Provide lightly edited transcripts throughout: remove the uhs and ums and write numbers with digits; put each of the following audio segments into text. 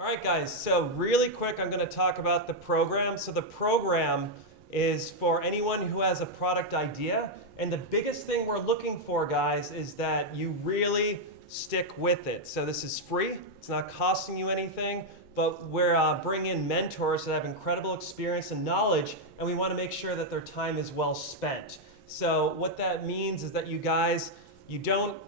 All right, guys, so really quick, I'm going to talk about the program. So the program is for anyone who has a product idea. And the biggest thing we're looking for, guys, is that you really stick with it. So this is free. It's not costing you anything. But we're bringing in mentors that have incredible experience and knowledge, and we want to make sure that their time is well spent. So what that means is that you guys, you don't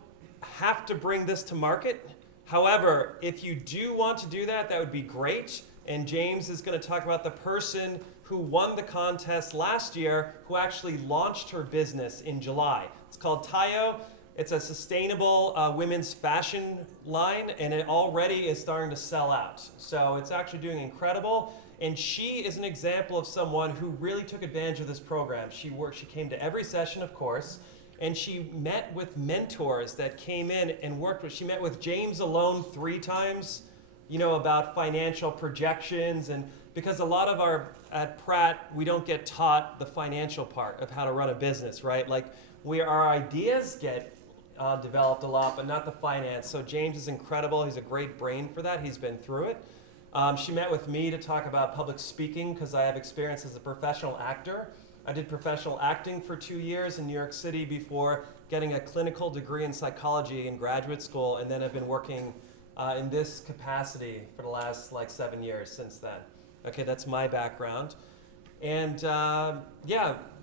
have to bring this to market. However, if you do want to do that, that would be great. And James is going to talk about the person who won the contest last year who actually launched her business in July. It's called Tayo. It's a sustainable women's fashion line, and it already is starting to sell out. So it's actually doing incredible. And she is an example of someone who really took advantage of this program. She came to every session, of course, and she met with mentors that came in and worked with. She met with James alone 3 times, about financial projections. And because a lot of at Pratt, we don't get taught the financial part of how to run a business, right? Like our ideas get developed a lot, but not the finance. So James is incredible. He's a great brain for that. He's been through it. She met with me to talk about public speaking because I have experience as a professional actor. I did professional acting for 2 years in New York City before getting a clinical degree in psychology in graduate school, and then I've been working in this capacity for the last 7 years since then. Okay, that's my background. And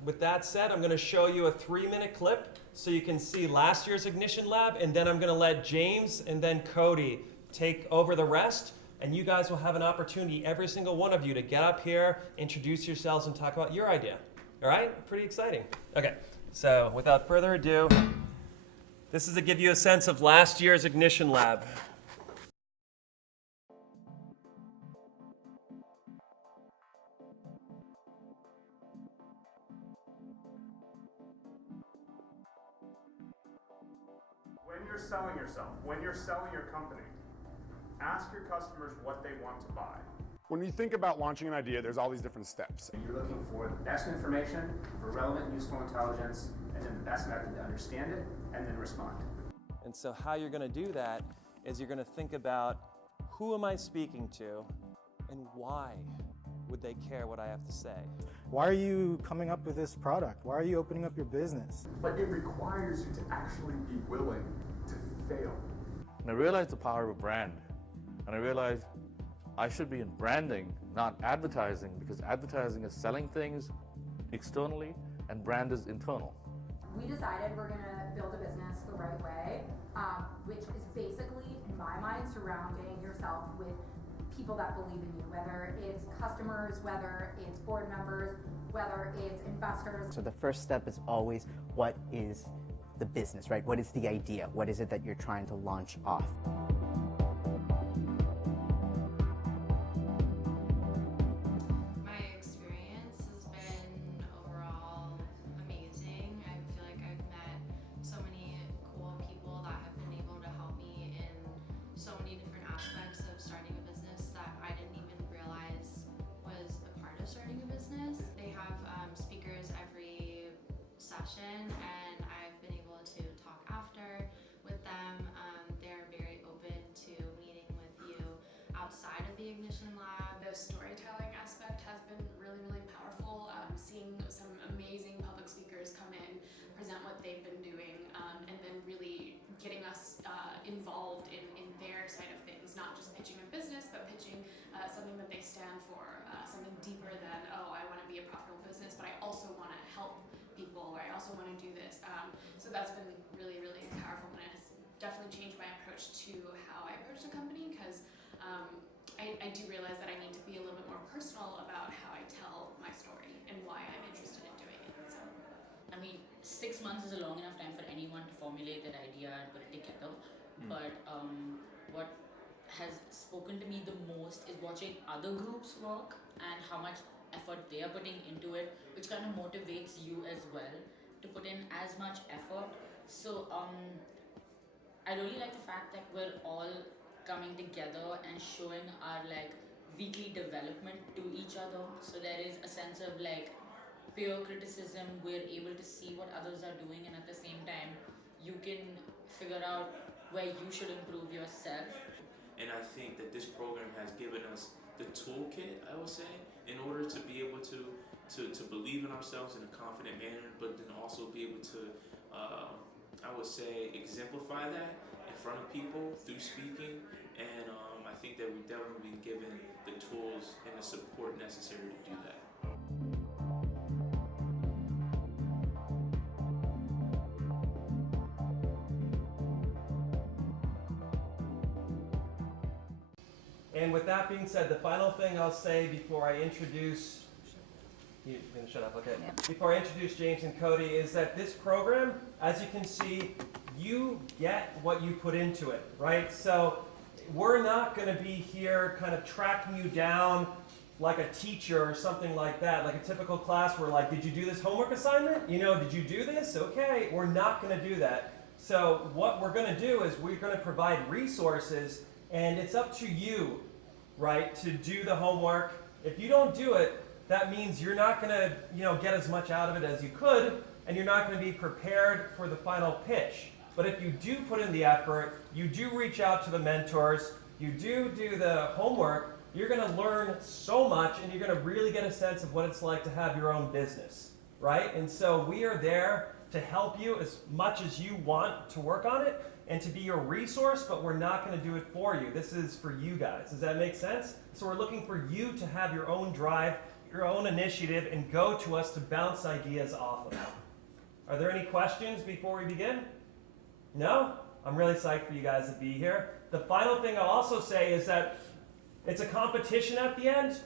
with that said, I'm going to show you a 3-minute clip so you can see last year's Ignition Lab, and then I'm going to let James and then Cody take over the rest. And you guys will have an opportunity, every single one of you, to get up here, introduce yourselves, and talk about your idea. All right? Pretty exciting. Okay, so without further ado, this is to give you a sense of last year's Ignition Lab. When you're selling yourself, when you're selling your company, ask your customers what they want to buy. When you think about launching an idea, there's all these different steps. You're looking for the best information, for relevant, useful intelligence, and then the best method to understand it, and then respond. And so how you're going to do that is you're going to think about who am I speaking to and why would they care what I have to say? Why are you coming up with this product? Why are you opening up your business? But it requires you to actually be willing to fail. And I realized the power of a brand. And I realized I should be in branding, not advertising, because advertising is selling things externally and brand is internal. We decided we're going to build a business the right way, which is basically, in my mind, surrounding yourself with people that believe in you, whether it's customers, whether it's board members, whether it's investors. So the first step is always, what is the business, right? What is the idea? What is it that you're trying to launch off? My experience has been overall amazing. I feel like I've met so many cool people that have been able to help me in so many different aspects of starting a business that I didn't even realize was a part of starting a business. They have speakers every session, and I've been able to talk after with them. They're very open to meeting with you outside of the Ignition Lab. The storytelling aspect has been really, really powerful. Seeing some amazing public speakers come in, present what they've been doing, and then really getting us involved in their side of things, not just pitching a business, but pitching something that they stand for, something deeper than, oh, I want to be a profitable business, but I also want to help people, or I also want to do this. So that's been really, really powerful, and it has definitely changed my approach to how I approach the company, because I do realize that I need to be a little bit more personal about how I tell my story and why I'm interested in doing it. So, I mean, 6 months is a long enough time for anyone to formulate their idea and put it together. But what has spoken to me the most is watching other groups work and how much effort they are putting into it, which kind of motivates you as well to put in as much effort. So I really like the fact that we're all coming together and showing our weekly development to each other. So there is a sense of peer criticism. We're able to see what others are doing, and at the same time you can figure out where you should improve yourself. And I think that this program has given us the toolkit, I would say, in order to be able to believe in ourselves in a confident manner, but then also be able to, I would say, exemplify that in front of people through speaking. And I think that we've definitely been given the tools and the support necessary to do that. And with that being said, the final thing I'll say before I introduce, you're gonna shut up, okay? Yeah. Before I introduce James and Cody, is that this program, as you can see, you get what you put into it, right? So we're not gonna be here kind of tracking you down like a teacher or something like that, like a typical class where like, did you do this homework assignment? You know, did you do this? Okay, we're not gonna do that. So what we're gonna do is we're gonna provide resources, and it's up to you, right, to do the homework. If you don't do it, that means you're not gonna, get as much out of it as you could, and you're not gonna be prepared for the final pitch. But if you do put in the effort, you do reach out to the mentors, you do the homework, you're gonna learn so much, and you're gonna really get a sense of what it's like to have your own business, right? And so we are there to help you as much as you want to work on it, and to be your resource, but we're not gonna do it for you. This is for you guys. Does that make sense? So we're looking for you to have your own drive, your own initiative, and go to us to bounce ideas off of. Are there any questions before we begin? No? I'm really psyched for you guys to be here. The final thing I'll also say is that it's a competition at the end,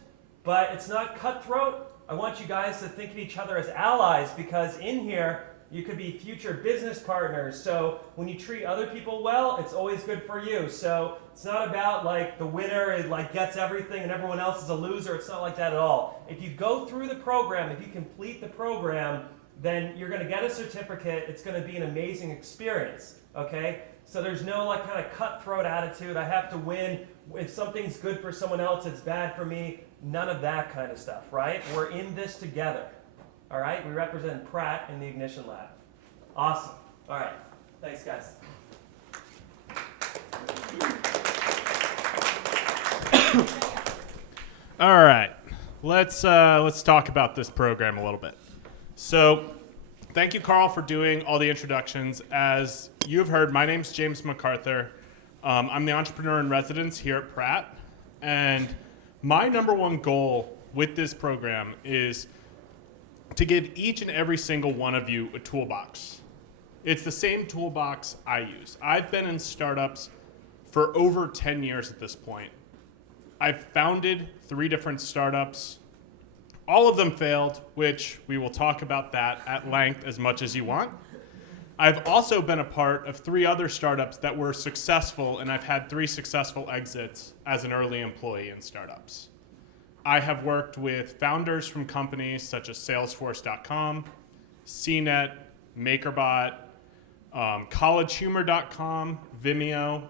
but it's not cutthroat. I want you guys to think of each other as allies, because in here, you could be future business partners. So when you treat other people well, it's always good for you. So it's not about like the winner is like gets everything and everyone else is a loser. It's not like that at all. If you go through the program, if you complete the program, then you're gonna get a certificate. It's gonna be an amazing experience, okay? So there's no like kind of cutthroat attitude. I have to win. If something's good for someone else, it's bad for me. None of that kind of stuff, right? We're in this together. All right, we represent Pratt in the Ignition Lab. Awesome. All right, thanks guys. All right, let's talk about this program a little bit. So, thank you, Carl, for doing all the introductions. As you've heard, my name's James McArthur. I'm the entrepreneur in residence here at Pratt, and my number one goal with this program is to give each and every single one of you a toolbox. It's the same toolbox I use. I've been in startups for over 10 years at this point. I've founded 3 different startups. All of them failed, which we will talk about that at length as much as you want. I've also been a part of 3 other startups that were successful, and I've had 3 successful exits as an early employee in startups. I have worked with founders from companies such as Salesforce.com, CNET, MakerBot, CollegeHumor.com, Vimeo,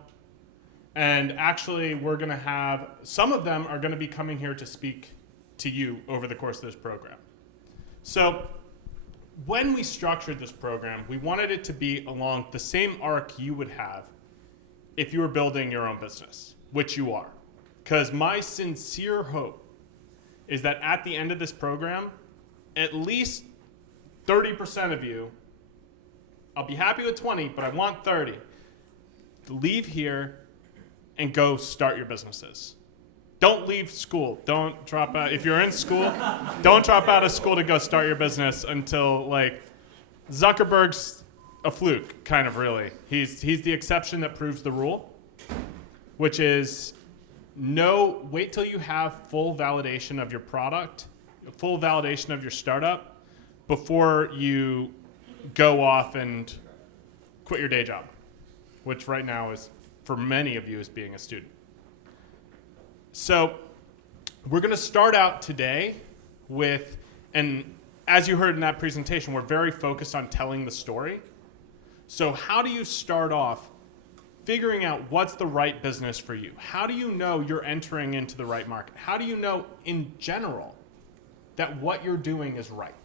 and actually we're going to have, some of them are going to be coming here to speak to you over the course of this program. So when we structured this program, we wanted it to be along the same arc you would have if you were building your own business, which you are. Because my sincere hope is that at the end of this program, at least 30% of you, I'll be happy with 20, but I want 30, to leave here and go start your businesses. Don't leave school. Don't drop out. If you're in school, don't drop out of school to go start your business until, like, Zuckerberg's a fluke, kind of, really. He's the exception that proves the rule, which is wait till you have full validation of your product, full validation of your startup before you go off and quit your day job, which right now is, for many of you, is being a student. So we're going to start out today with, and as you heard in that presentation, we're very focused on telling the story. So how do you start off figuring out what's the right business for you? How do you know you're entering into the right market? How do you know in general that what you're doing is right?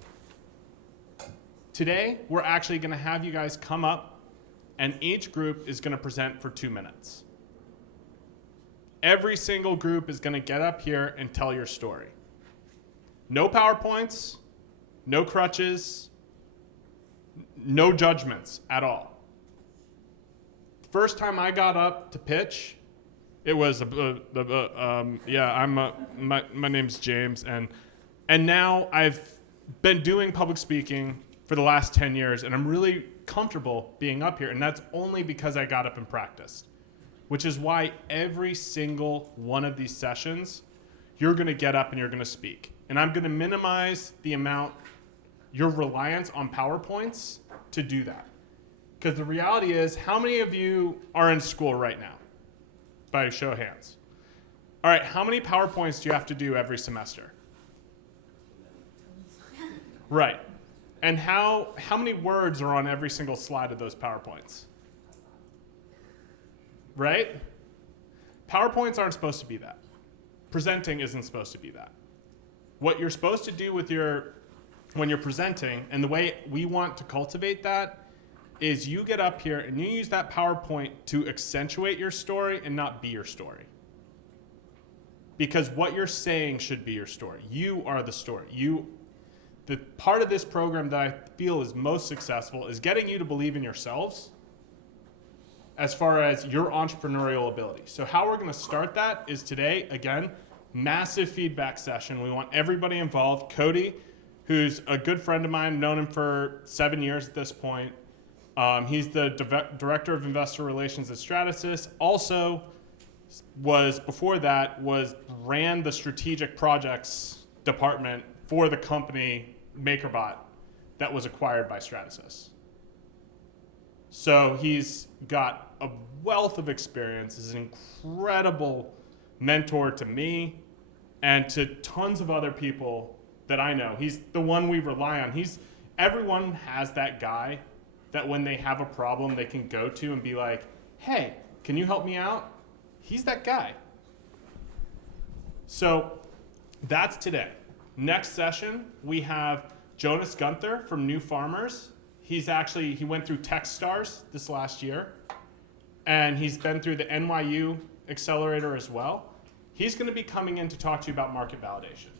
Today, we're actually going to have you guys come up, and each group is going to present for 2 minutes. Every single group is going to get up here and tell your story. No PowerPoints, no crutches, no judgments at all. First time I got up to pitch, it was my name's James, and now I've been doing public speaking for the last 10 years, and I'm really comfortable being up here, and that's only because I got up and practiced, which is why every single one of these sessions, you're going to get up and you're going to speak. And I'm going to minimize the amount, your reliance on PowerPoints to do that. Because the reality is, how many of you are in school right now? By a show of hands. All right, how many PowerPoints do you have to do every semester? Right. And how many words are on every single slide of those PowerPoints? Right? PowerPoints aren't supposed to be that. Presenting isn't supposed to be that. What you're supposed to do when you're presenting, and the way we want to cultivate that, is you get up here and you use that PowerPoint to accentuate your story and not be your story. Because what you're saying should be your story. You are the story. The part of this program that I feel is most successful is getting you to believe in yourselves as far as your entrepreneurial ability. So how we're going to start that is today, again, massive feedback session. We want everybody involved. Cody, who's a good friend of mine, known him for 7 years at this point. He's the Director of Investor Relations at Stratasys. Also ran the strategic projects department for the company MakerBot that was acquired by Stratasys. So he's got a wealth of experience. He's an incredible mentor to me and to tons of other people that I know. He's the one we rely on. Everyone has that guy that when they have a problem, they can go to and be like, hey, can you help me out? He's that guy. So that's today. Next session, we have Jonas Gunther from New Farmers. He went through Techstars this last year, and he's been through the NYU Accelerator as well. He's going to be coming in to talk to you about market validation.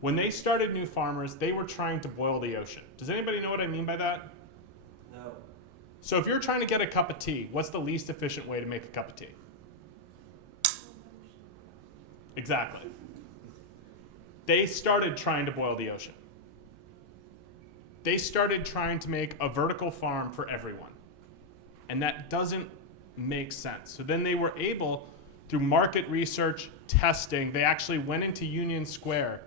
When they started New Farmers, they were trying to boil the ocean. Does anybody know what I mean by that? No. So if you're trying to get a cup of tea, what's the least efficient way to make a cup of tea? Exactly. They started trying to boil the ocean. They started trying to make a vertical farm for everyone. And that doesn't make sense. So then they were able, through market research, testing, they actually went into Union Square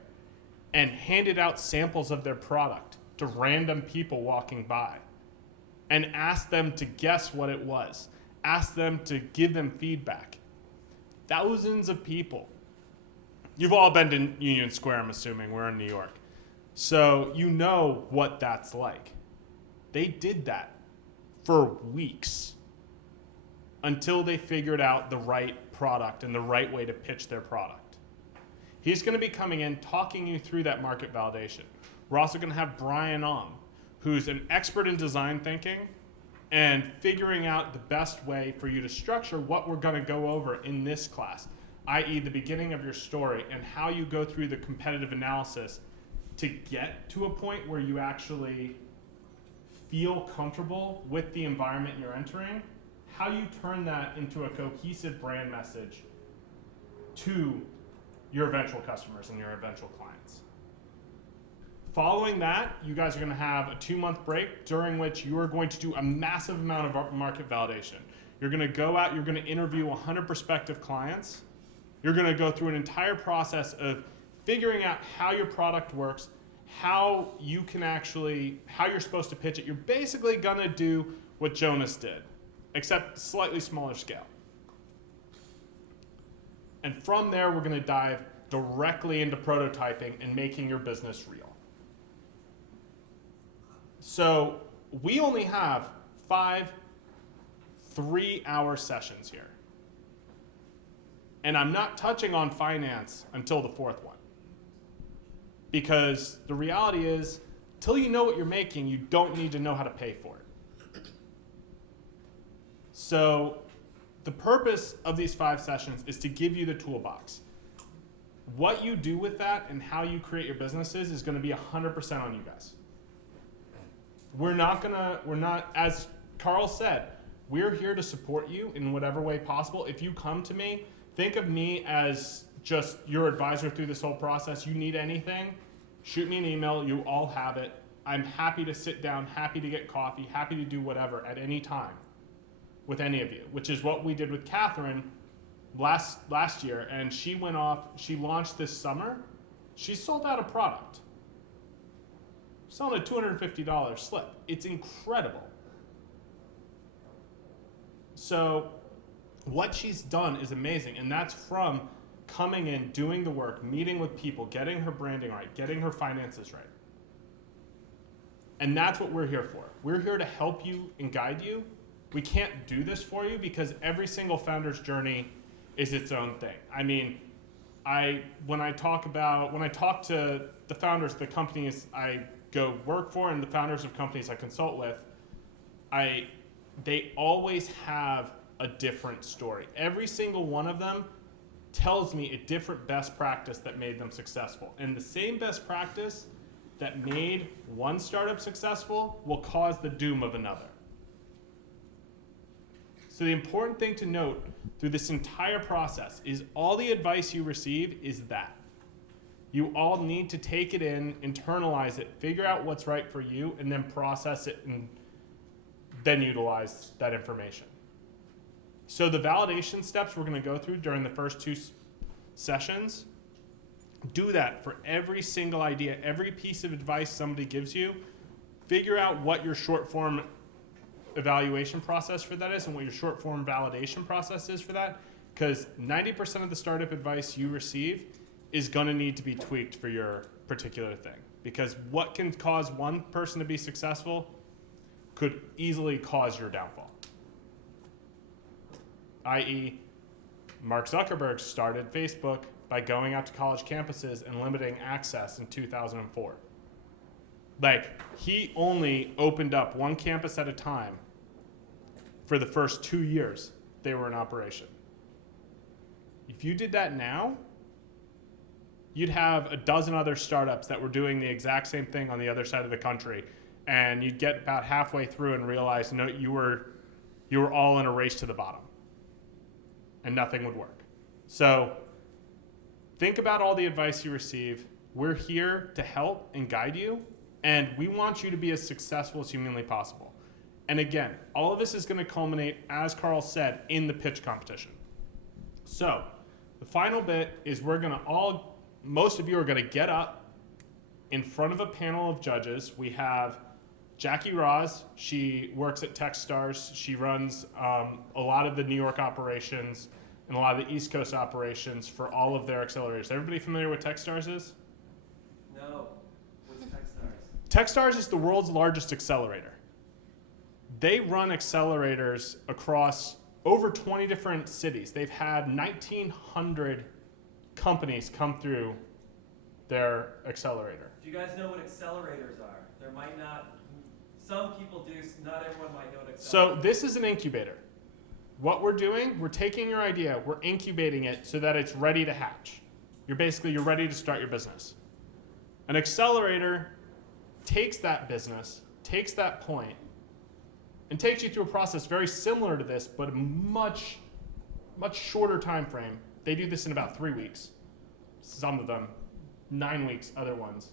and handed out samples of their product to random people walking by and asked them to guess what it was, asked them to give them feedback. Thousands of people. You've all been to Union Square, I'm assuming. We're in New York. So you know what that's like. They did that for weeks until they figured out the right product and the right way to pitch their product. He's going to be coming in, talking you through that market validation. We're also going to have Brian Ong, who's an expert in design thinking and figuring out the best way for you to structure what we're going to go over in this class, i.e. the beginning of your story and how you go through the competitive analysis to get to a point where you actually feel comfortable with the environment you're entering, how you turn that into a cohesive brand message to your eventual customers and your eventual clients. Following that, you guys are going to have a 2-month break during which you are going to do a massive amount of market validation. You're going to go out, you're going to interview 100 prospective clients. You're going to go through an entire process of figuring out how your product works, how you're supposed to pitch it. You're basically going to do what Jonas did, except slightly smaller scale. And from there, we're going to dive directly into prototyping and making your business real. So we only have 5 3-hour sessions here. And I'm not touching on finance until the 4th one. Because the reality is, till you know what you're making, you don't need to know how to pay for it. So the purpose of these 5 sessions is to give you the toolbox. What you do with that and how you create your businesses is going to be 100% on you guys. We're not, as Carl said, we're here to support you in whatever way possible. If you come to me, think of me as just your advisor through this whole process. You need anything, shoot me an email, you all have it. I'm happy to sit down, happy to get coffee, happy to do whatever at any time with any of you, which is what we did with Catherine last year. And she went off, she launched this summer. She sold out a product. Selling a $250 slip. It's incredible. So what she's done is amazing, and that's from coming in, doing the work, meeting with people, getting her branding right, getting her finances right. And that's what we're here for. We're here to help you and guide you. We can't do this for you because every single founder's journey is its own thing. I mean, when I talk to the founders, the companies I go work for, and the founders of companies I consult with, they always have a different story. Every single one of them tells me a different best practice that made them successful. And the same best practice that made one startup successful will cause the doom of another. So the important thing to note through this entire process is all the advice you receive is that. You all need to take it in, internalize it, figure out what's right for you, and then process it and then utilize that information. So the validation steps we're going to go through during the first 2 sessions, do that for every single idea, every piece of advice somebody gives you. Figure out what your short form evaluation process for that is and what your short form validation process is for that, because 90% of the startup advice you receive is going to need to be tweaked for your particular thing, because what can cause one person to be successful could easily cause your downfall. i.e., Mark Zuckerberg started Facebook by going out to college campuses and limiting access in 2004. Like, he only opened up one campus at a time for the first 2 years they were in operation. If you did that now, you'd have a dozen other startups that were doing the exact same thing on the other side of the country, and you'd get about halfway through and realize, no, you were all in a race to the bottom, and nothing would work. So think about all the advice you receive. We're here to help and guide you, and we want you to be as successful as humanly possible. And again, all of this is going to culminate, as Carl said, in the pitch competition. So the final bit is most of you are going to get up in front of a panel of judges. We have Jackie Roz. She works at Techstars. She runs a lot of the New York operations and a lot of the East Coast operations for all of their accelerators. Everybody familiar with Techstars is? No. What's Techstars? Techstars is the world's largest accelerator. They run accelerators across over 20 different cities. They've had 1,900 companies come through their accelerator. Do you guys know what accelerators are? There might not, some people do, not everyone might know what accelerators are. So this is an incubator. What we're doing, we're taking your idea, we're incubating it so that it's ready to hatch. You're ready to start your business. An accelerator takes that business, takes that point, and takes you through a process very similar to this, but a much, much shorter time frame. They do this in about 3 weeks. Some of them, 9 weeks, other ones.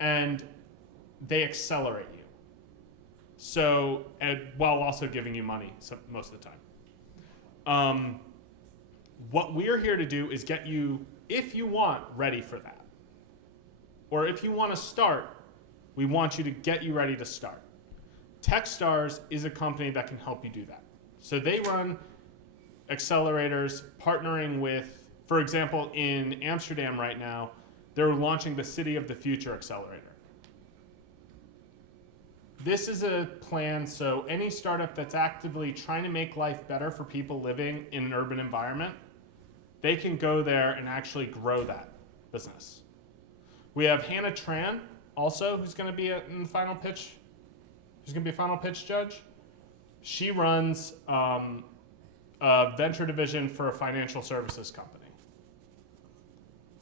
And they accelerate you. So, while also giving you money most of the time. What we're here to do is get you, if you want, ready for that. Or if you want to start, we want you to get you ready to start. Techstars is a company that can help you do that. So they run accelerators partnering with, for example, in Amsterdam right now, they're launching the City of the Future Accelerator. This is a plan so any startup that's actively trying to make life better for people living in an urban environment, they can go there and actually grow that business. We have Hannah Tran also, who's going to be in the final pitch. She's going to be a final pitch judge. She runs a a venture division for a financial services company.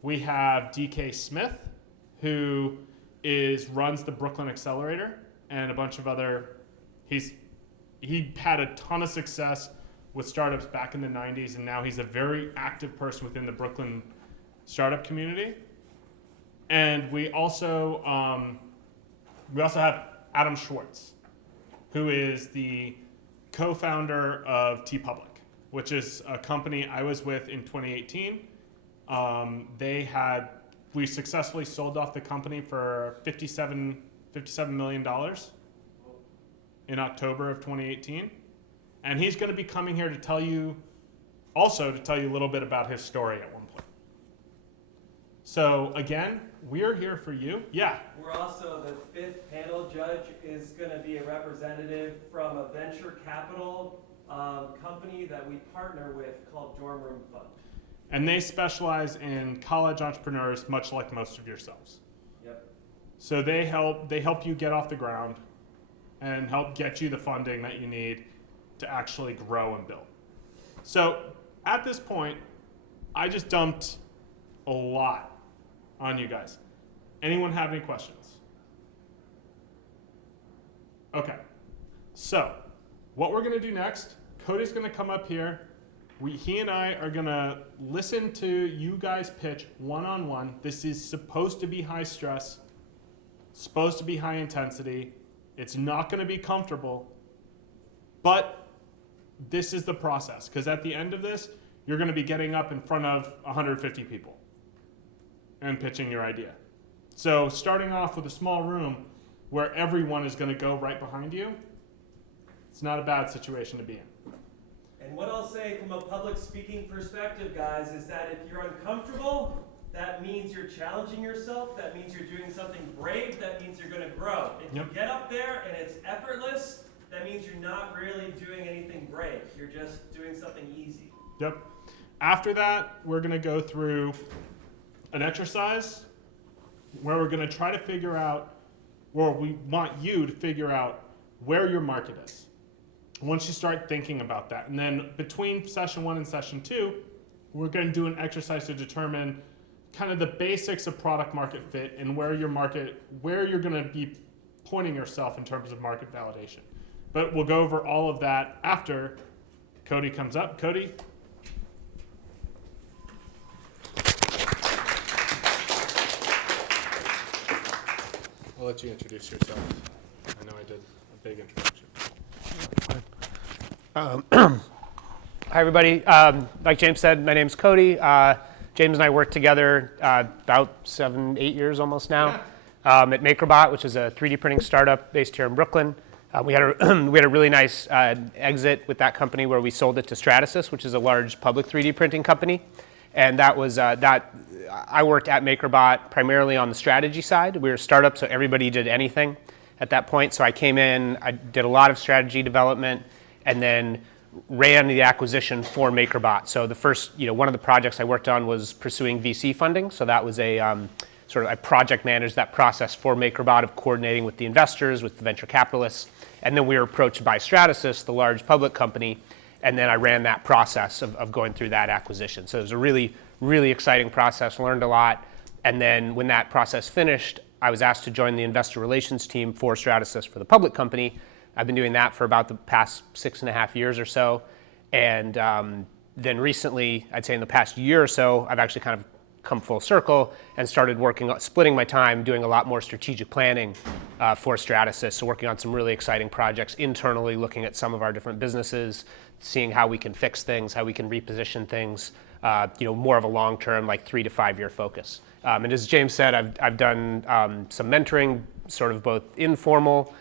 We have DK Smith, who runs the Brooklyn Accelerator and a bunch of other. He had a ton of success with startups back in the 90s, and now he's a very active person within the Brooklyn startup community. And we also have Adam Schwartz, who is the co-founder of TeePublic, which is a company I was with in 2018. We successfully sold off the company for $57 million in October of 2018. And he's going to be coming here to tell you a little bit about his story at one point. So again, we're here for you. Yeah. We're also, the 5th panel judge is going to be a representative from a venture capital company that we partner with called Dorm Room Fund. And they specialize in college entrepreneurs, much like most of yourselves. Yep. So they help you get off the ground and help get you the funding that you need to actually grow and build. So at this point, I just dumped a lot on you guys. Anyone have any questions? Okay. So what we're going to do next, Cody's going to come up here. He and I are going to listen to you guys pitch one-on-one. This is supposed to be high stress, supposed to be high intensity. It's not going to be comfortable, but this is the process, because at the end of this, you're going to be getting up in front of 150 people and pitching your idea. So starting off with a small room where everyone is going to go right behind you, it's not a bad situation to be in. And what I'll say from a public speaking perspective, guys, is that if you're uncomfortable, that means you're challenging yourself. That means you're doing something brave. That means you're going to grow. If you get up there and it's effortless, that means you're not really doing anything brave. You're just doing something easy. Yep. After that, we're going to go through an exercise where we're going to try to figure out, or we want you to figure out where your market is. Once you start thinking about that, and then between session 1 and session 2, we're going to do an exercise to determine kind of the basics of product market fit and where you're going to be pointing yourself in terms of market validation. But we'll go over all of that after Cody comes up. Cody? I'll let you introduce yourself. I know I did a big introduction. Hi, everybody. Like James said, my name's Cody. James and I worked together about 7-8 years almost now at MakerBot, which is a 3D printing startup based here in Brooklyn. We had a really nice exit with that company where we sold it to Stratasys, which is a large public 3D printing company. And that was I worked at MakerBot primarily on the strategy side. We were a startup, so everybody did anything at that point. So I came in, I did a lot of strategy development, and then ran the acquisition for MakerBot. So the first, one of the projects I worked on was pursuing VC funding. So that was I project managed that process for MakerBot of coordinating with the investors, with the venture capitalists. And then we were approached by Stratasys, the large public company, and then I ran that process of going through that acquisition. So it was a really, really exciting process, learned a lot. And then when that process finished, I was asked to join the investor relations team for Stratasys for the public company. I've been doing that for about the past 6.5 years or so. And then recently, I'd say in the past year or so, I've actually kind of come full circle and started splitting my time, doing a lot more strategic planning for Stratasys. So working on some really exciting projects internally, looking at some of our different businesses, seeing how we can fix things, how we can reposition things, more of a long-term, like 3 to 5 year focus. And as James said, I've done some mentoring, sort of both informal,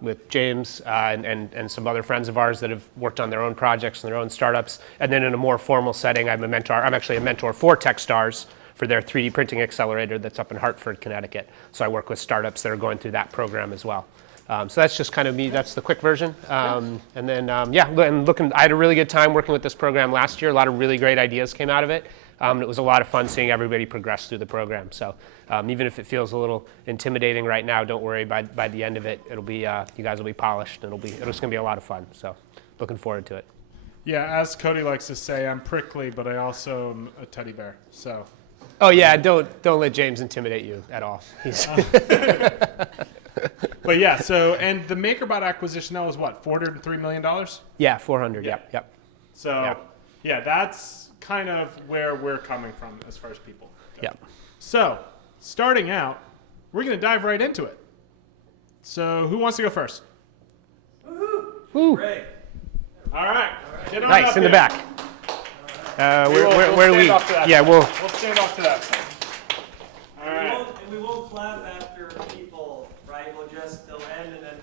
with James and some other friends of ours that have worked on their own projects and their own startups. And then in a more formal setting, I'm actually a mentor for Techstars for their 3D printing accelerator that's up in Hartford, Connecticut. So I work with startups that are going through that program as well. So that's just kind of me. That's the quick version. And then, I had a really good time working with this program last year. A lot of really great ideas came out of it. It was a lot of fun seeing everybody progress through the program. So even if it feels a little intimidating right now, don't worry. By the end of it, it'll be you guys will be polished, and it's going to be a lot of fun. So looking forward to it. Yeah, as Cody likes to say, I'm prickly, but I also am a teddy bear. So. Oh yeah, don't let James intimidate you at all. He's But yeah, so and the MakerBot acquisition, that was what, $403 million? Yeah, 400. Yep. So yeah, that's kind of where we're coming from as far as people go. Yep. So starting out, we're going to dive right into it. So who wants to go first? Woo. Great. All right. Get on Nice up in the here. back. Where do stand we? off to that Yeah, side. we'll stand off to that side. All right. We won't clap after people, right? They'll end and then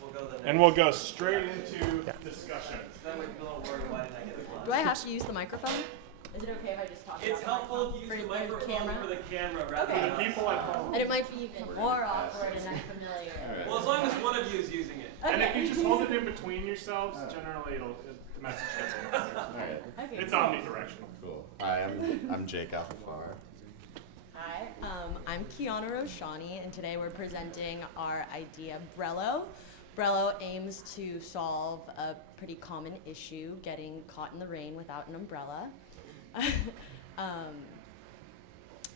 we'll go to the next. And we'll go straight into discussion. That way people don't worry, why didn't I get a clap? Do I have to use the microphone? Is it okay if I just talk It's about helpful to use the microphone for the camera rather Okay. than The people at home. And it might be even more awkward and unfamiliar. Well, as long as one of you is using it. And if you just hold it in between yourselves, generally the message gets in. Okay, It's cool. omnidirectional. Cool. Hi, I'm Jake Alfafar. Hi, I'm Kiana Roshani, and today we're presenting our idea, Brello. Brello aims to solve a pretty common issue, getting caught in the rain without an umbrella.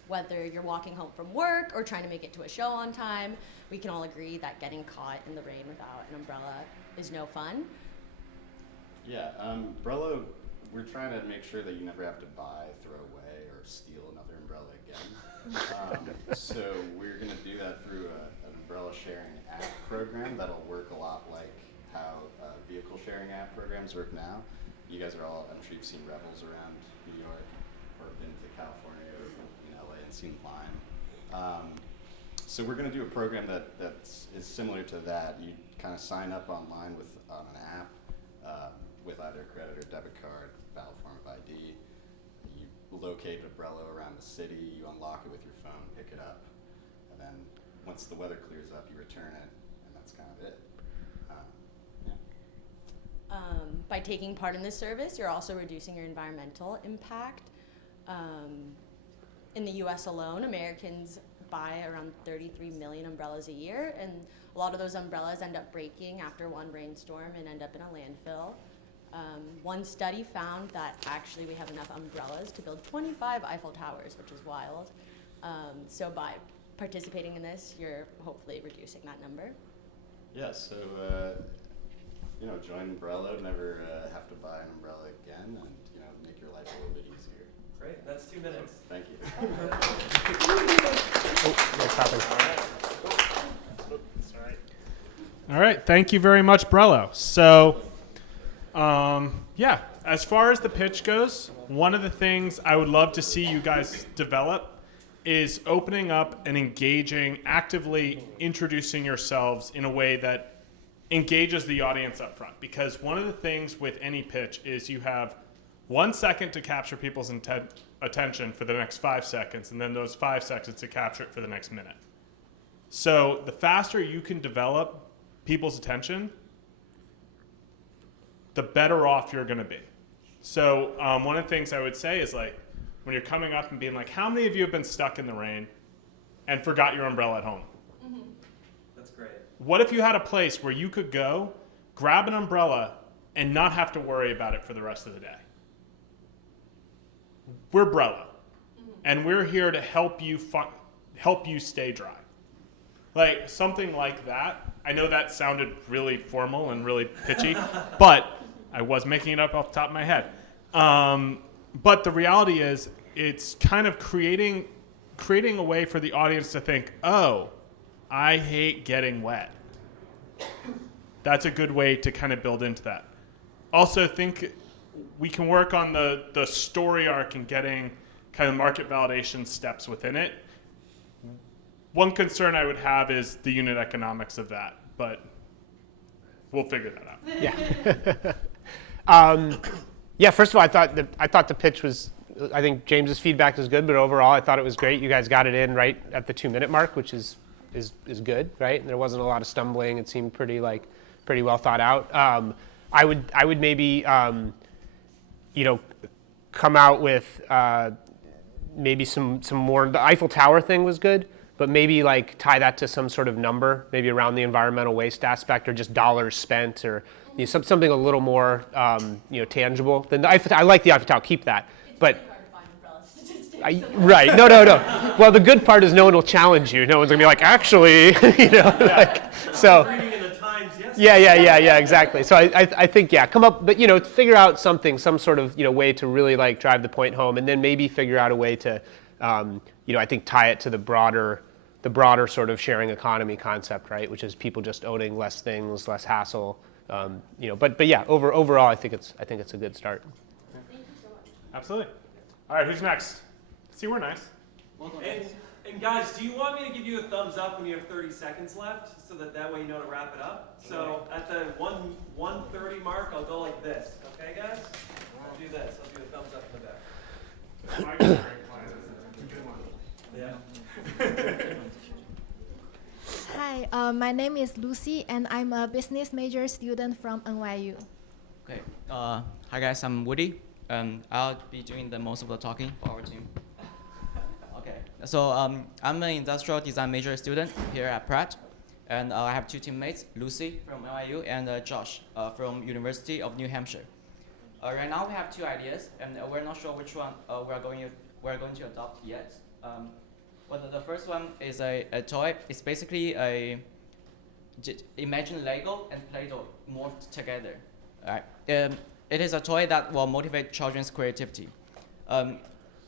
Whether you're walking home from work or trying to make it to a show on time, we can all agree that getting caught in the rain without an umbrella is no fun. Yeah, Brello, we're trying to make sure that you never have to buy, throw away, or steal another umbrella again. So we're going to do that through an umbrella sharing app program that'll work a lot like how vehicle sharing app programs work now. You guys are all, I'm sure you've seen Revels around New York, or been to California, or in LA and seen Lime. So we're going to do a program that is similar to that. You kind of sign up online with an app with either a credit or debit card, valid form of ID. You locate a Brello around the city, you unlock it with your phone, pick it up, and then once the weather clears up, you return it, and that's kind of it. By taking part in this service, you're also reducing your environmental impact. In the US alone, Americans buy around 33 million umbrellas a year, and a lot of those umbrellas end up breaking after one rainstorm and end up in a landfill. One study found that actually we have enough umbrellas to build 25 Eiffel Towers, which is wild. So by participating in this, you're hopefully reducing that number. Yeah, so join Brello, never have to buy an umbrella again, and make your life a little bit easier. Great, that's 2 minutes. Thank you. All right, thank you very much, Brello. So, yeah, as far as the pitch goes, one of the things I would love to see you guys develop is opening up and engaging, actively introducing yourselves in a way that engages the audience up front. Because one of the things with any pitch is you have 1 second to capture people's attention for the next 5 seconds, and then those 5 seconds to capture it for the next minute. So the faster you can develop people's attention, the better off you're going to be. So one of the things I would say is, like, when you're coming up and being like, how many of you have been stuck in the rain and forgot your umbrella at home? Mm-hmm. That's great. What if you had a place where you could go, grab an umbrella, and not have to worry about it for the rest of the day? We're Brello, and we're here to help you stay dry. Like, something like that. I know that sounded really formal and really pitchy, but I was making it up off the top of my head. But the reality is, it's kind of creating a way for the audience to think, oh, I hate getting wet. That's a good way to kind of build into that. Also, think we can work on the story arc and getting kind of market validation steps within it. One concern I would have is the unit economics of that, but we'll figure that out. Yeah. Yeah. First of all, I thought the pitch was. I think James's feedback was good, but overall, I thought it was great. You guys got it in right at the 2-minute mark, which is good, right? And there wasn't a lot of stumbling. It seemed pretty well thought out. I would maybe come out with maybe some more. The Eiffel Tower thing was good, but maybe like tie that to some sort of number, maybe around the environmental waste aspect, or just dollars spent, or something a little more tangible. Than I like the Eiffel Tower, keep that. But right, no. Well, the good part is no one will challenge you. No one's gonna be like, actually, so. Yeah, exactly. So I think, come up, but figure out something, some sort of way to really like drive the point home, and then maybe figure out a way to, I think tie it to the broader sort of sharing economy concept, right? Which is people just owning less things, less hassle, But yeah, overall, I think it's a good start. Thank you so much. Absolutely. All right, who's next? See, we're nice. And guys, do you want me to give you a thumbs up when you have 30 seconds left, so that way you know to wrap it up? So at the 1:30 mark, I'll go like this. Okay, guys? I'll do this. I'll do a thumbs up in the back. Hi, my name is Lucy, and I'm a business major student from NYU. Okay. Hi guys, I'm Woody, and I'll be doing the most of the talking for our team. Okay. So I'm an industrial design major student here at Pratt, and I have two teammates, Lucy from NYU and Josh from University of New Hampshire. Right now we have two ideas, and we're not sure which one we're going to adopt yet. But the first one is a toy. It's basically imagine Lego and Play-Doh morphed together. Right. It is a toy that will motivate children's creativity.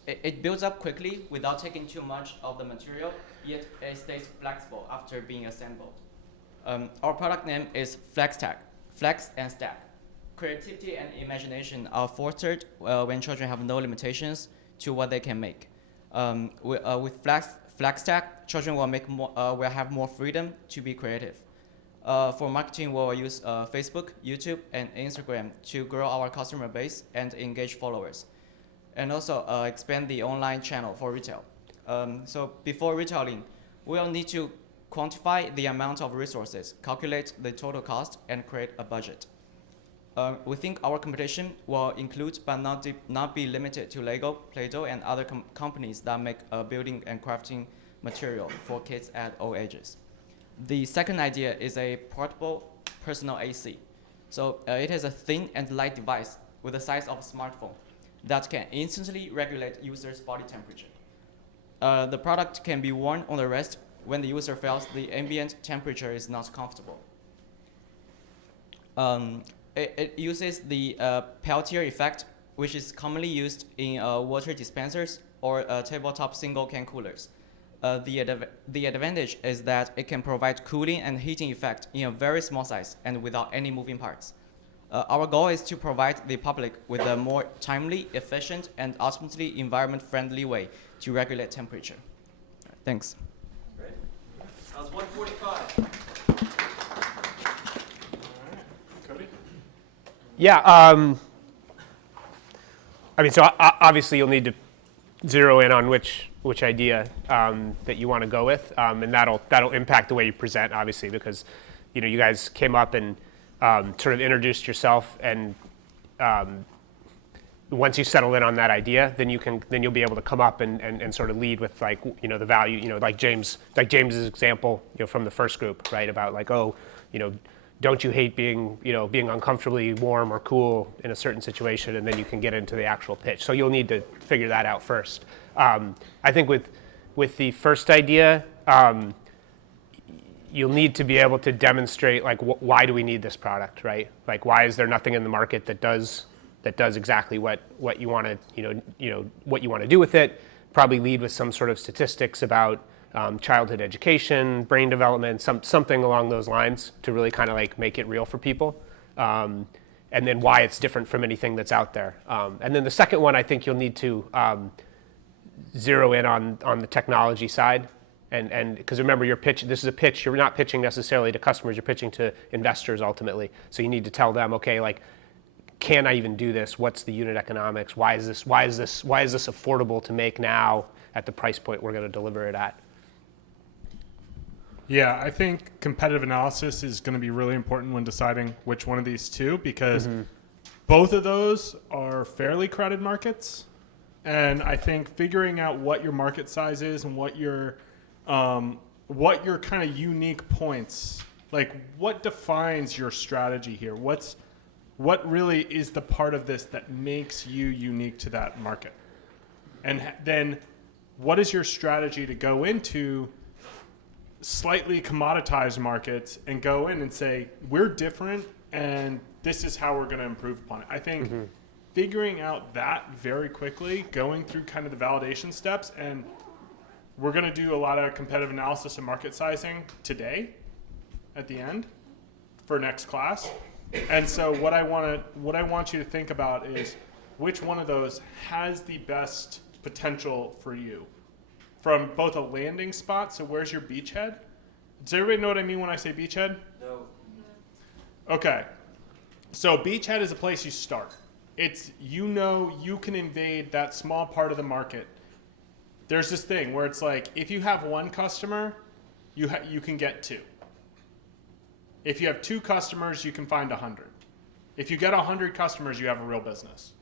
It builds up quickly without taking too much of the material, yet it stays flexible after being assembled. Our product name is FlexTag, Flex and Stack. Creativity and imagination are fostered when children have no limitations to what they can make. With FlexTag, children will have more freedom to be creative. For marketing, we'll use Facebook, YouTube, and Instagram to grow our customer base and engage followers, and also expand the online channel for retail. So before retailing, we'll need to quantify the amount of resources, calculate the total cost, and create a budget. We think our competition will include but not be limited to Lego, Play-Doh, and other companies that make building and crafting material for kids at all ages. The second idea is a portable personal AC. So it is a thin and light device with the size of a smartphone that can instantly regulate users' body temperature. The product can be worn on the wrist when the user feels the ambient temperature is not comfortable. It uses the Peltier effect, which is commonly used in water dispensers or tabletop single can coolers. The advantage is that it can provide cooling and heating effect in a very small size and without any moving parts. Our goal is to provide the public with a more timely, efficient, and ultimately environment-friendly way to regulate temperature. Thanks. Great. That was 1:45. Cody? Yeah, I mean, so obviously you'll need to zero in on which idea that you want to go with, and that'll impact the way you present, obviously, because you guys came up and sort of introduced yourself, and once you settle in on that idea, then you'll be able to come up and sort of lead with the value, like James's example from the first group, right, about don't you hate being uncomfortably warm or cool in a certain situation, and then you can get into the actual pitch. So you'll need to figure that out first. I think with the first idea, you'll need to be able to demonstrate why do we need this product, right? Why is there nothing in the market that does exactly what you want to what you want to do with it? Probably lead with some sort of statistics about childhood education, brain development, something along those lines to really kind of make it real for people, and then why it's different from anything that's out there. And then the second one, I think you'll need to zero in on the technology side, and because remember, this is a pitch. You're not pitching necessarily to customers. You're pitching to investors ultimately. So you need to tell them, okay, can I even do this? What's the unit economics? Why is this affordable to make now at the price point we're going to deliver it at? Yeah, I think competitive analysis is going to be really important when deciding which one of these two, because both of those are fairly crowded markets. And I think figuring out what your market size is and what your kind of unique points, Like, what defines your strategy here? What really is the part of this that makes you unique to that market? And then what is your strategy to go into slightly commoditized markets and go in and say, we're different and this is how we're going to improve upon it? I think figuring out that very quickly, going through kind of the validation steps, and we're going to do a lot of competitive analysis and market sizing today at the end for next class. And so what I want you to think about is which one of those has the best potential for you from both a landing spot. So where's your beachhead? Does everybody know what I mean when I say beachhead? No. Okay. So beachhead is a place you start. It's, you can invade that small part of the market. There's this thing where it's like, if you have one customer, you can get two. If you have 2 customers, you can find 100. If you get 100 customers, you have a real business.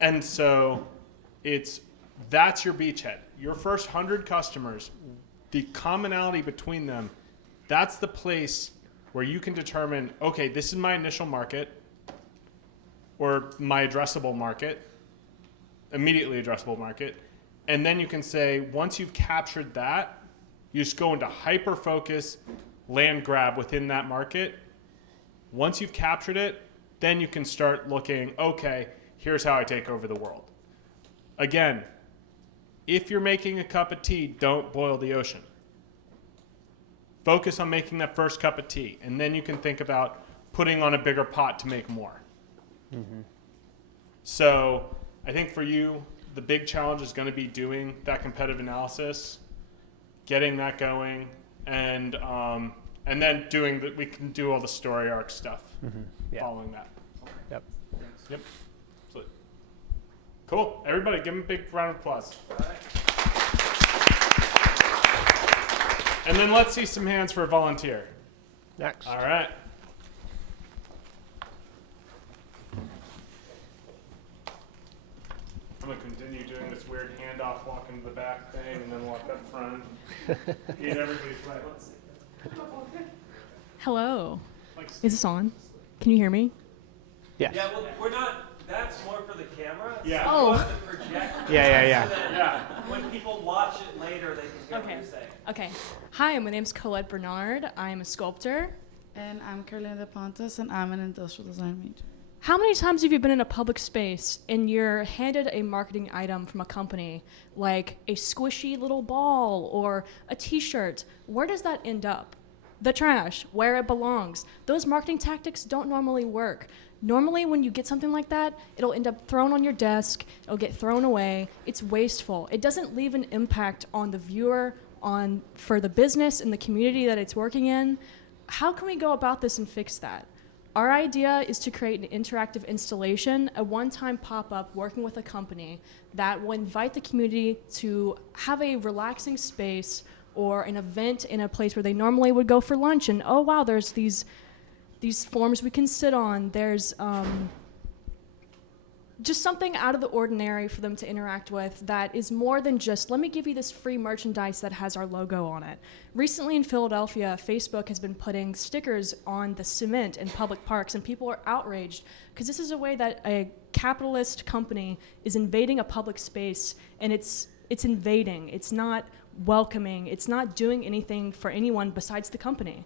And so that's your beachhead. Your first 100 customers, the commonality between them, that's the place where you can determine, okay, this is my initial market or my addressable market, immediately addressable market. And then you can say, once you've captured that, you just go into hyper-focus, land grab within that market. Once you've captured it, then you can start looking, okay, here's how I take over the world. Again, if you're making a cup of tea, don't boil the ocean. Focus on making that first cup of tea, and then you can think about putting on a bigger pot to make more. So I think for you, the big challenge is going to be doing that competitive analysis, getting that going, and then we can do all the story arc stuff following that. Yep. Yep. Cool. Everybody, give them a big round of applause. All right. And then let's see some hands for a volunteer. Next. All right. I'm going to continue doing this weird handoff, walk into the back thing, and then walk up front. Eat everybody's right. Hello. Is this on? Can you hear me? Yeah. Yeah, well, we're not, that's more for the camera. Yeah. So Oh. you have to project. Yeah. So that when people watch it later, they can hear what you're saying. Okay. Hi, my name's Colette Bernard. I'm a sculptor. And I'm Carolina Pontes, and I'm an industrial design major. How many times have you been in a public space and you're handed a marketing item from a company, like a squishy little ball or a t-shirt? Where does that end up? The trash, where it belongs. Those marketing tactics don't normally work. Normally when you get something like that, it'll end up thrown on your desk, it'll get thrown away. It's wasteful. It doesn't leave an impact on the viewer, for the business and the community that it's working in. How can we go about this and fix that? Our idea is to create an interactive installation, a one-time pop-up working with a company that will invite the community to have a relaxing space or an event in a place where they normally would go for lunch, and oh wow, there's these forms we can sit on. There's just something out of the ordinary for them to interact with that is more than just, let me give you this free merchandise that has our logo on it. Recently in Philadelphia, Facebook has been putting stickers on the cement in public parks, and people are outraged because this is a way that a capitalist company is invading a public space, and it's invading. It's not welcoming. It's not doing anything for anyone besides the company.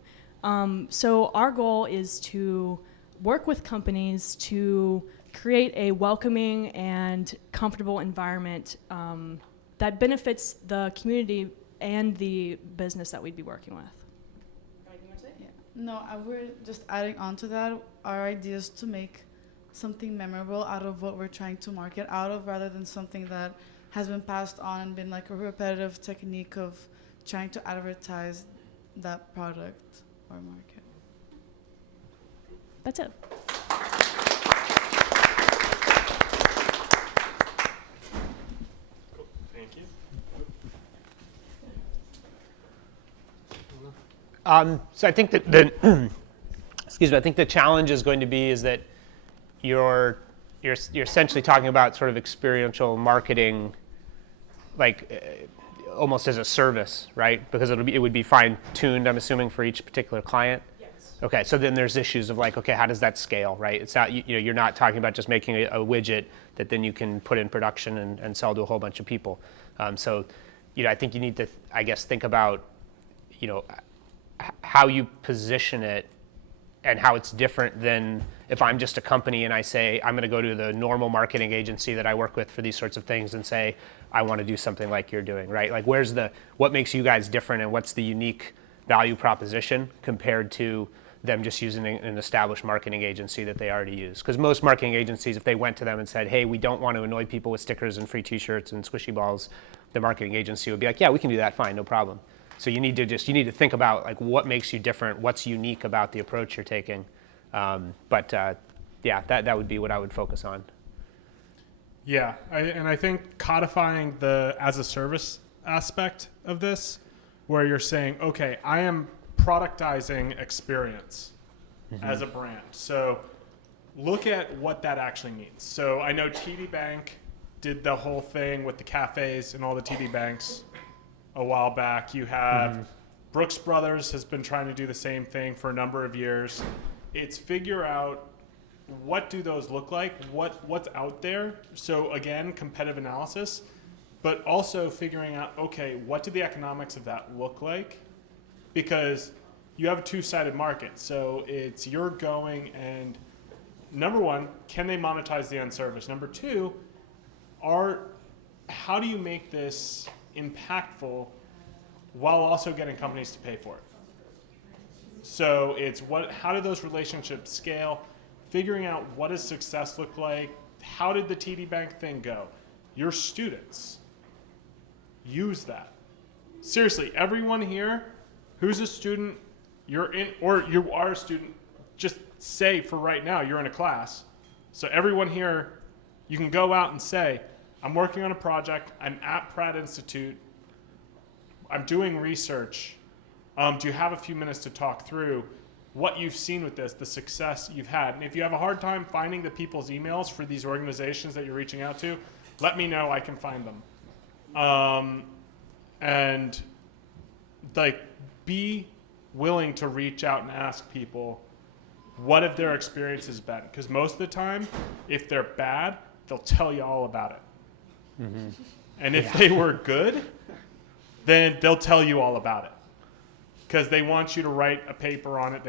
So our goal is to work with companies to create a welcoming and comfortable environment that benefits the community and the business that we'd be working with. Yeah. No, we're just adding on to that. Our idea is to make something memorable out of what we're trying to market out of, rather than something that has been passed on and been like a repetitive technique of trying to advertise that product or market. That's it. Thank you. So I think that the excuse me, I think the challenge is going to be is that you're essentially talking about sort of experiential marketing, like almost as a service, right? Because it would be fine-tuned, I'm assuming, for each particular client? Yes. Okay, so then there's issues of like, okay, how does that scale, right? It's not, you're not talking about just making a widget that then you can put in production and sell to a whole bunch of people. So, I think you need to, I guess, think about, how you position it and how it's different than if I'm just a company and I say, I'm going to go to the normal marketing agency that I work with for these sorts of things and say, I want to do something like you're doing, right? Like what makes you guys different and what's the unique value proposition compared to them just using an established marketing agency that they already use? Because most marketing agencies, if they went to them and said, hey, we don't want to annoy people with stickers and free t-shirts and squishy balls, the marketing agency would be like, yeah, we can do that, fine, no problem. So you need to think about like what makes you different, what's unique about the approach you're taking. That would be what I would focus on. Yeah, I think codifying the as a service aspect of this, where you're saying, okay, I am productizing experience as a brand. So look at what that actually means. So I know TD Bank did the whole thing with the cafes and all the TD banks a while back. You have Brooks Brothers has been trying to do the same thing for a number of years. It's figure out what do those look like, what's out there. So again, competitive analysis, but also figuring out, okay, what do the economics of that look like? Because you have a two-sided market. So it's you're going and number one, can they monetize the end service? Number two, how do you make this impactful while also getting companies to pay for it? So it's how do those relationships scale? Figuring out what does success look like? How did the TD Bank thing go? Your students use that. Seriously, everyone here who's a student, you're in, or you are a student, just say for right now you're in a class. So everyone here, you can go out and say, I'm working on a project, I'm at Pratt Institute, I'm doing research. Do you have a few minutes to talk through what you've seen with this, the success you've had? And if you have a hard time finding the people's emails for these organizations that you're reaching out to, let me know, I can find them. And like, be willing to reach out and ask people, what have their experiences been? Because most of the time, if they're bad, they'll tell you all about it. And if they were good, then they'll tell you all about it. Because they want you to write a paper on it.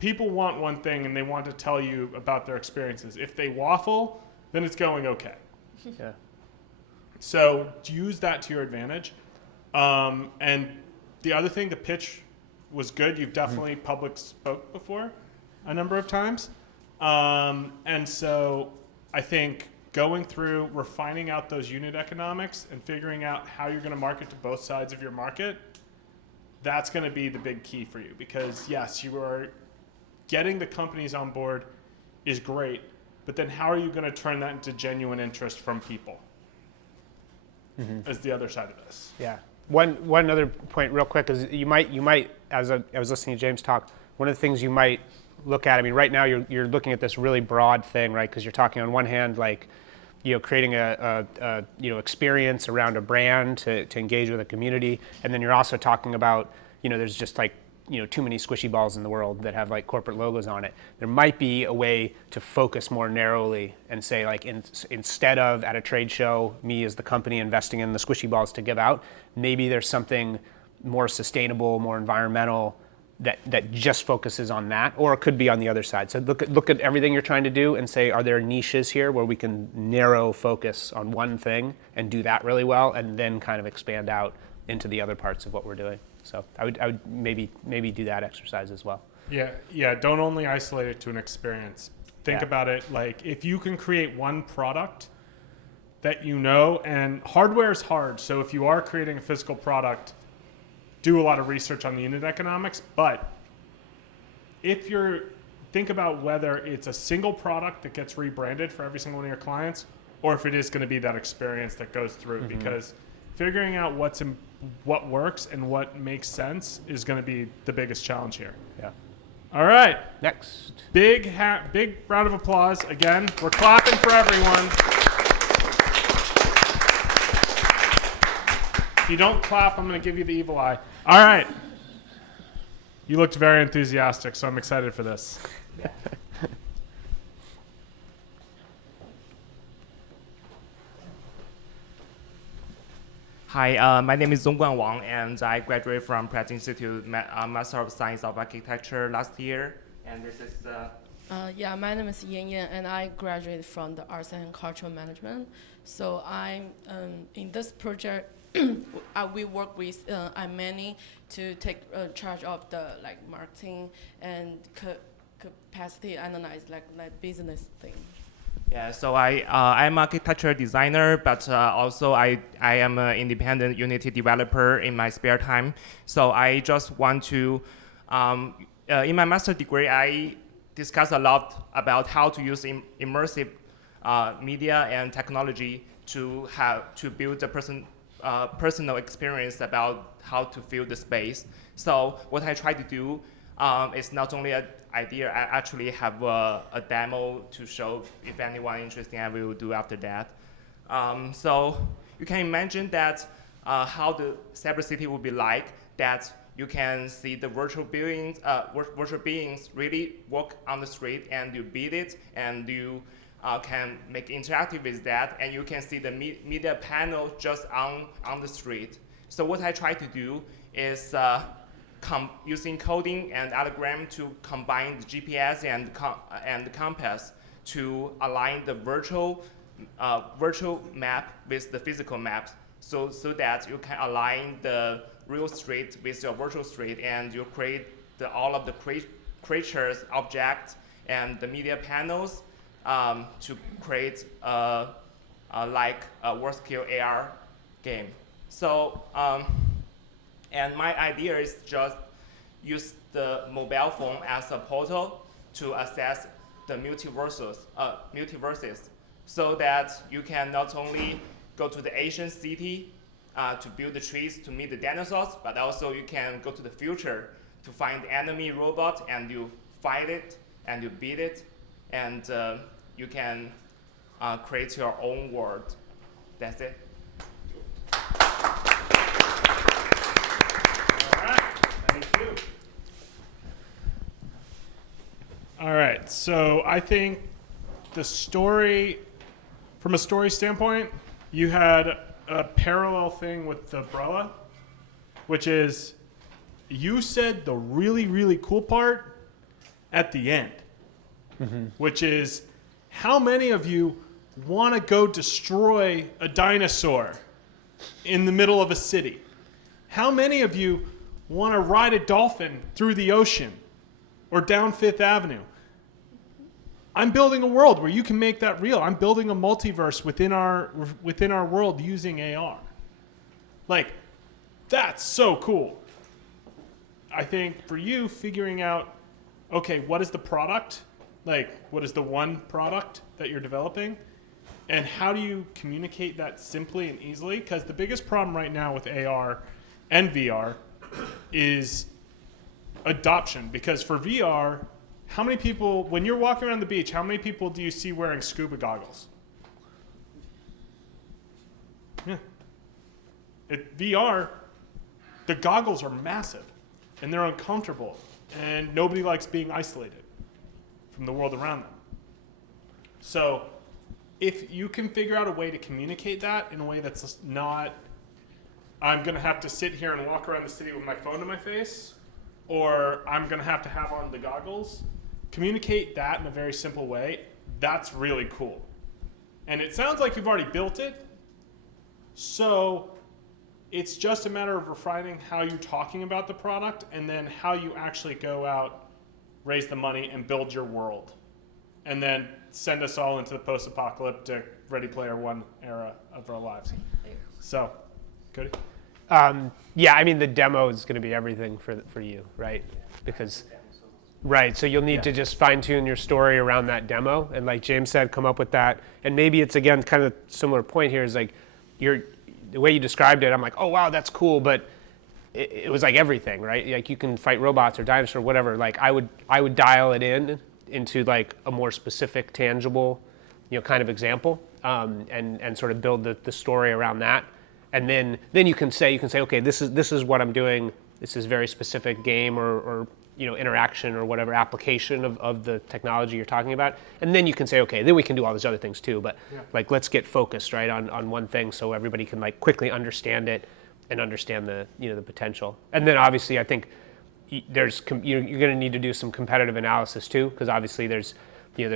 People want one thing and they want to tell you about their experiences. If they waffle, then it's going okay. Yeah. So use that to your advantage. And the other thing, the pitch was good. You've definitely public spoke before a number of times. And so I think going through, refining out those unit economics and figuring out how you're going to market to both sides of your market, that's going to be the big key for you. Because yes, you are getting the companies on board is great, but then how are you going to turn that into genuine interest from people? As the other side of this. Yeah. One other point real quick is you might, as I was listening to James talk, one of the things you might look at, I mean, right now you're looking at this really broad thing, right? Because you're talking on one hand, like, creating a experience around a brand to engage with a community. And then you're also talking about, there's just like, too many squishy balls in the world that have like corporate logos on it. There might be a way to focus more narrowly and say, like, instead of at a trade show, me as the company investing in the squishy balls to give out, maybe there's something more sustainable, more environmental that just focuses on that, or it could be on the other side. So look at everything you're trying to do and say, are there niches here where we can narrow focus on one thing and do that really well, and then kind of expand out into the other parts of what we're doing. So I would maybe do that exercise as well. Yeah. Don't only isolate it to an experience. Think about it like if you can create one product that and hardware is hard. So if you are creating a physical product, do a lot of research on the unit economics. But if think about whether it's a single product that gets rebranded for every single one of your clients, or if it is going to be that experience that goes through, because figuring out what works and what makes sense is going to be the biggest challenge here. Yeah. All right. Next. Big round of applause. Again, we're clapping for everyone. If you don't clap, I'm going to give you the evil eye. All right. You looked very enthusiastic, so I'm excited for this. Hi, my name is Zongguan Wang, and I graduated from Pratt Institute Master of Science of Architecture last year. And this is yeah, my name is Yan Yan, and I graduated from the Arts and Cultural Management. So I'm in this project. We work with Imani to take charge of the marketing and capacity analyze like business thing. Yeah, so I'm an architecture designer, but also I am an independent Unity developer in my spare time. So I just want to, in my master's degree, I discuss a lot about how to use immersive media and technology to build a personal experience about how to feel the space. So what I try to do is not only an idea, I actually have a demo to show if anyone interested, I will do after that. So you can imagine that how the cyber city would be like, that you can see the virtual beings really walk on the street and you beat it, and you can make interactive with that, and you can see the media panel just on the street. So what I try to do is using coding and algorithm to combine the GPS and the compass to align the virtual map with the physical map, so that you can align the real street with your virtual street, and you create all of the creatures, objects, and the media panels to create like a world-scale AR game. So, and my idea is just use the mobile phone as a portal to access the multiverses, so that you can not only go to the ancient city to build the trees to meet the dinosaurs, but also you can go to the future to find the enemy robot, and you fight it and you beat it, and you can create your own world. That's it. All right, so I think the story, from a story standpoint, you had a parallel thing with the umbrella, which is you said the really, really cool part at the end, which is how many of you want to go destroy a dinosaur in the middle of a city? How many of you want to ride a dolphin through the ocean or down Fifth Avenue? I'm building a world where you can make that real. I'm building a multiverse within our world using AR. Like, that's so cool. I think for you, figuring out, okay, what is the product? Like, what is the one product that you're developing? And how do you communicate that simply and easily? Because the biggest problem right now with AR and VR is adoption. Because for VR, how many people, when you're walking around the beach, how many people do you see wearing scuba goggles? Yeah. VR, the goggles are massive, and they're uncomfortable, and nobody likes being isolated from the world around them. So if you can figure out a way to communicate that in a way that's not, I'm going to have to sit here and walk around the city with my phone to my face, or I'm going to have on the goggles, communicate that in a very simple way, that's really cool. And it sounds like you've already built it, so it's just a matter of refining how you're talking about the product and then how you actually go out, raise the money, and build your world. And then send us all into the post-apocalyptic Ready Player One era of our lives. So, Cody? Yeah, I mean, the demo is going to be everything for you, right? Because, right, so you'll need to just fine-tune your story around that demo. And like James said, come up with that. And maybe it's, again, kind of a similar point here is like, the way you described it, I'm like, oh, wow, that's cool. But it was like everything, right? Like you can fight robots or dinosaurs or whatever. Like I would dial it into like a more specific, tangible, kind of example, and sort of build the story around that. and then you can say, okay, this is what I'm doing. This is very specific game or interaction or whatever application of the technology you're talking about. And then you can say, okay, then we can do all these other things too. But like, let's get focused, right, on one thing so everybody can like quickly understand it and understand the potential. And then obviously I think you're going to need to do some competitive analysis too, because obviously there's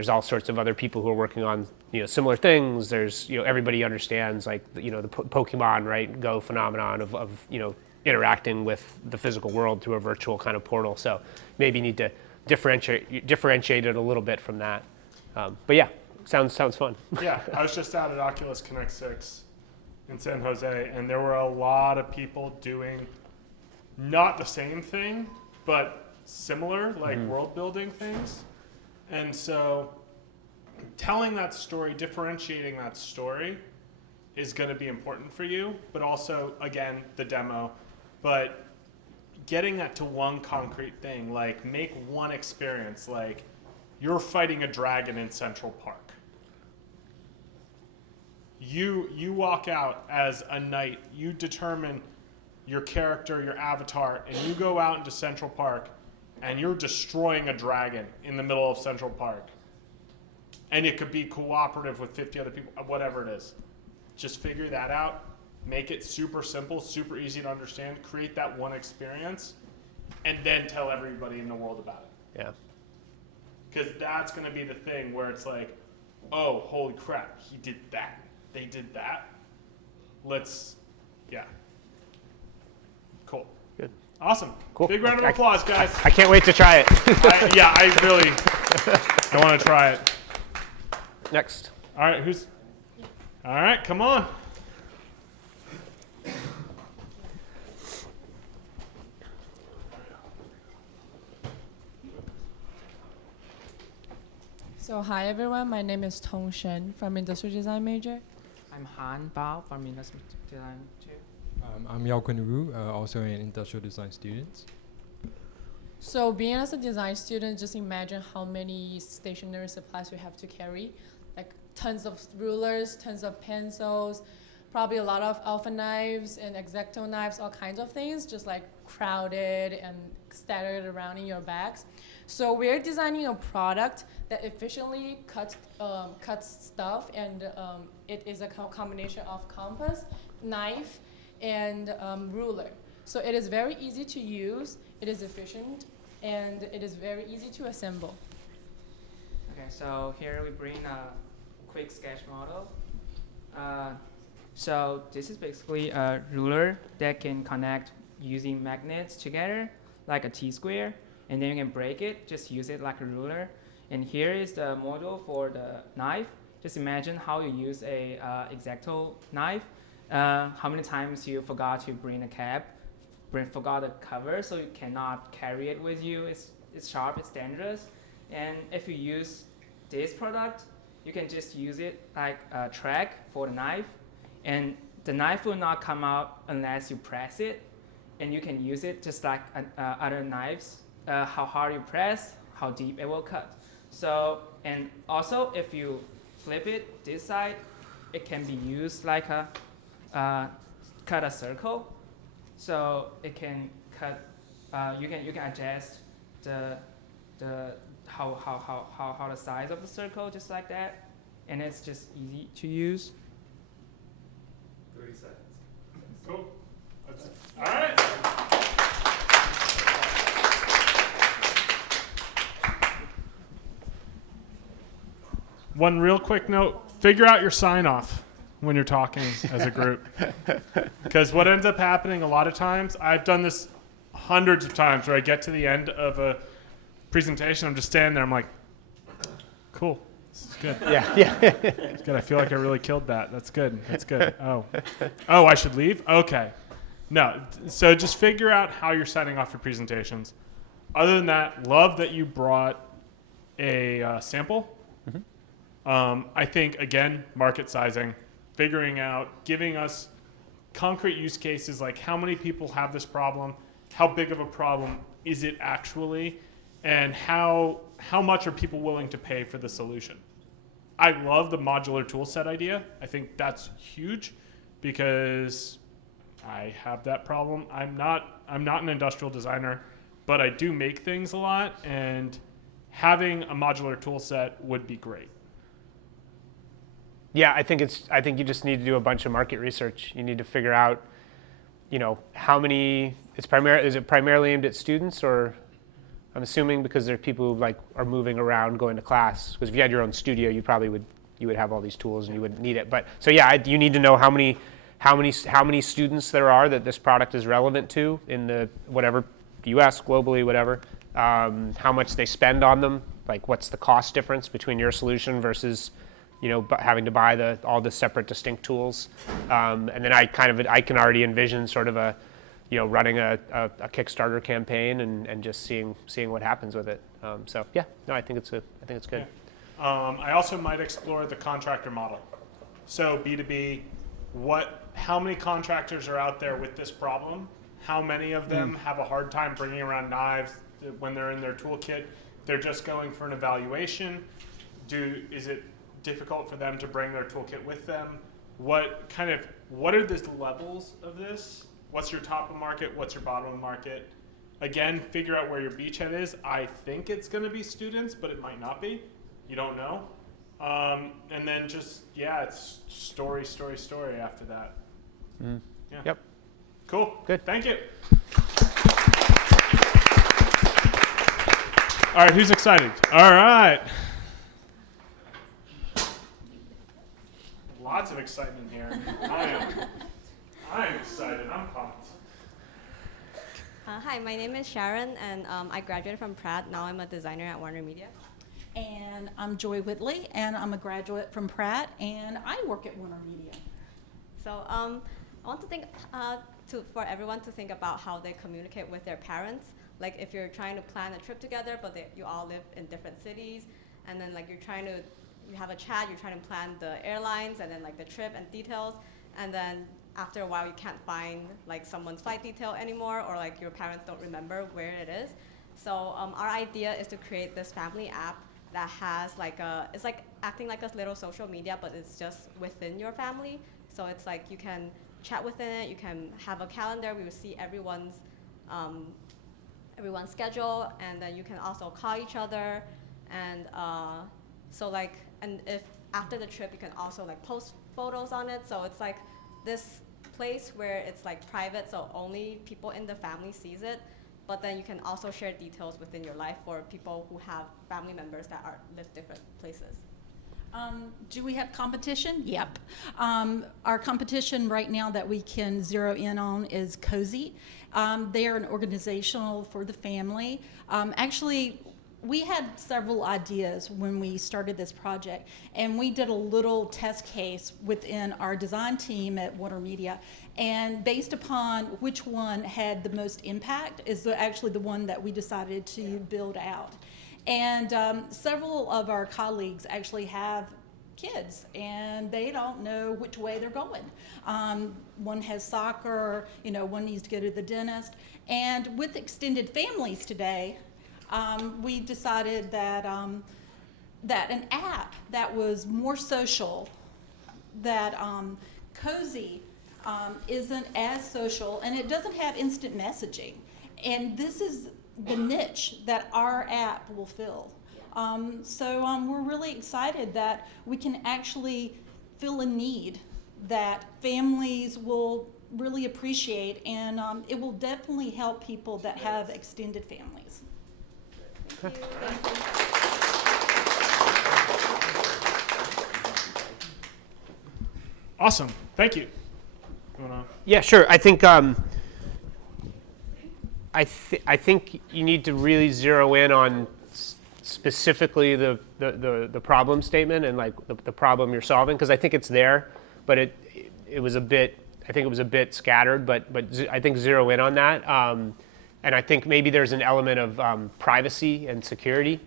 all sorts of other people who are working on similar things. There's everybody understands like the Pokemon, right, Go phenomenon of interacting with the physical world through a virtual kind of portal. So maybe you need to differentiate it a little bit from that. But yeah, sounds fun. Yeah, I was just out at Oculus Connect 6 in San Jose, and there were a lot of people doing not the same thing, but similar, like world building things. And so telling that story, differentiating that story is going to be important for you, but also, again, the demo. But getting that to one concrete thing, like make one experience, like you're fighting a dragon in Central Park. You walk out as a knight, you determine your character, your avatar, and you go out into Central Park and you're destroying a dragon in the middle of Central Park. And it could be cooperative with 50 other people, whatever it is. Just figure that out. Make it super simple, super easy to understand. Create that one experience, and then tell everybody in the world about it. Yeah. Because that's going to be the thing where it's like, oh, holy crap, he did that. They did that. Yeah. Cool. Good. Awesome. Cool. Big round of applause, guys. I can't wait to try it. I really want to try it. Next. All right, come on. So hi everyone, my name is Tong Shen from Industrial Design major. I'm Han Bao from Industrial Design too. I'm Yao Kun Wu, also an industrial design student. So being as a design student, just imagine how many stationery supplies we have to carry, like tons of rulers, tons of pencils, probably a lot of alpha knives and X-Acto knives, all kinds of things, just like crowded and scattered around in your bags. So we're designing a product that efficiently cuts stuff, and it is a combination of compass, knife, and ruler. So it is very easy to use, it is efficient, and it is very easy to assemble. Okay, so here we bring a quick sketch model. So this is basically a ruler that can connect using magnets together, like a T-square, and then you can break it, just use it like a ruler. And here is the model for the knife. Just imagine how you use a X-Acto knife. How many times you forgot to bring a cap, forgot the cover, so you cannot carry it with you. It's sharp, it's dangerous. And if you use this product, you can just use it like a track for the knife, and the knife will not come out unless you press it, and you can use it just like other knives. How hard you press, how deep it will cut. So, and also if you flip it this side, it can be used like a cut a circle. So it can cut. You can adjust the how the size of the circle, just like that, and it's just easy to use. 30 seconds. Cool. All right. One real quick note, figure out your sign off when you're talking as a group. Because what ends up happening a lot of times, I've done this hundreds of times where I get to the end of a presentation, I'm just standing there, I'm like, cool, this is good. Yeah. It's good, I feel like I really killed that. That's good. Oh, I should leave? Okay. No, so just figure out how you're setting off your presentations. Other than that, love that you brought a sample. I think, again, market sizing, figuring out, giving us concrete use cases like how many people have this problem, how big of a problem is it actually, and how much are people willing to pay for the solution. I love the modular tool set idea. I think that's huge because I have that problem. I'm not an industrial designer, but I do make things a lot, and having a modular tool set would be great. Yeah, I think you just need to do a bunch of market research. You need to figure out, how many. Is it primarily aimed at students, or I'm assuming because there are people who are moving around, going to class. Because if you had your own studio, you would have all these tools and you wouldn't need it. But so yeah, you need to know how many students there are that this product is relevant to in the whatever U.S., globally, whatever. How much they spend on them, like what's the cost difference between your solution versus having to buy all the separate distinct tools. And then I can already envision sort of running a Kickstarter campaign and just seeing what happens with it. So yeah, no, I think it's good. Yeah. I also might explore the contractor model. So B2B, how many contractors are out there with this problem? How many of them have a hard time bringing around knives when they're in their toolkit? They're just going for an evaluation. Is it difficult for them to bring their toolkit with them? What are the levels of this? What's your top of market? What's your bottom of market? Again, figure out where your beachhead is. I think it's going to be students, but it might not be. You don't know. And then it's story after that. Yeah. Yep. Cool. Good. Thank you. All right, who's excited? All right. Lots of excitement here. I am excited. I'm pumped. Hi, my name is Sharon, and I graduated from Pratt. Now I'm a designer at Warner Media. And I'm Joy Whitley, and I'm a graduate from Pratt, and I work at Warner Media. So I want to think for everyone to think about how they communicate with their parents. Like if you're trying to plan a trip together, but you all live in different cities, and then you have a chat, you're trying to plan the airlines and then the trip and details, and then after a while you can't find someone's flight detail anymore, or your parents don't remember where it is. So our idea is to create this family app that has it's acting like a little social media, but it's just within your family. So it's you can chat within it, you can have a calendar, we will see everyone's schedule, and then you can also call each other, and and if after the trip you can also post photos on it. So it's this place where it's private, so only people in the family sees it. But then you can also share details within your life for people who have family members that live different places. Do we have competition? Yep. Our competition right now that we can zero in on is Cody. They are an organizational for the family. Actually, we had several ideas when we started this project, and we did a little test case within our design team at Warner Media, and based upon which one had the most impact is actually the one that we decided to build out. And several of our colleagues actually have kids, and they don't know which way they're going. One has soccer, one needs to go to the dentist, and with extended families today, we decided that that an app that was more social, that Cody isn't as social, and it doesn't have instant messaging. And this is the niche that our app will fill. So we're really excited that we can actually fill a need that families will really appreciate, and it will definitely help people that have extended families. Thank you. Awesome. Thank you. Yeah, sure. I think I think you need to really zero in on specifically the problem statement and the problem you're solving, because I think it's there, but it was a bit. I think it was a bit scattered, but I think zero in on that. And I think maybe there's an element of privacy and security,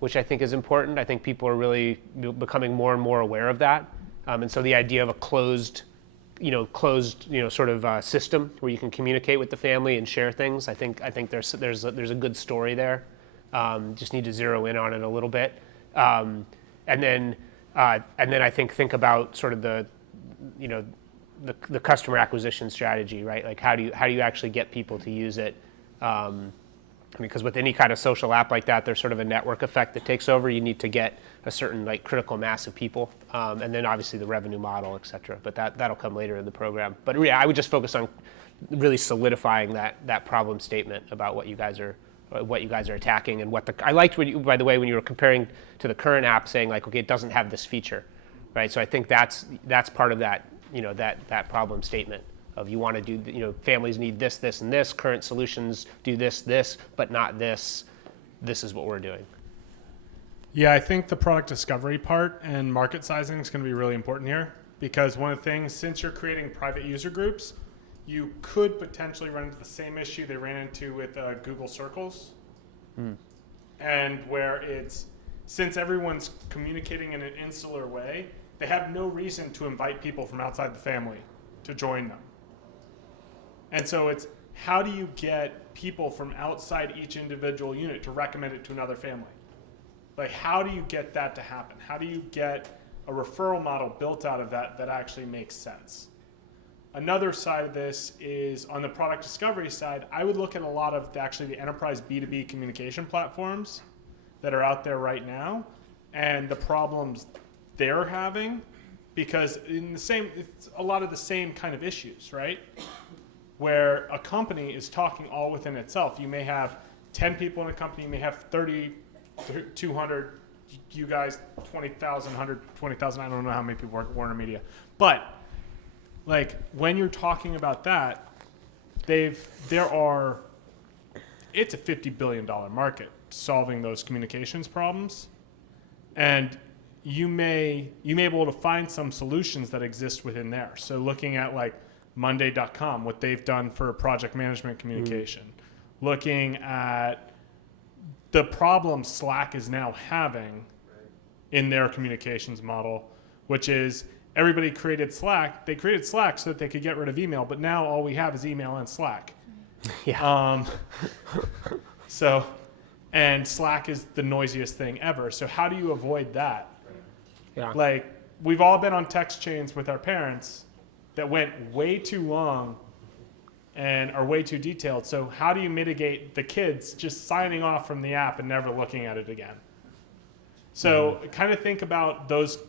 which I think is important. I think people are really becoming more and more aware of that. And so the idea of a closed sort of system where you can communicate with the family and share things. I think there's a good story there. Just need to zero in on it a little bit, and then I think about sort of the the customer acquisition strategy, right? Like how do you actually get people to use it? Because with any kind of social app like that, there's sort of a network effect that takes over. You need to get a certain like critical mass of people, and then obviously the revenue model, et cetera. But that'll come later in the program. But yeah, I would just focus on really solidifying that problem statement about what you guys are attacking, and I liked when you, by the way, when you were comparing to the current app, saying like, okay, it doesn't have this feature, right? So I think that's part of that, that problem statement of you want to do, families need this, this, and this. Current solutions do this, this, but not this. This is what we're doing. Yeah, I think the product discovery part and market sizing is going to be really important here, because one of the things, since you're creating private user groups, you could potentially run into the same issue they ran into with Google Circles. And where since everyone's communicating in an insular way, they have no reason to invite people from outside the family to join them. And so it's, how do you get people from outside each individual unit to recommend it to another family? Like, how do you get that to happen? How do you get a referral model built out of that actually makes sense? Another side of this is on the product discovery side, I would look at a lot of the enterprise B2B communication platforms that are out there right now and the problems they're having, because it's a lot of the same kind of issues, right? Where a company is talking all within itself. You may have 10 people in a company, you may have 30, 200, you guys 20,000, 120,000, I don't know how many people work at Warner Media. But like when you're talking about that, it's a $50 billion market solving those communications problems. And you may be able to find some solutions that exist within there. So looking at like Monday.com, what they've done for project management communication, looking at the problem Slack is now having in their communications model, which is everybody created Slack. They created Slack so that they could get rid of email, but now all we have is email and Slack. Yeah. And Slack is the noisiest thing ever. So how do you avoid that? Yeah. Like, we've all been on text chains with our parents that went way too long and are way too detailed. So how do you mitigate the kids just signing off from the app and never looking at it again? So kind of think about those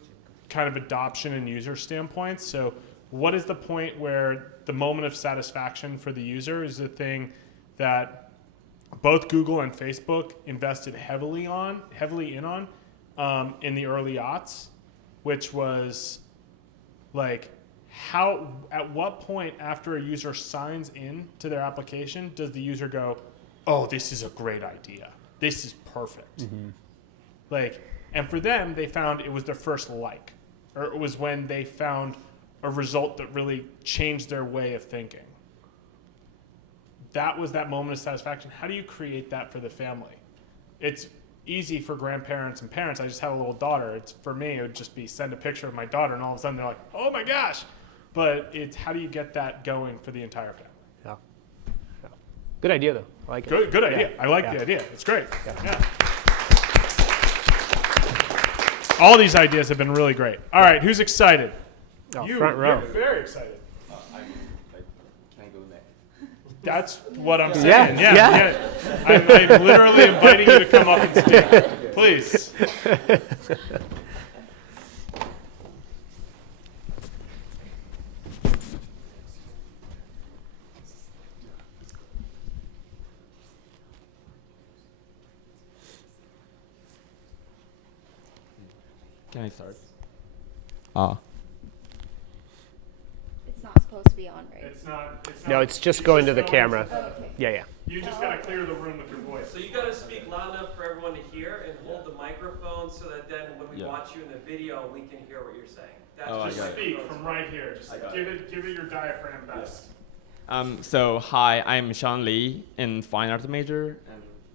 kind of adoption and user standpoints. So what is the point where the moment of satisfaction for the user is the thing that both Google and Facebook invested heavily in the early aughts, which was like, at what point after a user signs in to their application does the user go, oh, this is a great idea, this is perfect? And for them, they found it was their first like, or it was when they found a result that really changed their way of thinking. That was that moment of satisfaction. How do you create that for the family? It's easy for grandparents and parents. I just had a little daughter. For me, it would just be send a picture of my daughter, and all of a sudden they're like, oh my gosh. But it's how do you get that going for the entire family? Yeah. Good idea, though. I like it. Good idea. I like the idea. It's great. Yeah. All these ideas have been really great. All right, who's excited? Front row. You're very excited. Can I go next? That's what I'm saying. Yeah. I'm literally inviting you to come up and speak. Please. Can I start? It's not supposed to be on, right? It's not. No, it's just going to the camera. Okay. Yeah. You just got to clear the room with your voice. So you got to speak loud enough for everyone to hear and hold the microphone so that then when we watch you in the video, we can hear what you're saying. Just speak from right here. Just give it your diaphragm best. So hi, I'm Sean Lee, in fine art major.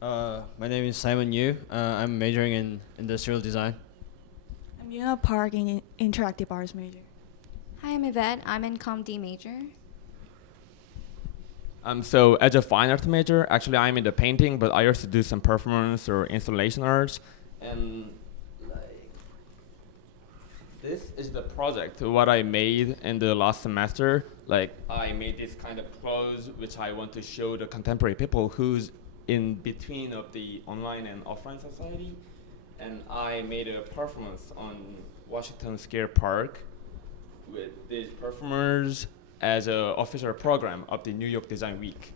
My name is Simon Yu. I'm majoring in industrial design. I'm Yuna Park, in interactive arts major. Hi, I'm Yvette. I'm in ComD major. So as a fine art major, actually I'm in the painting, but I also do some performance or installation arts. And This is the project what I made in the last semester. Like I made this kind of clothes which I want to show the contemporary people who's in between of the online and offline society. And I made a performance on Washington Square Park with these performers as an official program of the New York Design Week.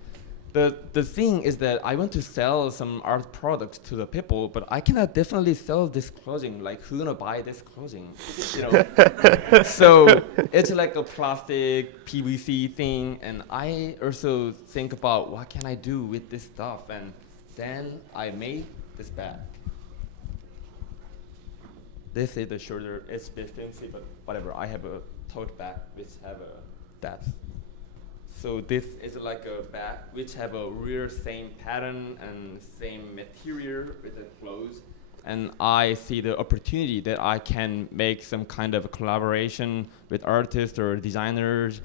The thing is that I want to sell some art products to the people, but I cannot definitely sell this clothing. Like, who's gonna buy this clothing? You know? So it's like a plastic PVC thing, and I also think about what can I do with this stuff, and then I made this bag. This is the shoulder. It's a bit fancy, but whatever. I have a tote bag which have a depth. So this is like a bag which have a real same pattern and same material with the clothes. And I see the opportunity that I can make some kind of a collaboration with artists or designers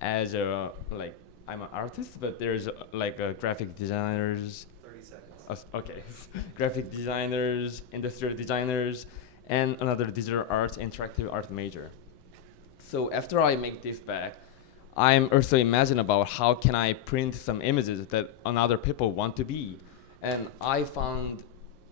as a, like, I'm an artist, but there's like a graphic designers. 30 seconds. Okay. Graphic designers, industrial designers, and another digital art, interactive art major. So after I make this bag, I'm also imagine about how can I print some images that another people want to be. And I found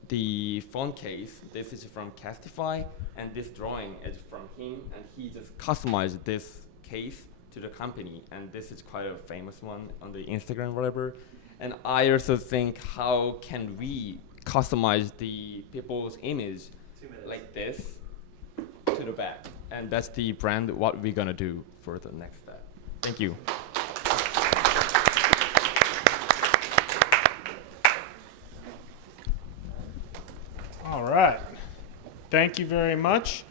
the phone case. This is from Castify, and this drawing is from him, and he just customized this case to the company, and this is quite a famous one on the Instagram, whatever. And I also think, how can we customize the people's image like this to the back? And that's the brand, what we're gonna do for the next step. Thank you. All right. Thank you very much.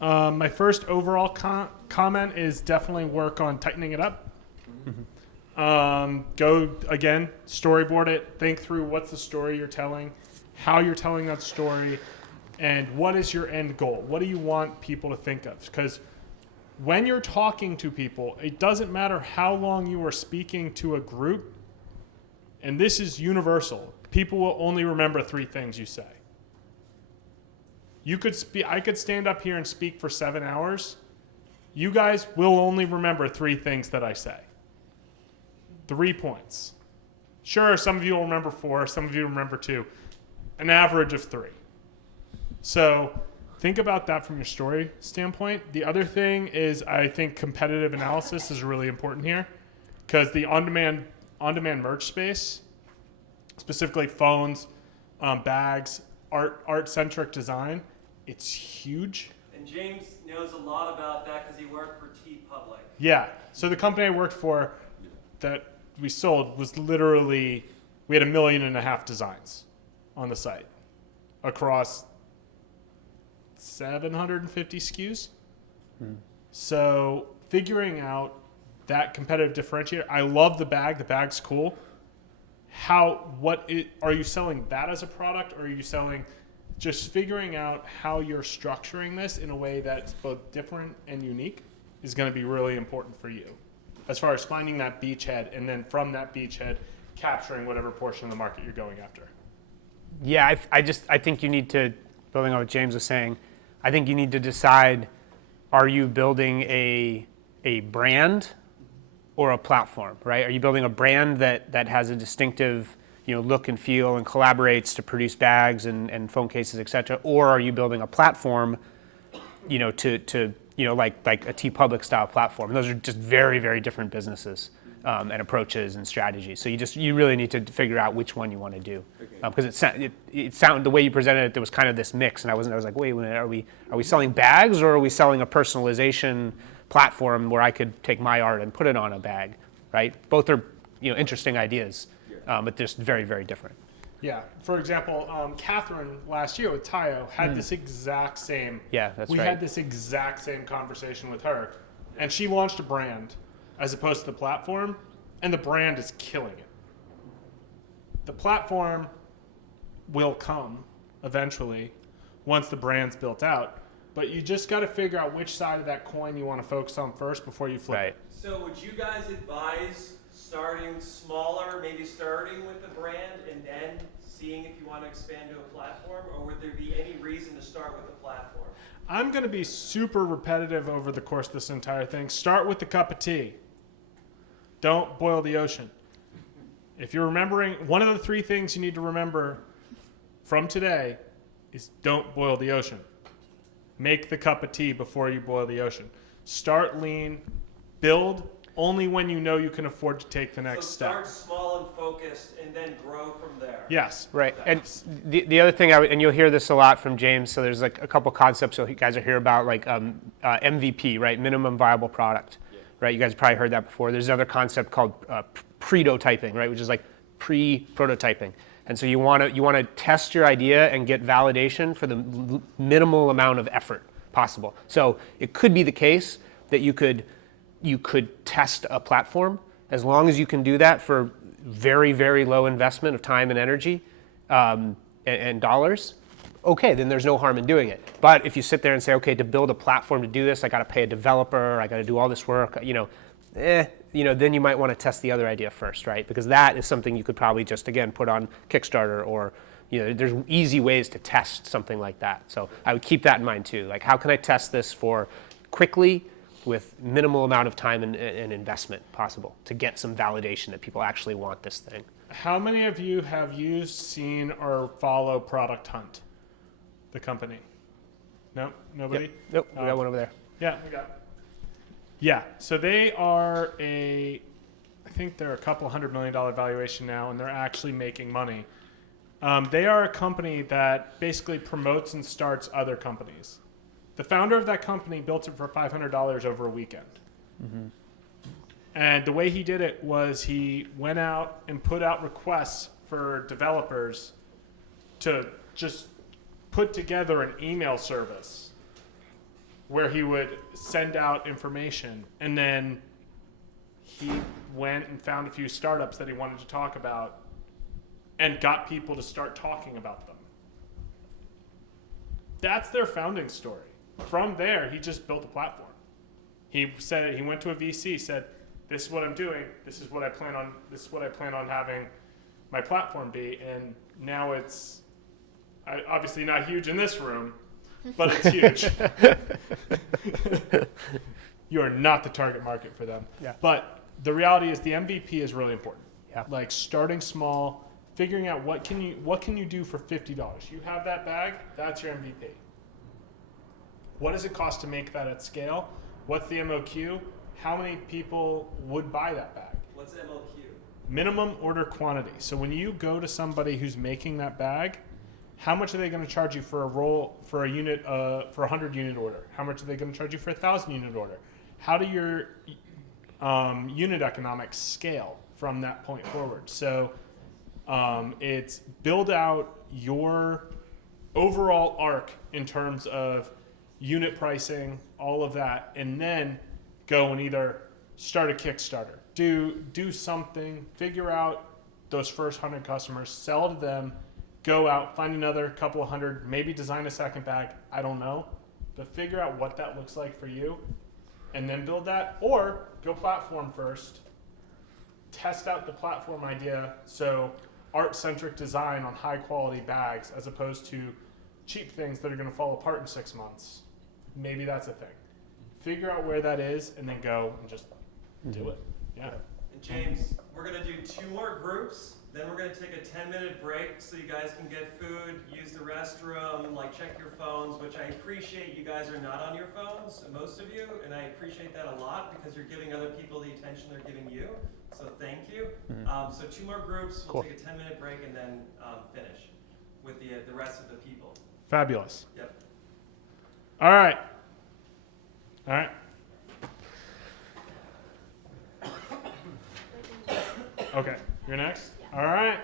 My first overall comment is definitely work on tightening it up. Go, again, storyboard it. Think through what's the story you're telling, how you're telling that story, and what is your end goal? What do you want people to think of? Because when you're talking to people, it doesn't matter how long you are speaking to a group, and this is universal. People will only remember 3 things you say. I could stand up here and speak for 7 hours. You guys will only remember 3 things that I say. 3 points. Sure, some of you will remember 4, some of you will remember 2. An average of 3. So think about that from your story standpoint. The other thing is, I think competitive analysis is really important here, because the on-demand merch space, specifically phones, bags, art-centric design, it's huge. And James knows a lot about that because he worked for TeePublic. Yeah. So the company I worked for that we sold was literally, we had 1.5 million designs on the site across 750 SKUs. So figuring out that competitive differentiator. I love the bag. The bag's cool. Are you selling that as a product, or are you selling, just figuring out how you're structuring this in a way that's both different and unique is going to be really important for you, as far as finding that beachhead, and then from that beachhead capturing whatever portion of the market you're going after. Yeah, I think you need to, building on what James was saying, I think you need to decide, are you building a brand or a platform, right? Are you building a brand that has a distinctive, look and feel and collaborates to produce bags and phone cases, et cetera? Or are you building a platform, like a TeePublic style platform? And those are just very, very different businesses and approaches and strategies. So you really need to figure out which one you want to do. Because it sounded, the way you presented it, there was kind of this mix, and I was like, wait a minute, are we selling bags, or are we selling a personalization platform where I could take my art and put it on a bag, right? Both are interesting ideas, but they're just very, very different. Yeah. For example, Catherine last year with Tayo had this exact same. Yeah, that's we right. had this exact same conversation with her, and she launched a brand as opposed to the platform, and the brand is killing it. The platform will come eventually once the brand's built out, but you just got to figure out which side of that coin you want to focus on first before you flip it. So would you guys advise starting smaller, maybe starting with the brand and then seeing if you want to expand to a platform, or would there be any reason to start with a platform? I'm going to be super repetitive over the course of this entire thing. Start with the cup of tea. Don't boil the ocean. If you're remembering, one of the 3 things you need to remember from today is don't boil the ocean. Make the cup of tea before you boil the ocean. Start lean, build only when you know you can afford to take the next step. Start small and focused and then grow from there. Yes. Right. And the other thing, and you'll hear this a lot from James, so there's like a couple concepts you guys will hear about, like MVP, right? Minimum viable product, right? You guys probably heard that before. There's another concept called prototyping, right? Which is like pre-prototyping. And so you want to test your idea and get validation for the minimal amount of effort possible. So it could be the case that you could test a platform. As long as you can do that for very, very low investment of time and energy and dollars, okay, then there's no harm in doing it. But if you sit there and say, okay, to build a platform to do this, I got to pay a developer, I got to do all this work, then you might want to test the other idea first, right? Because that is something you could probably just, again, put on Kickstarter, or there's easy ways to test something like that. So I would keep that in mind too. Like, how can I test this for quickly with minimal amount of time and investment possible to get some validation that people actually want this thing? How many of you have used, seen, or follow Product Hunt, the company? No? Nobody? Yep. Nope, we got one over there. Yeah, we got. Yeah, so they are I think they're a couple $100 million valuation now, and they're actually making money. They are a company that basically promotes and starts other companies. The founder of that company built it for $500 over a weekend. Mm-hmm. And the way he did it was he went out and put out requests for developers to just put together an email service where he would send out information, and then he went and found a few startups that he wanted to talk about and got people to start talking about them. That's their founding story. From there, he just built a platform. He said, he went to a VC, said, this is what I'm doing, this is what I plan on having my platform be, and now it's obviously not huge in this room, but it's huge. You are not the target market for them. Yeah. But the reality is the MVP is really important. Yeah. Like starting small, figuring out what can you do for $50. You have that bag, that's your MVP. What does it cost to make that at scale? What's the MOQ? How many people would buy that bag? What's MOQ? Minimum order quantity. So when you go to somebody who's making that bag, how much are they going to charge you for a roll, for a unit, for a 100-unit order? How much are they going to charge you for a 1,000-unit order? How do your unit economics scale from that point forward? So it's build out your overall arc in terms of unit pricing, all of that, and then go and either start a Kickstarter, do something, figure out those first 100 customers, sell to them, go out, find another couple of hundred, maybe design a second bag, I don't know, but figure out what that looks like for you, and then build that, or go platform first, test out the platform idea, so art-centric design on high-quality bags as opposed to cheap things that are going to fall apart in 6 months. Maybe that's a thing. Figure out where that is, and then go and just do it. Yeah. And James, we're going to do 2 more groups. Then we're going to take a 10-minute break so you guys can get food, use the restroom, like check your phones, which I appreciate. You guys are not on your phones, most of you, and I appreciate that a lot because you're giving other people the attention they're giving you. So thank you. So 2 more groups. We'll take a 10-minute break and then finish with the rest of the people. Fabulous. Yep. All right. All right. Okay, you're next? All right.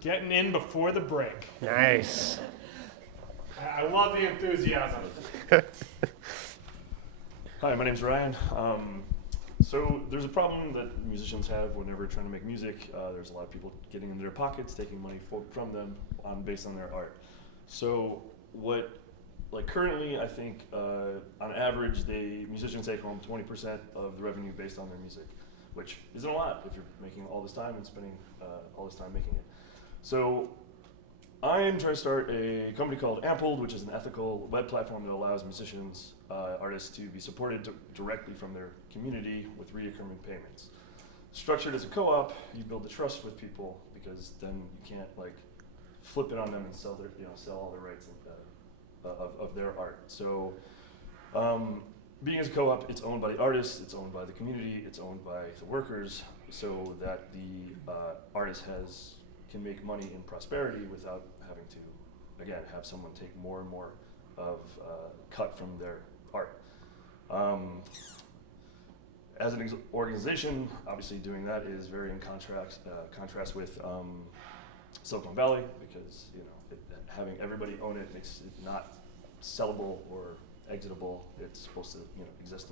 Getting in before the break. Nice. I love the enthusiasm. Hi, my name's Ryan. So there's a problem that musicians have whenever trying to make music. There's a lot of people getting into their pockets, taking money from them based on their art. So currently, I think on average, musicians take home 20% of the revenue based on their music, which isn't a lot if you're making all this time and spending all this time making it. So I'm trying to start a company called Ampled, which is an ethical web platform that allows musicians, artists to be supported directly from their community with recurring payments. Structured as a co-op, you build the trust with people because then you can't like flip it on them and sell their, sell all the rights of their art. So, being as a co-op, it's owned by the artists, it's owned by the community, it's owned by the workers, so that the artist can make money in prosperity without having to, again, have someone take more and more of cut from their art. As an organization, obviously doing that is very in contrast with Silicon Valley, because having everybody own it makes it not sellable or exitable. It's supposed to exist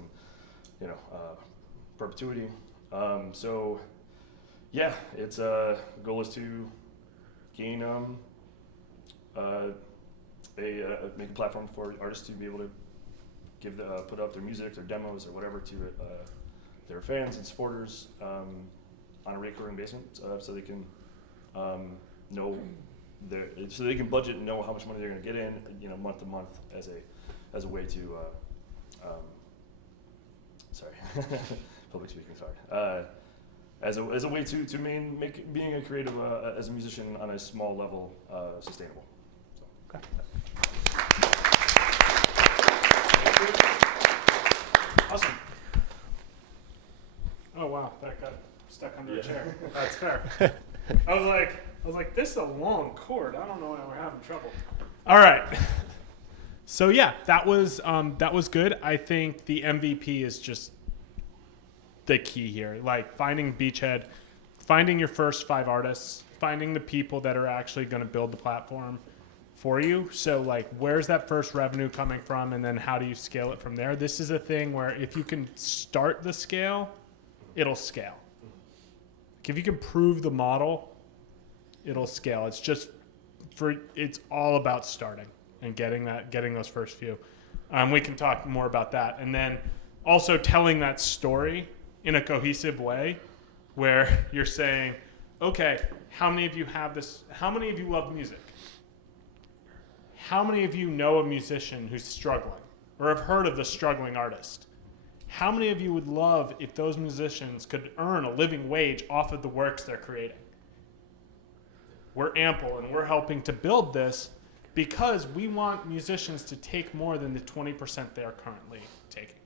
in perpetuity. So yeah, its goal is to gain make a platform for artists to be able to put up their music, their demos, or whatever to their fans and supporters on a recurring basis, so they can so they can budget and know how much money they're going to get in, month to month, as a way to public speaking. Sorry, as a way to make being a creative as a musician on a small level sustainable. So. Okay. Awesome. Oh wow, that got stuck under a chair. That's fair. I was like, this is a long cord. I don't know why we're having trouble. All right. So yeah, that was good. I think the MVP is just the key here. Like finding Beachhead, finding your first 5 artists, finding the people that are actually going to build the platform for you. So like, where's that first revenue coming from, and then how do you scale it from there? This is a thing where if you can start the scale, it'll scale. Like if you can prove the model, it'll scale. It's all about starting and getting those first few. We can talk more about that, and then also telling that story in a cohesive way, where you're saying, okay, how many of you have this? How many of you love music? How many of you know a musician who's struggling or have heard of the struggling artist? How many of you would love if those musicians could earn a living wage off of the works they're creating? We're Ample, and we're helping to build this because we want musicians to take more than the 20% they are currently taking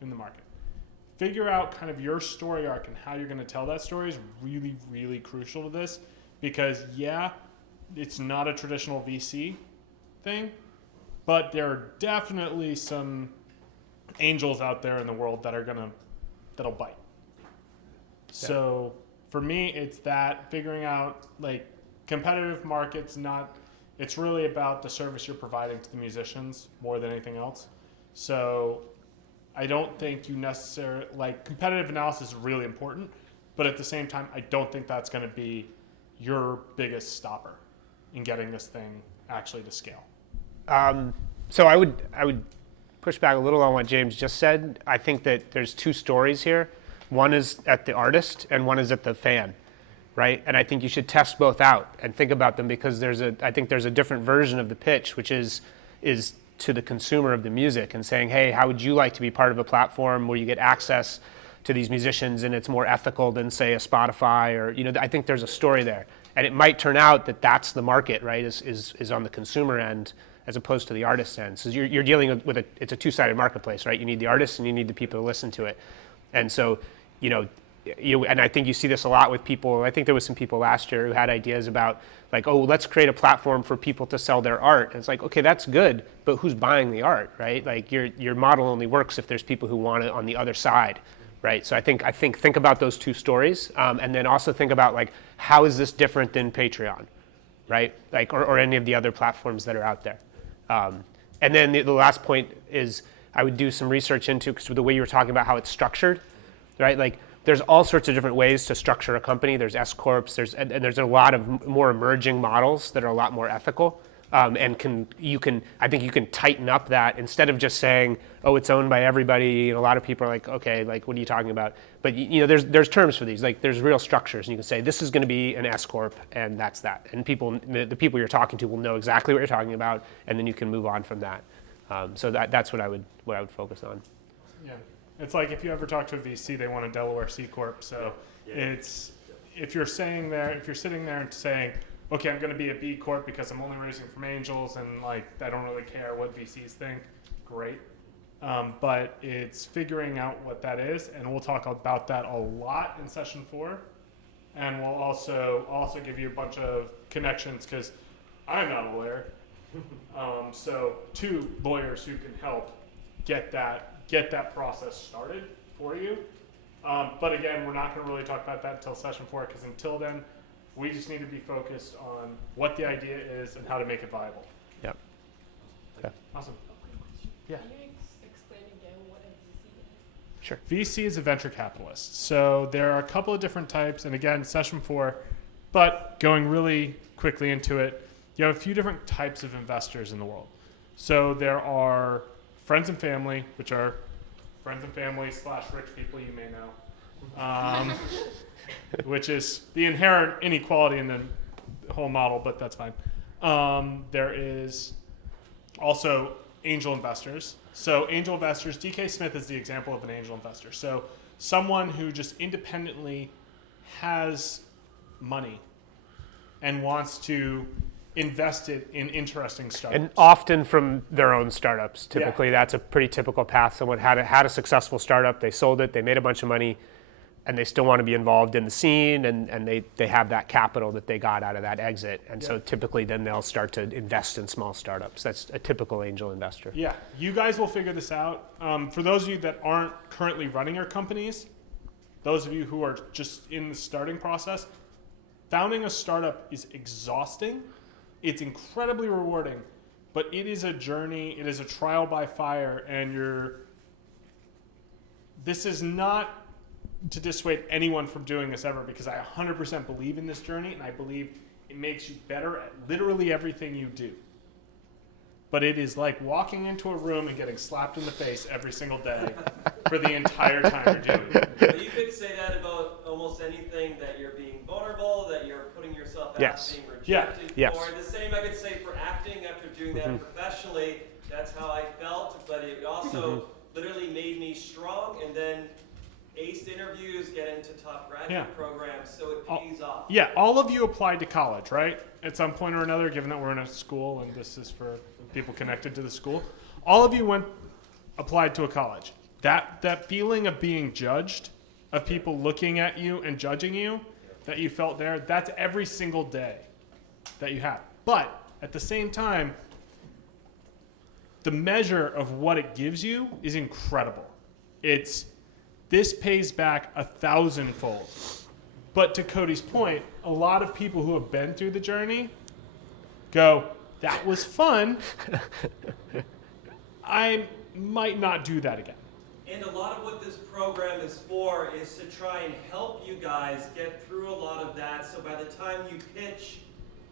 in the market. Figure out kind of your story arc and how you're going to tell that story is really, really crucial to this, because yeah, it's not a traditional VC thing, but there are definitely some angels out there in the world that'll bite. So for me, it's that figuring out like competitive markets, it's really about the service you're providing to the musicians more than anything else. So I don't think you necessarily, competitive analysis is really important, but at the same time, I don't think that's going to be your biggest stopper in getting this thing actually to scale. So I would push back a little on what James just said. I think that there's 2 stories here. One is at the artist and one is at the fan, right? And I think you should test both out and think about them, because I think there's a different version of the pitch, which is to the consumer of the music and saying, hey, how would you like to be part of a platform where you get access to these musicians and it's more ethical than, say, a Spotify, or, I think there's a story there. And it might turn out that that's the market, right, is on the consumer end as opposed to the artist end. So you're dealing with it's a 2-sided marketplace, right? You need the artists and you need the people to listen to it. And so, and I think you see this a lot with people. I think there was some people last year who had ideas about like, oh, let's create a platform for people to sell their art. And it's like, okay, that's good, but who's buying the art, right? Like your model only works if there's people who want it on the other side, right? So I think about those 2 stories, and then also think about like, how is this different than Patreon, right? Like or any of the other platforms that are out there. And then the last point is I would do some research into, because the way you were talking about how it's structured, right? Like there's all sorts of different ways to structure a company. There's S-corps, there's a lot of more emerging models that are a lot more ethical. and I think you can tighten up that instead of just saying, oh, it's owned by everybody. And a lot of people are like, okay, like what are you talking about? But there's terms for these. Like there's real structures, and you can say this is going to be an S corp, and that's that. And the people you're talking to will know exactly what you're talking about, and then you can move on from that. So that's what I would focus on. Yeah, it's like if you ever talk to a VC, they want a Delaware C corp. So it's if you're sitting there and saying, okay, I'm going to be a B corp because I'm only raising from angels and like I don't really care what VCs think. Great, but it's figuring out what that is, and we'll talk about that a lot in session 4, and we'll also give you a bunch of connections because I'm not a lawyer. So 2 lawyers who can help get that process started for you. But again, we're not going to really talk about that until session 4 because until then, we just need to be focused on what the idea is and how to make it viable. Yep. Okay. Awesome. Yeah. Can you explain again what a VC is? Sure. VC is a venture capitalist. So there are a couple of different types, and again, session 4, but going really quickly into it, you have a few different types of investors in the world. So there are friends and family, which are friends and family / rich people you may know, which is the inherent inequality in the whole model, but that's fine. There is also angel investors. So angel investors, DK Smith is the example of an angel investor. So someone who just independently has money and wants to invest it in interesting startups. And often from their own startups. Typically, that's a pretty typical path. Someone had a successful startup, they sold it, they made a bunch of money, and they still want to be involved in the scene, and they have that capital that they got out of that exit. And so typically then they'll start to invest in small startups. That's a typical angel investor. Yeah, you guys will figure this out. For those of you that aren't currently running your companies, those of you who are just in the starting process, founding a startup is exhausting. It's incredibly rewarding, but it is a journey. It is a trial by fire, and this is not to dissuade anyone from doing this ever, because I 100% believe in this journey, and I believe it makes you better at literally everything you do. But it is like walking into a room and getting slapped in the face every single day for the entire time you're doing it. But you could say that about almost anything, that you're being vulnerable, that you're putting yourself out, being rejected for. The same I could say for acting after doing that professionally. That's how I felt, but it also literally made me strong, and then aced interviews, get into top graduate programs, so it pays off. Yeah, all of you applied to college, right? At some point or another, given that we're in a school and this is for people connected to the school. All of you applied to a college. That feeling of being judged, of people looking at you and judging you, that you felt there, that's every single day that you have. But at the same time, the measure of what it gives you is incredible. This pays back 1,000-fold. But to Cody's point, a lot of people who have been through the journey go, that was fun. I might not do that again. And a lot of what this program is for is to try and help you guys get through a lot of that, so by the time you pitch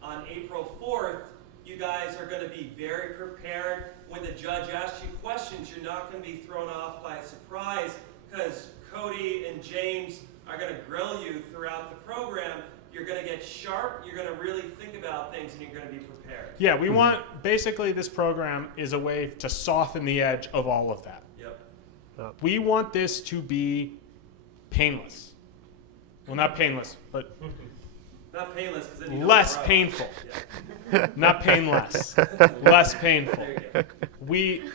on April 4th, you guys are going to be very prepared. When the judge asks you questions, you're not going to be thrown off by a surprise, because Cody and James are going to grill you throughout the program. You're going to get sharp, you're going to really think about things, and you're going to be prepared. Yeah, we want, basically this program is a way to soften the edge of all of that. Yep. We want this to be painless. Well, not painless, but not painless, because then you don't less grow. painful. Yeah. Not painless. Less painful. We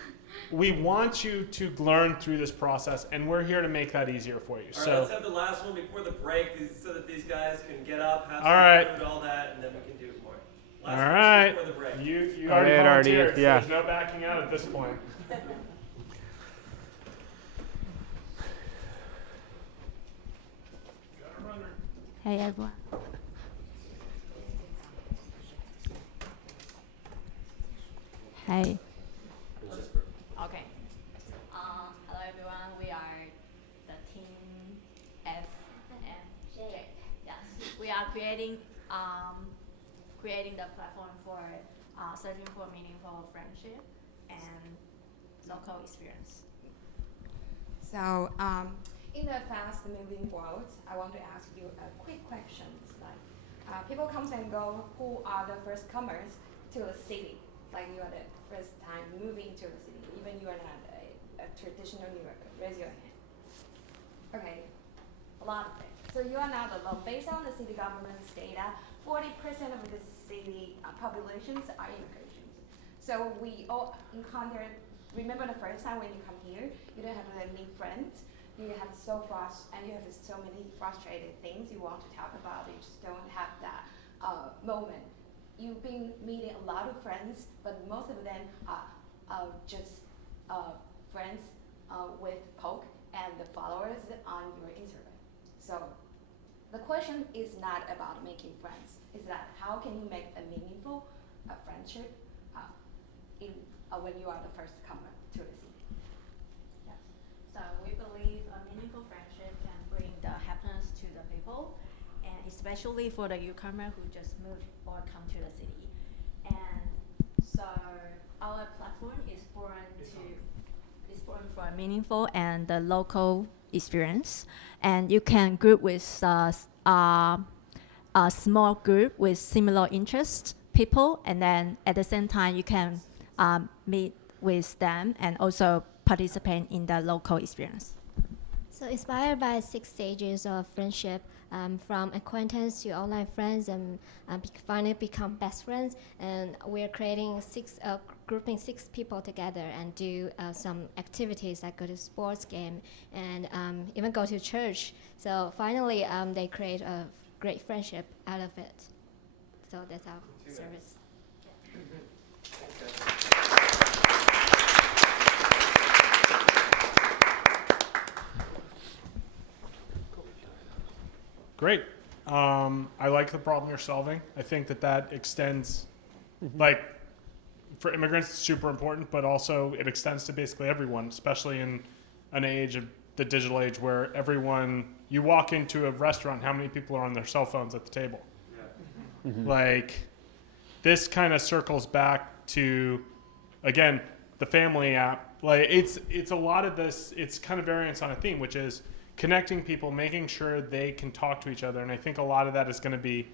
want you to learn through this process, and we're here to make that easier for you. All right, let's have the last one before the break, so that these guys can get up, have some food, all that, and then we can do more. Last All one right. before the break. You already volunteered, so there's no backing out at this point. Hey everyone. Hey. Okay. Hello everyone. We are the team FMJ. Yes. We are creating the platform for searching for meaningful friendship and local experience. So, in the fast-moving world, I want to ask you a quick question. Like, people come and go. Who are the first comers to a city? Like, you are the first time moving to a city, even you are not a traditional New Yorker. Raise your hand. Okay, a lot of it. So you are not alone. Based on the city government's data, 40% of the city populations are immigration. So we all encountered. Remember the first time when you come here, you don't have any friends. You have so many frustrated things you want to talk about. You just don't have that moment. You've been meeting a lot of friends, but most of them are just friends with Poke and the followers on your Instagram. So the question is not about making friends. It's that how can you make a meaningful friendship when you are the first comer to the city? Yes. So we believe a meaningful friendship can bring the happiness to the people, and especially for the newcomer who just moved or come to the city. And so our platform is born for a meaningful and the local experience. And you can group with a small group with similar interests people, and then at the same time you can meet with them and also participate in the local experience. So inspired by 6 stages of friendship, from acquaintance to online friends, and finally become best friends. And we're creating grouping 6 people together and do some activities like go to sports game and even go to church. So finally, they create a great friendship out of it. So that's our service. Great. I like the problem you're solving. I think that extends, like, for immigrants, it's super important, but also it extends to basically everyone, especially in an age of the digital age where you walk into a restaurant, how many people are on their cell phones at the table? Yeah. Like, this kind of circles back to, again, the family app. Like, it's a lot of this, it's kind of variants on a theme, which is connecting people, making sure they can talk to each other. And I think a lot of that is going to be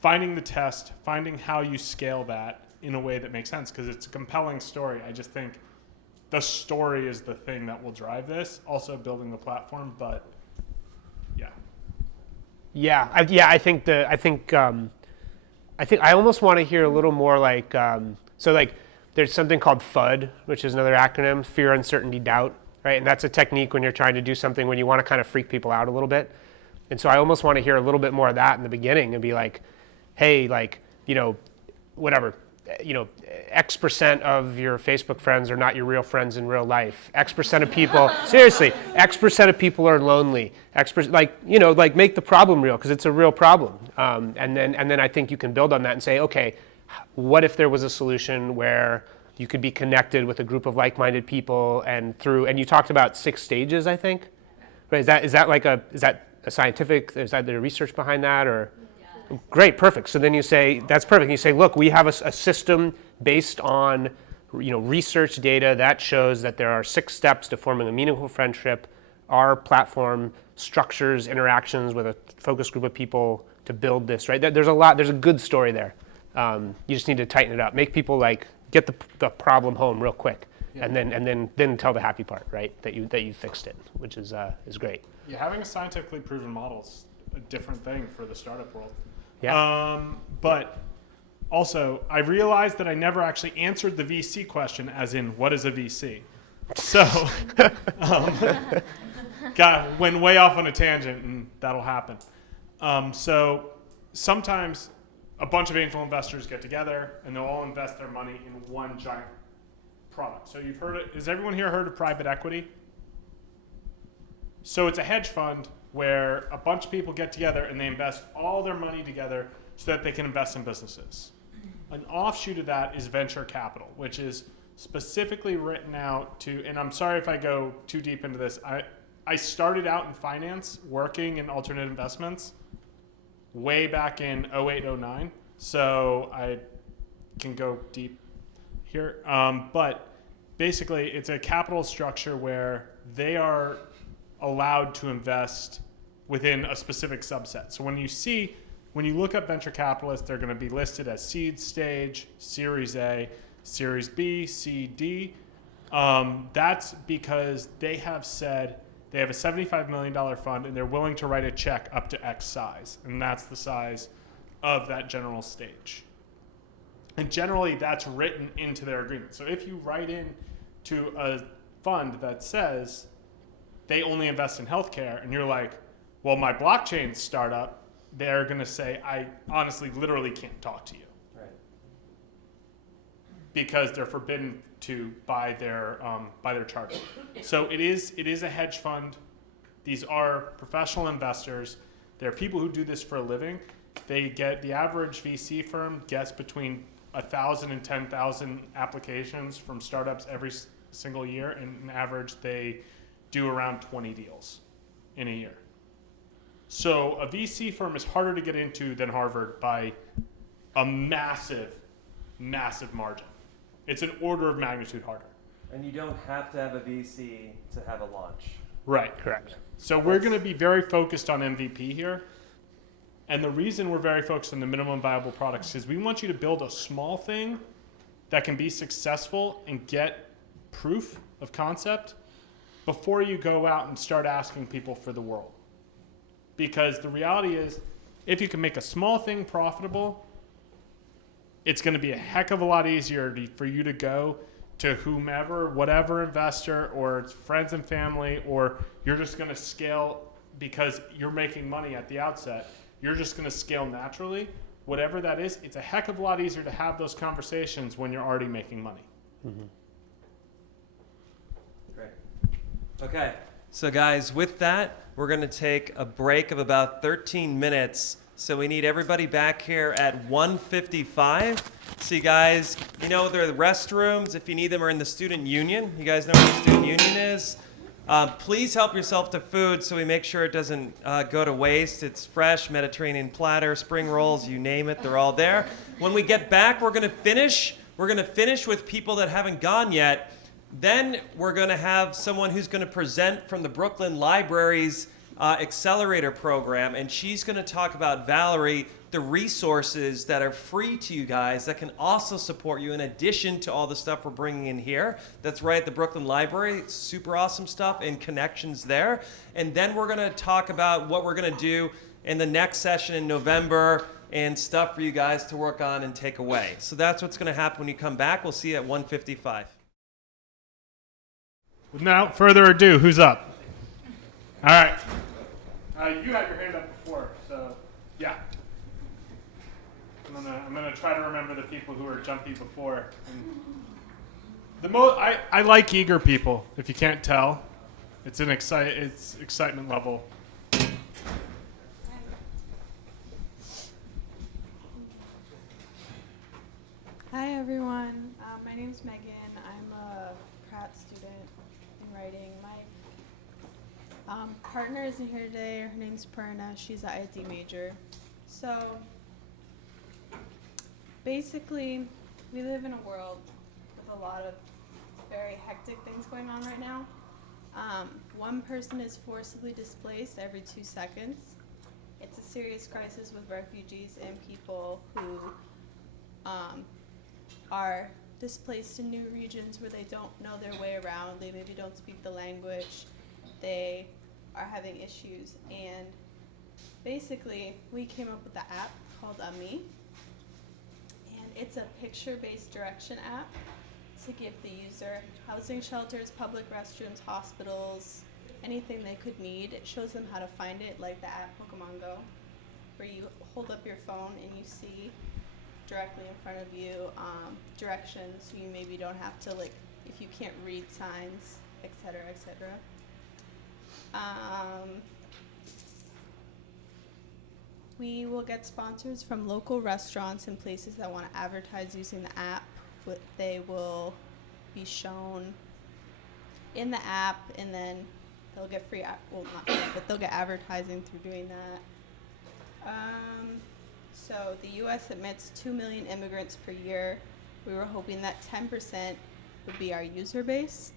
finding the test, finding how you scale that in a way that makes sense, because it's a compelling story. I just think the story is the thing that will drive this, also building the platform, but yeah. I think I almost want to hear a little more like, so like there's something called FUD, which is another acronym, fear, uncertainty, doubt. Right, and that's a technique when you're trying to do something when you want to kind of freak people out a little bit. And so I almost want to hear a little bit more of that in the beginning and be like, hey, like, whatever, X% of your Facebook friends are not your real friends in real life. X% of people, seriously, X% of people are lonely. Like make the problem real, because it's a real problem. And then I think you can build on that and say, okay, what if there was a solution where you could be connected with a group of like-minded people and you talked about 6 stages, I think, right? Is that a scientific, is that the research behind that, or? Yeah. Great, perfect. So then you say, that's perfect. You say, look, we have a system based on, research data that shows that there are 6 steps to forming a meaningful friendship. Our platform structures interactions with a focus group of people to build this, right? There's a good story there. You just need to tighten it up, make people get the problem home real quick, yeah. and then tell the happy part, right? That you fixed it, which is great. Yeah, having a scientifically proven model is a different thing for the startup world. Yeah. But also, I realized that I never actually answered the VC question, as in, what is a VC? So, went way off on a tangent, and that'll happen. So sometimes a bunch of angel investors get together and they'll all invest their money in one giant product. So you've heard it. Has everyone here heard of private equity? So it's a hedge fund where a bunch of people get together and they invest all their money together so that they can invest in businesses. An offshoot of that is venture capital, which is specifically written out to, and I'm sorry if I go too deep into this, I started out in finance working in alternate investments way back in 08, 09. So I can go deep here. But basically, it's a capital structure where they are allowed to invest within a specific subset. So when you look up venture capitalists, they're going to be listed as seed stage, Series A, Series B, C, D. That's because they have said they have a $75 million fund and they're willing to write a check up to X size. And that's the size of that general stage. And generally that's written into their agreement. So if you write in to a fund that says they only invest in healthcare and you're like, well, my blockchain startup, they're going to say, I honestly literally can't talk to you. Right. Because they're forbidden to by their charter. So it is a hedge fund. These are professional investors. There are people who do this for a living. The average VC firm gets between 1,000 and 10,000 applications from startups every single year, and on average they do around 20 deals in a year. So a VC firm is harder to get into than Harvard by a massive, massive margin. It's an order of magnitude harder. And you don't have to have a VC to have a launch. Right. Correct. So we're going to be very focused on MVP here. And the reason we're very focused on the minimum viable products is we want you to build a small thing that can be successful and get proof of concept before you go out and start asking people for the world. Because the reality is, if you can make a small thing profitable, it's going to be a heck of a lot easier for you to go to whomever, whatever investor, or it's friends and family, or you're just going to scale because you're making money at the outset. You're just going to scale naturally. Whatever that is, it's a heck of a lot easier to have those conversations when you're already making money. Mm-hmm. Great. Okay, so guys, with that, we're going to take a break of about 13 minutes. So we need everybody back here at 1:55. So you guys, there are the restrooms. If you need them, are in the student union. You guys know what the student union is? Please help yourself to food so we make sure it doesn't go to waste. It's fresh, Mediterranean platter, spring rolls, you name it, they're all there. When we get back, we're going to finish. We're going to finish with people that haven't gone yet. Then we're going to have someone who's going to present from the Brooklyn Library's Accelerator program, and she's going to talk about, Valerie, the resources that are free to you guys that can also support you in addition to all the stuff we're bringing in here. That's right at the Brooklyn Library. Super awesome stuff and connections there. And then we're going to talk about what we're going to do in the next session in November and stuff for you guys to work on and take away. So that's what's going to happen when you come back. We'll see you at 1:55. Without further ado, who's up? All right. You had your hand up before, so yeah. I'm gonna try to remember the people who were jumpy before. I like eager people. If you can't tell, it's excitement level. Hi everyone, my name's Megan. I'm a Pratt student in writing. My partner isn't here today. Her name's Perna. She's an IT major. So basically, we live in a world with a lot of very hectic things going on right now. One person is forcibly displaced every 2 seconds. It's a serious crisis with refugees and people who are displaced in new regions where they don't know their way around. They maybe don't speak the language. They are having issues. And basically, we came up with an app called Me. And it's a picture-based direction app to give the user housing shelters, public restrooms, hospitals, anything they could need. It shows them how to find it, like the app Pokemon Go, where you hold up your phone and you see directly in front of you directions, so you maybe don't have to, like, if you can't read signs, etc., etc. We will get sponsors from local restaurants and places that want to advertise using the app. They will be shown in the app, and then they'll get free, well, not free, but they'll get advertising through doing that. So the U.S. admits 2 million immigrants per year. We were hoping that 10% would be our user base.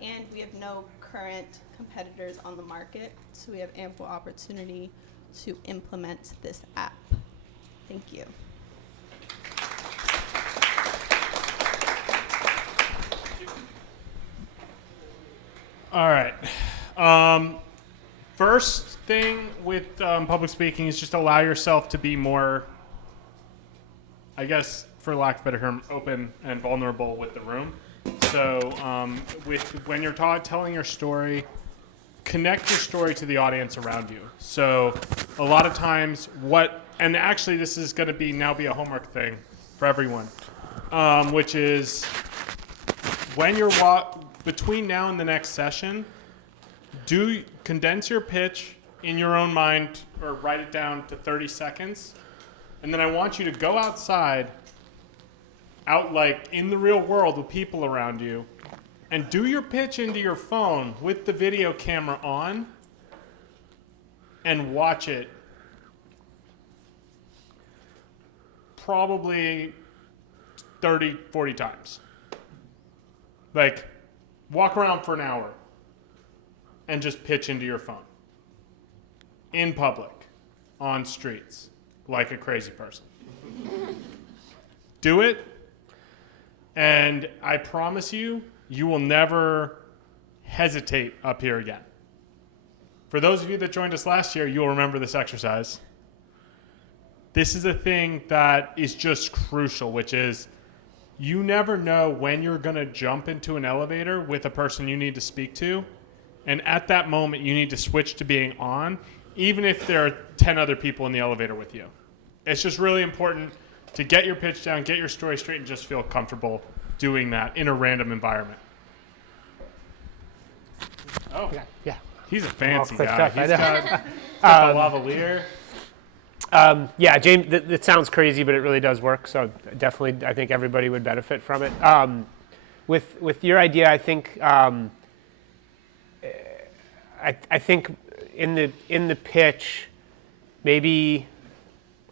And we have no current competitors on the market, so we have ample opportunity to implement this app. Thank you. All right. First thing with public speaking is just allow yourself to be more, I guess, for lack of a better term, open and vulnerable with the room. So when you're telling your story, connect your story to the audience around you. So a lot of times and actually this is going to now be a homework thing for everyone, which is when you're between now and the next session, condense your pitch in your own mind or write it down to 30 seconds. And then I want you to go outside, out like in the real world with people around you, and do your pitch into your phone with the video camera on and watch it probably 30, 40 times. Like, walk around for an hour and just pitch into your phone. In public, on streets, like a crazy person. Do it, and I promise you, you will never hesitate up here again. For those of you that joined us last year, you'll remember this exercise. This is a thing that is just crucial, which is you never know when you're going to jump into an elevator with a person you need to speak to, and at that moment, you need to switch to being on, even if there are 10 other people in the elevator with you. It's just really important to get your pitch down, get your story straight, and just feel comfortable doing that in a random environment. Oh, yeah. He's a fancy clicked guy. up, I He's know. got the lavalier. Yeah, James, it sounds crazy, but it really does work. So definitely, I think everybody would benefit from it. With your idea, I think I think in the pitch, maybe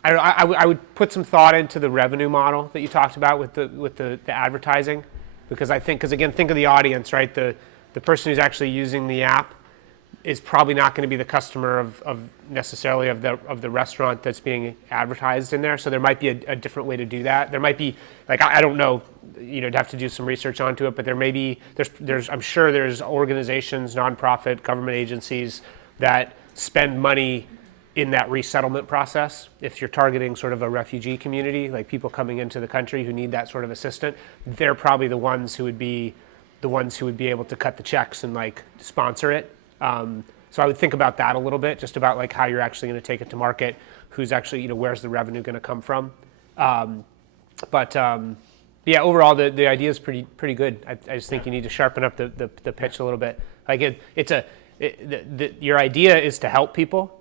I would put some thought into the revenue model that you talked about with the advertising, because again, think of the audience, right? The person who's actually using the app is probably not going to be the customer of necessarily of the restaurant that's being advertised in there. So there might be a different way to do that. There might be, like, I don't know, you'd have to do some research onto it, but I'm sure there's organizations, nonprofit, government agencies that spend money in that resettlement process. If you're targeting sort of a refugee community, like people coming into the country who need that sort of assistance, they're probably the ones who would be able to cut the checks and like sponsor it. So I would think about that a little bit, just about like how you're actually going to take it to market, who's actually, where's the revenue going to come from. Yeah, overall the idea is pretty good. I just think you need to sharpen up the pitch a little bit. Like your idea is to help people,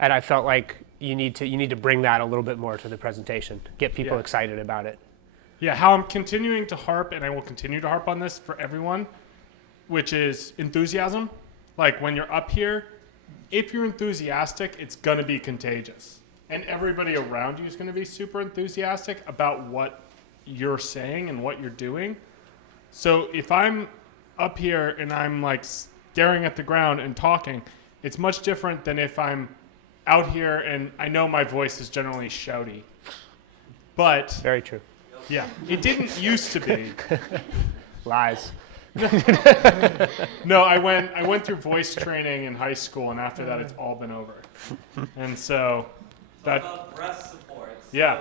and I felt like you need to bring that a little bit more to the presentation, get people excited about it. Yeah, how I'm continuing to harp, and I will continue to harp on this for everyone, which is enthusiasm. Like when you're up here, if you're enthusiastic, it's going to be contagious. And everybody around you is going to be super enthusiastic about what you're saying and what you're doing. So if I'm up here and I'm like staring at the ground and talking, it's much different than if I'm out here and I know my voice is generally shouty. But very true. Yeah, it didn't used to be. Lies. No, I went through voice training in high school, and after that, it's all been over. And so that. What about breath support? Yeah.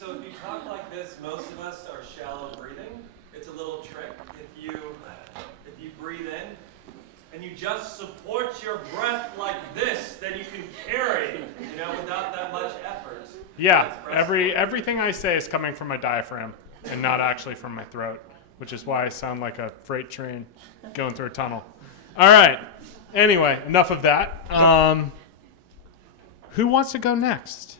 So if you talk like this, most of us are shallow breathing. It's a little trick. If you breathe in and you just support your breath like this, then you can carry, without that much effort. Yeah, everything I say is coming from my diaphragm and not actually from my throat, which is why I sound like a freight train going through a tunnel. All right. Anyway, enough of that. Who wants to go next?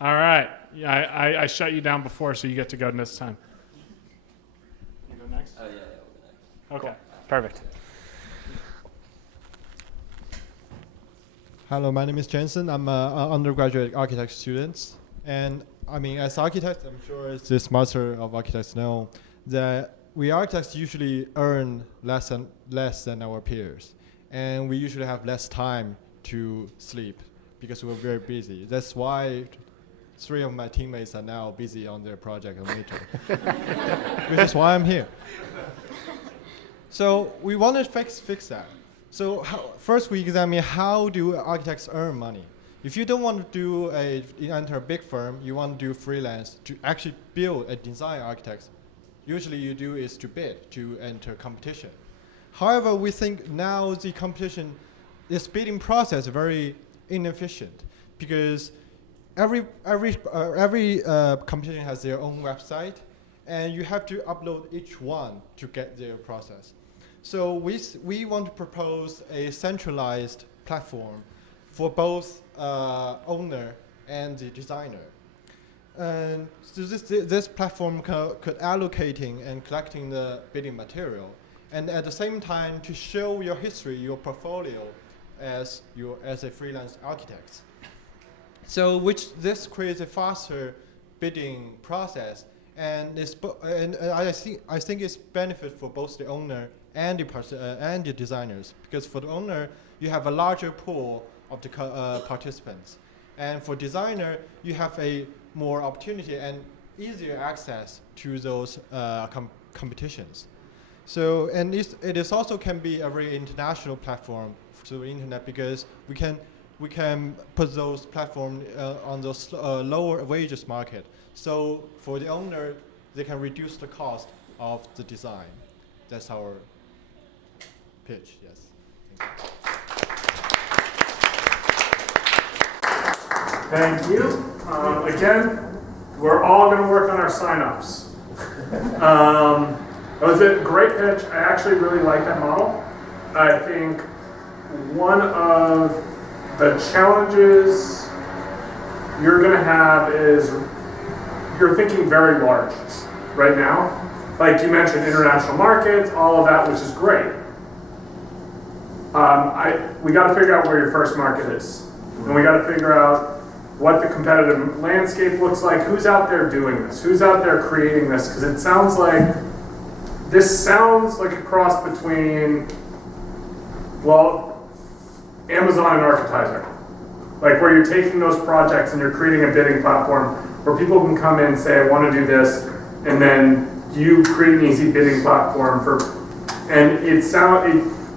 All right. Yeah, I shut you down before, so you get to go this time. You go next? Oh, yeah, we'll go next. Okay. Perfect. Hello, my name is Jensen. I'm an undergraduate architect student. And I mean, as architects, I'm sure as this Master of Architects know, that we architects usually earn less than our peers. And we usually have less time to sleep because we're very busy. That's why 3 of my teammates are now busy on their project on Major, which is why I'm here. So we want to fix that. So first we examine how do architects earn money. If you don't want to enter a big firm, you want to do freelance to actually build a design architect. Usually you do is to bid to enter competition. However, we think now the competition, this bidding process is very inefficient because every competition has their own website, and you have to upload each one to get their process. So we want to propose a centralized platform for both owner and the designer. And so this platform could allocating and collecting the bidding material, and at the same time to show your history, your portfolio as a freelance architect. So this creates a faster bidding process, and I think it's benefit for both the owner and the designers, because for the owner you have a larger pool of the participants, and for designer you have a more opportunity and easier access to those competitions. So and it is also can be a very international platform through the internet, because we can put those platforms on those lower wages market. So for the owner, they can reduce the cost of the design. That's our pitch, yes. Thank you. Again, we're all going to work on our sign-offs. It was a great pitch. I actually really like that model. I think one of the challenges you're going to have is you're thinking very large right now. Like you mentioned, international markets, all of that, which is great. We got to figure out where your first market is. And we got to figure out what the competitive landscape looks like, who's out there doing this, who's out there creating this, because it sounds like a cross between, well, Amazon and Architizer. Like where you're taking those projects and you're creating a bidding platform where people can come in and say, I want to do this, and then you create an easy bidding platform and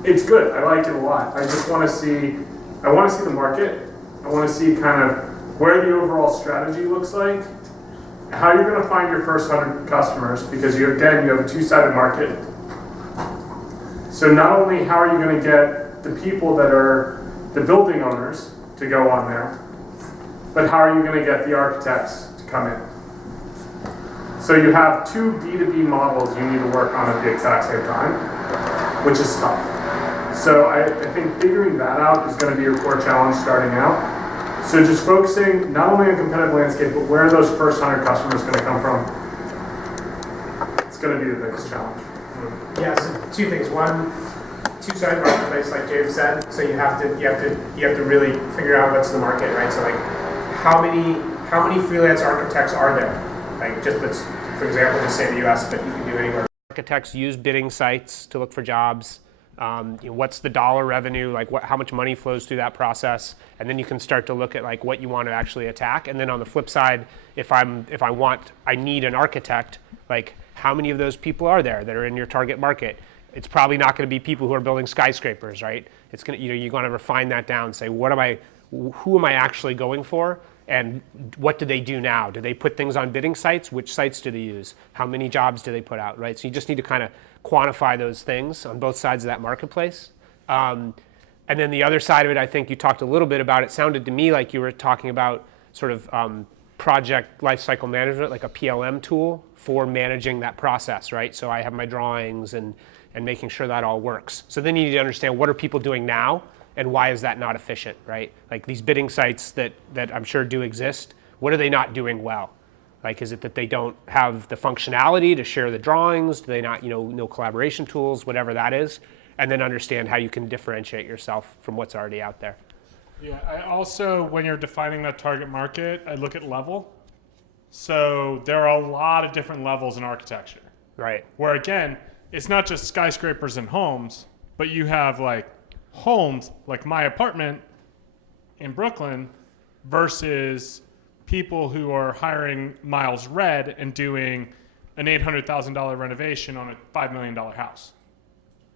it's good. I like it a lot. I just want to see the market. I want to see kind of where the overall strategy looks like, how you're going to find your first 100 customers, because you have a two-sided market. So not only how are you going to get the people that are the building owners to go on there, but how are you going to get the architects to come in? So you have two B2B models you need to work on at the exact same time, which is tough. So I think figuring that out is going to be your core challenge starting out. So just focusing not only on competitive landscape, but where are those first 100 customers going to come from? It's going to be the biggest challenge. Yeah, so two things. One, two-sided marketplace, like James said. So you have to really figure out what's the market, right? So like, how many freelance architects are there? Like, just let's, for example, just say the U.S., but you can do anywhere. Architects use bidding sites to look for jobs. What's the dollar revenue, like how much money flows through that process, and then you can start to look at like what you want to actually attack. And then on the flip side, if I need an architect, like how many of those people are there that are in your target market? It's probably not going to be people who are building skyscrapers, right? It's going to, you're going to refine that down, say who am I actually going for, and what do they do now? Do they put things on bidding sites? Which sites do they use? How many jobs do they put out, right? So you just need to kind of quantify those things on both sides of that marketplace. And then the other side of it, I think you talked a little bit about, it sounded to me like you were talking about sort of project lifecycle management, like a PLM tool for managing that process, right? So I have my drawings and making sure that all works. So then you need to understand, what are people doing now and why is that not efficient, right? Like these bidding sites that I'm sure do exist, what are they not doing well? Like, is it that they don't have the functionality to share the drawings? Do they not, no collaboration tools, whatever that is? And then understand how you can differentiate yourself from what's already out there. Yeah, I also, when you're defining that target market, I look at level. So there are a lot of different levels in architecture. Right. Where again, it's not just skyscrapers and homes, but you have like homes, like my apartment in Brooklyn, versus people who are hiring Miles Red and doing an $800,000 renovation on a $5 million house.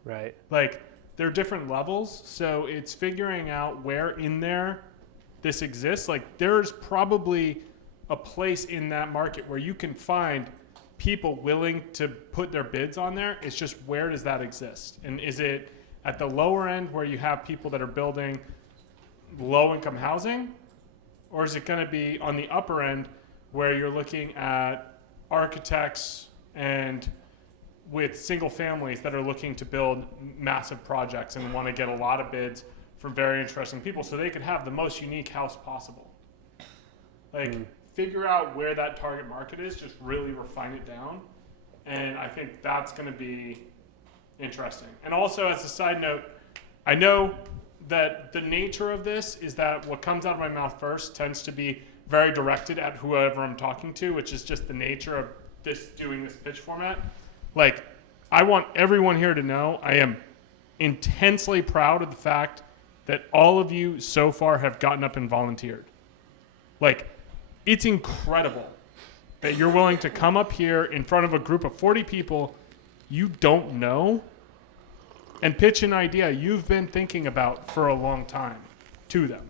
Right. Like, there are different levels, so it's figuring out where in there this exists. Like, there's probably a place in that market where you can find people willing to put their bids on there. It's just, where does that exist? And is it at the lower end where you have people that are building low-income housing? Or is it going to be on the upper end where you're looking at architects and with single families that are looking to build massive projects and want to get a lot of bids from very interesting people so they could have the most unique house possible? Like, figure out where that target market is, just really refine it down. And I think that's going to be interesting. And also, as a side note, I know that the nature of this is that what comes out of my mouth first tends to be very directed at whoever I'm talking to, which is just the nature of doing this pitch format. Like, I want everyone here to know I am intensely proud of the fact that all of you so far have gotten up and volunteered. Like, it's incredible that you're willing to come up here in front of a group of 40 people you don't know and pitch an idea you've been thinking about for a long time to them.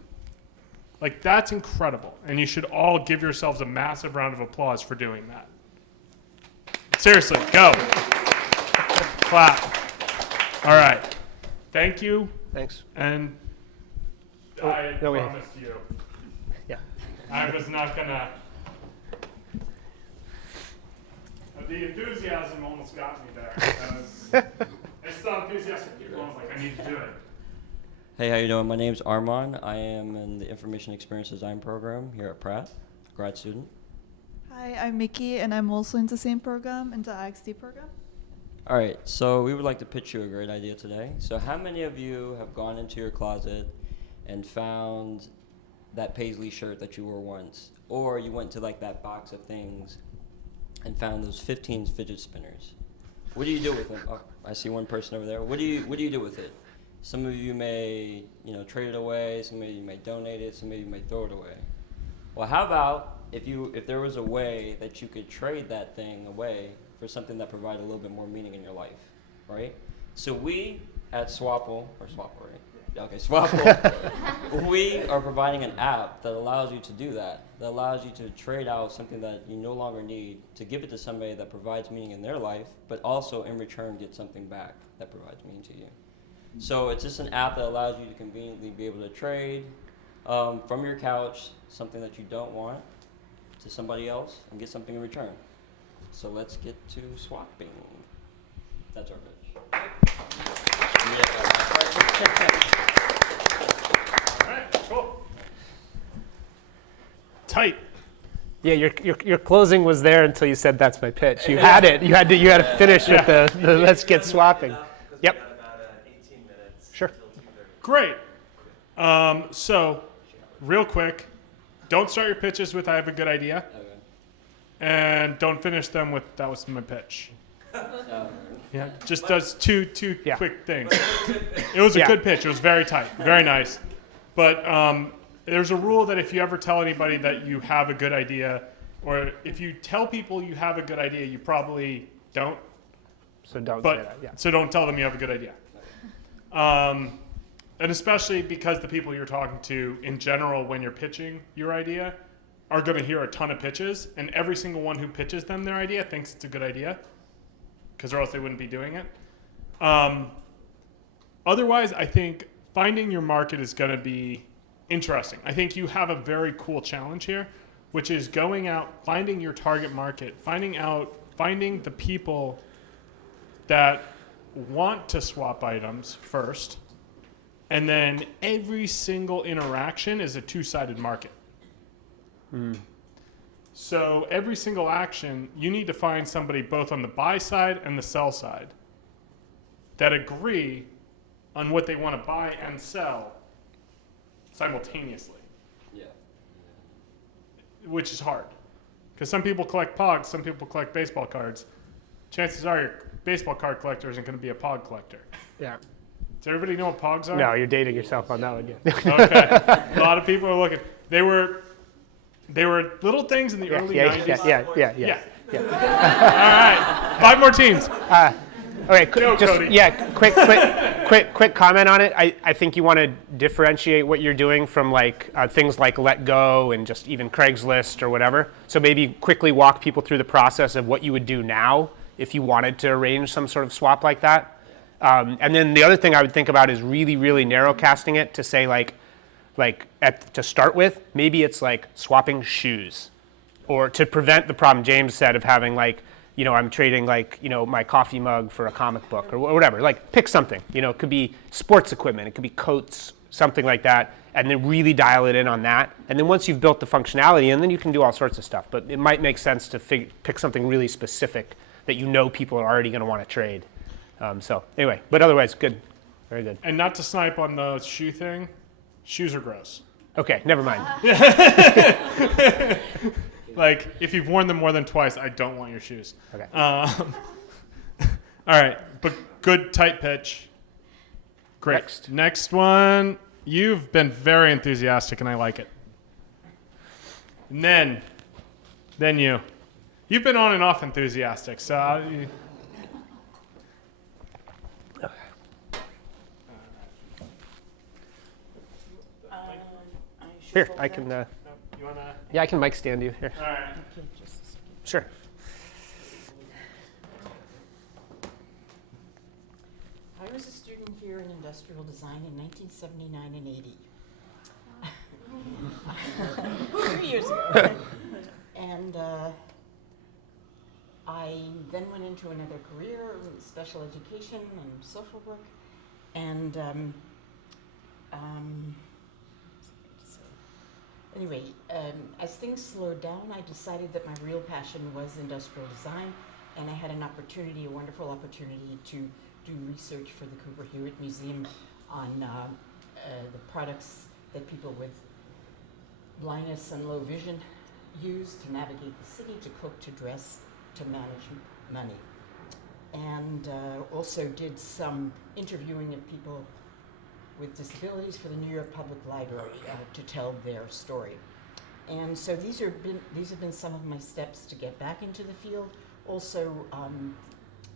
Like, that's incredible. And you should all give yourselves a massive round of applause for doing that. Seriously, go. Clap. All right. Thank you. Thanks. And I promised you. Yeah. I was not gonna. The enthusiasm almost got me there. I saw enthusiastic people. I was like, I need to do it. Hey, how you doing? My name's Armand. I am in the Information Experience Design program here at Pratt, grad student. Hi, I'm Mickey, and I'm also in the same program, in the IXD program. All right, so we would like to pitch you a great idea today. So how many of you have gone into your closet and found that paisley shirt that you wore once? Or you went to like that box of things and found those 15 fidget spinners? What do you do with them? Oh, I see one person over there. What do you do with it? Some of you may, trade it away. Some of you may donate it. Some of you may throw it away. Well, how about if there was a way that you could trade that thing away for something that provided a little bit more meaning in your life, right? So we at Swapple, right? Okay, Swapple, we are providing an app that allows you to do that allows you to trade out something that you no longer need to give it to somebody that provides meaning in their life, but also in return get something back that provides meaning to you. So it's just an app that allows you to conveniently be able to trade from your couch something that you don't want to somebody else and get something in return. So let's get to swapping. That's our pitch. All right, cool. Tight. Yeah, your closing was there until you said that's my pitch. You had it. You had to finish with the let's get swapping. Yep. Sure. Great. So, real quick, don't start your pitches with "I have a good idea," and don't finish them with "that was my pitch." Yeah, just does two quick things. It was a good pitch. It was very tight, very nice. But there's a rule that if you ever tell anybody that you have a good idea, or if you tell people you have a good idea, you probably don't. So don't say that. Yeah. So don't tell them you have a good idea. And especially because the people you're talking to in general when you're pitching your idea are going to hear a ton of pitches, and every single one who pitches them their idea thinks it's a good idea, because or else they wouldn't be doing it. Otherwise, I think finding your market is going to be interesting. I think you have a very cool challenge here, which is going out, finding your target market, finding the people that want to swap items first, and then every single interaction is a two-sided market. So every single action, you need to find somebody both on the buy side and the sell side that agree on what they want to buy and sell simultaneously. Yeah. Which is hard. Because some people collect Pogs, some people collect baseball cards. Chances are your baseball card collector isn't going to be a Pog collector. Yeah. Does everybody know what Pogs are? No, you're dating yourself on that one. Yeah. Okay. A lot of people are looking. They were little things in the early 90s. Yeah. All right. 5 more teams. Okay, Go, Cody. quick comment on it. I think you want to differentiate what you're doing from like things like Let Go and just even Craigslist or whatever. So maybe quickly walk people through the process of what you would do now if you wanted to arrange some sort of swap like that. And then the other thing I would think about is really, really narrow casting it to say to start with, maybe it's like swapping shoes, or to prevent the problem James said of having I'm trading my coffee mug for a comic book or whatever. Like pick something, it could be sports equipment, it could be coats, something like that, and then really dial it in on that. And then once you've built the functionality, and then you can do all sorts of stuff. But it might make sense to pick something really specific that people are already going to want to trade. So anyway, but otherwise, good, very good. And not to snipe on the shoe thing, shoes are gross. Okay, never mind. Like, if you've worn them more than twice, I don't want your shoes. Okay. All right, but good tight pitch. Great. Next one. You've been very enthusiastic, and I like it. And then you. You've been on and off enthusiastic, so... Here, I can. You wanna? Yeah, I can mic stand you here. All right. Okay, just a second. Sure. I was a student here in industrial design in 1979 and 80. 2 years ago. And I then went into another career in special education and social work. And anyway, as things slowed down, I decided that my real passion was industrial design, and I had a wonderful opportunity to do research for the Cooper Hewitt Museum on the products that people with blindness and low vision use to navigate the city, to cook, to dress, to manage money. And also did some interviewing of people with disabilities for the New York Public Library to tell their story. And so these have been some of my steps to get back into the field. Also,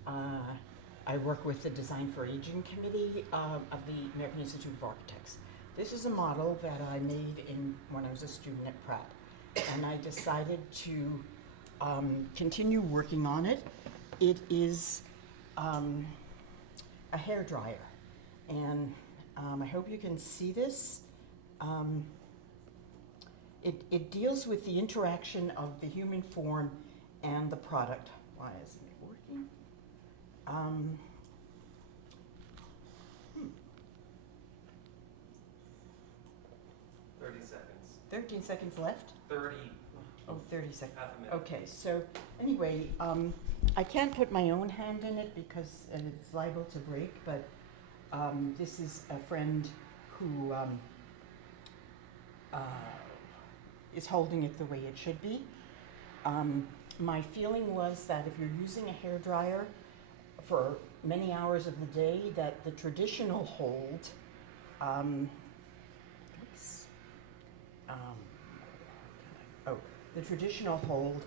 I work with the Design for Aging Committee of the American Institute of Architects. This is a model that I made when I was a student at Pratt. And I decided to continue working on it. It is a hairdryer. And I hope you can see this. It deals with the interaction of the human form and the product. Why isn't it working? 30 seconds. 13 seconds left? 30. Oh, 30 seconds. Half a minute. Okay, so anyway, I can't put my own hand in it because it's liable to break, but this is a friend who is holding it the way it should be. My feeling was that if you're using a hairdryer for many hours of the day, that the traditional hold, the traditional hold,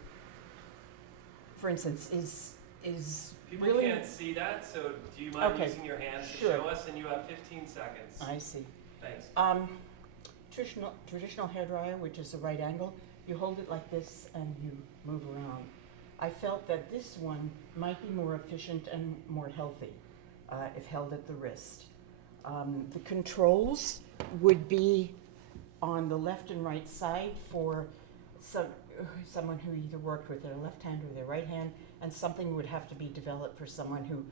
for instance, is People really... can't see that, so do you mind Okay, using your hands to sure. show us? And you have 15 seconds. I see. Thanks. Traditional hairdryer, which is a right angle, you hold it like this and you move around. I felt that this one might be more efficient and more healthy if held at the wrist. The controls would be on the left and right side for someone who either worked with their left hand or their right hand, and something would have to be developed for someone who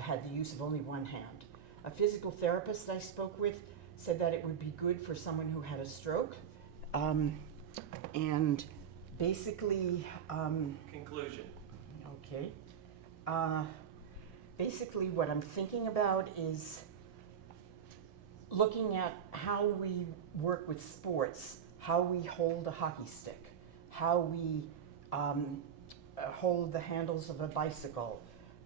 had the use of only one hand. A physical therapist I spoke with said that it would be good for someone who had a stroke. And basically... Conclusion. Okay. Basically what I'm thinking about is looking at how we work with sports, how we hold a hockey stick, how we hold the handles of a bicycle,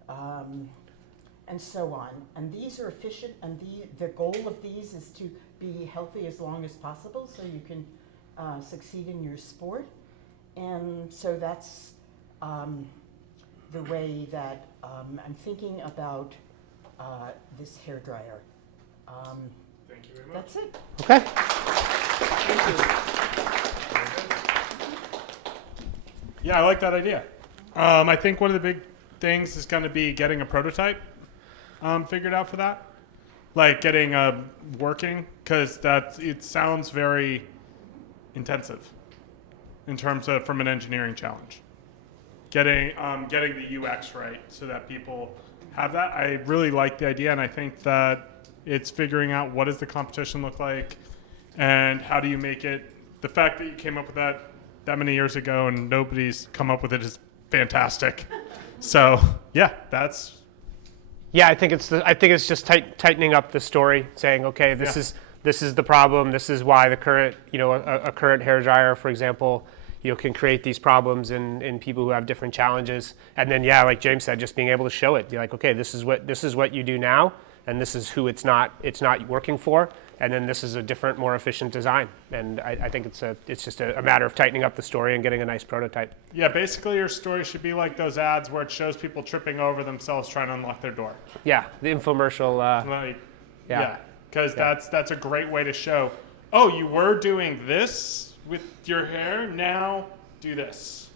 and so on. And these are efficient, and the goal of these is to be healthy as long as possible so you can succeed in your sport. And so that's the way that I'm thinking about this hairdryer. Thank you very much. That's it. Okay. Thank you. Yeah, I like that idea. I think one of the big things is going to be getting a prototype figured out for that, like getting working, because it sounds very intensive in terms of from an engineering challenge. Getting the UX right so that people have that. I really like the idea, and I think that it's figuring out what does the competition look like, and how do you make it. The fact that you came up with that many years ago and nobody's come up with it is fantastic. So yeah, that's. Yeah, I think it's just tightening up the story, saying, okay, this is the problem. This is why the current, a current hairdryer, for example, can create these problems in people who have different challenges. And then, yeah, like James said, just being able to show it, be like, okay, this is what you do now, and this is who it's not working for, and then this is a different, more efficient design. And I think it's just a matter of tightening up the story and getting a nice prototype. Yeah, basically your story should be like those ads where it shows people tripping over themselves trying to unlock their door. Yeah, the infomercial. Yeah, because that's a great way to show, oh, you were doing this with your hair, now do this.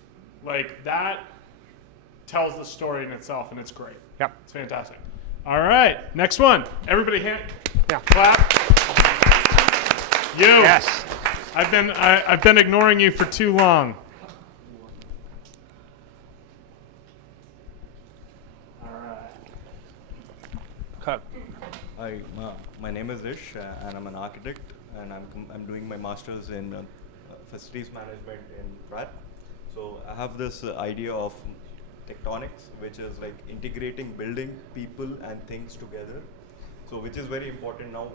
Like that tells the story in itself, and it's great. Yep. It's fantastic. All right, next one. Everybody clap. You. Yes. I've been ignoring you for too long. All right. Cut. Hi, my name is Ish, and I'm an architect, and I'm doing my master's in facilities management in Pratt. So I have this idea of tectonics, which is like integrating building, people, and things together. So which is very important now.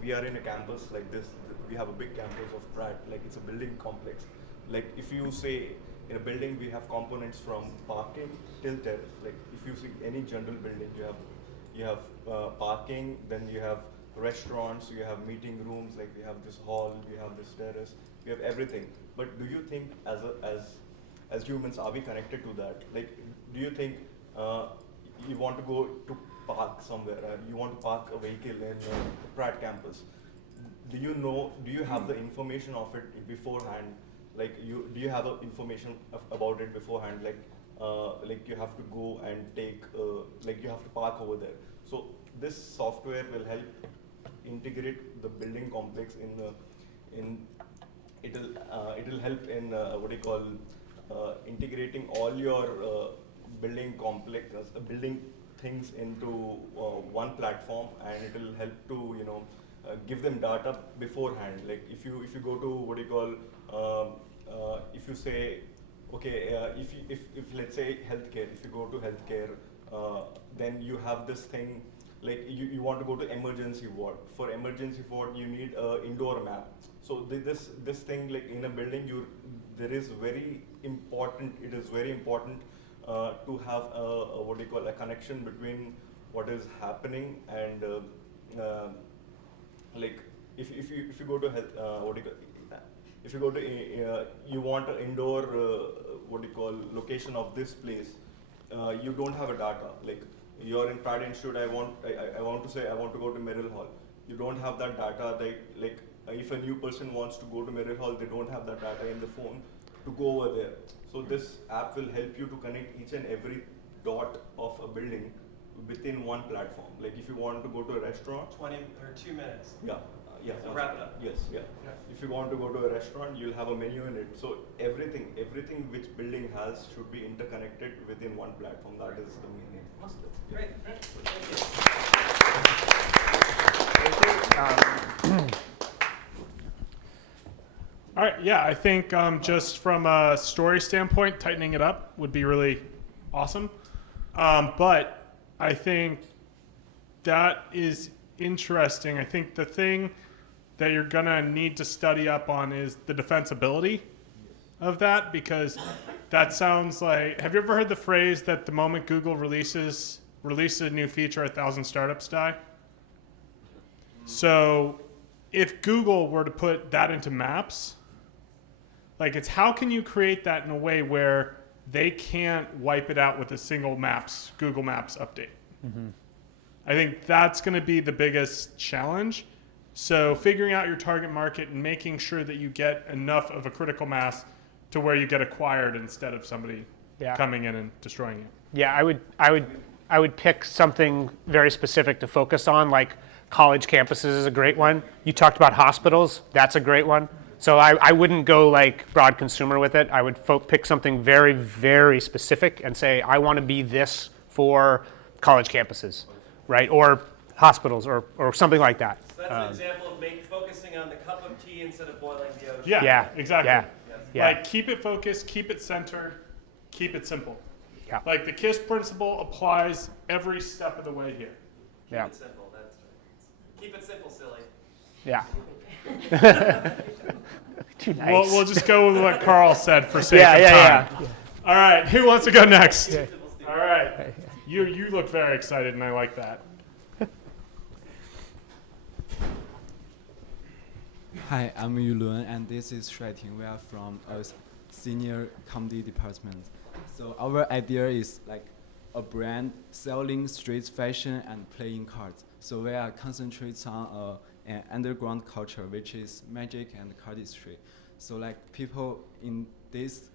We are in a campus like this. We have a big campus of Pratt, like it's a building complex. Like if you say in a building we have components from parking till terrace. Like if you see any general building, you have parking, then you have restaurants, you have meeting rooms, like we have this hall, we have this terrace, we have everything. But do you think as humans, are we connected to that? Like, do you think you want to go to park somewhere, you want to park a vehicle in the Pratt campus? Do you have the information of it beforehand? Like, do you have information about it beforehand? Like you have to go and take, like you have to park over there. So this software will help integrate the building complex it'll help in what do you call integrating all your building things into one platform, and it will help to give them data beforehand. Like if you go to what do you call if you say okay, if let's say healthcare, if you go to healthcare, then you have this thing like you want to go to emergency ward. For emergency ward, you need an indoor map. So this thing, like in a building, it is very important to have what do you call a connection between what is happening and like if you go to health, what do you call, if you go to you want an indoor what do you call location of this place, you don't have a data. Like you're in Pratt Institute, I want to say I want to go to Merrill Hall. You don't have that data. Like if a new person wants to go to Merrill Hall, they don't have that data in the phone to go over there. So this app will help you to connect each and every dot of a building within one platform. Like if you want to go to a restaurant, 2 minutes. Yeah. So wrap it up. Yes, yeah. If you want to go to a restaurant, you'll have a menu in it. So everything which building has should be interconnected within one platform. That is the meaning. Awesome. Great. All right, yeah, I think just from a story standpoint, tightening it up would be really awesome. But I think that is interesting. I think the thing that you're gonna need to study up on is the defensibility of that, because that sounds like, have you ever heard the phrase that the moment Google releases a new feature, 1,000 startups die? So if Google were to put that into Maps, like, it's how can you create that in a way where they can't wipe it out with a single Google Maps update? Mm-hmm. I think that's going to be the biggest challenge. So figuring out your target market and making sure that you get enough of a critical mass to where you get acquired instead of somebody coming in and destroying you. Yeah, I would pick something very specific to focus on, like college campuses is a great one. You talked about hospitals, that's a great one. So I wouldn't go like broad consumer with it. I would pick something very, very specific and say, I want to be this for college campuses, right? Or hospitals or something like that. So that's an example of focusing on the cup of tea instead of boiling the ocean. Yeah, exactly. Yeah. Like, keep it focused, keep it centered, keep it simple. Yeah. Like, the KISS principle applies every step of the way here. Keep it simple, that's right. Keep it simple, silly. Yeah. Too nice. We'll just go with what Carl said for sake of time. Yeah. All right, who wants to go next? Yeah. All right. You look very excited, and I like that. Hi, I'm Yulun, and this is Shuaiting. We are from a senior comedy department. So our idea is like a brand selling street fashion and playing cards. So we are concentrating on an underground culture, which is magic and cardistry. So like people in this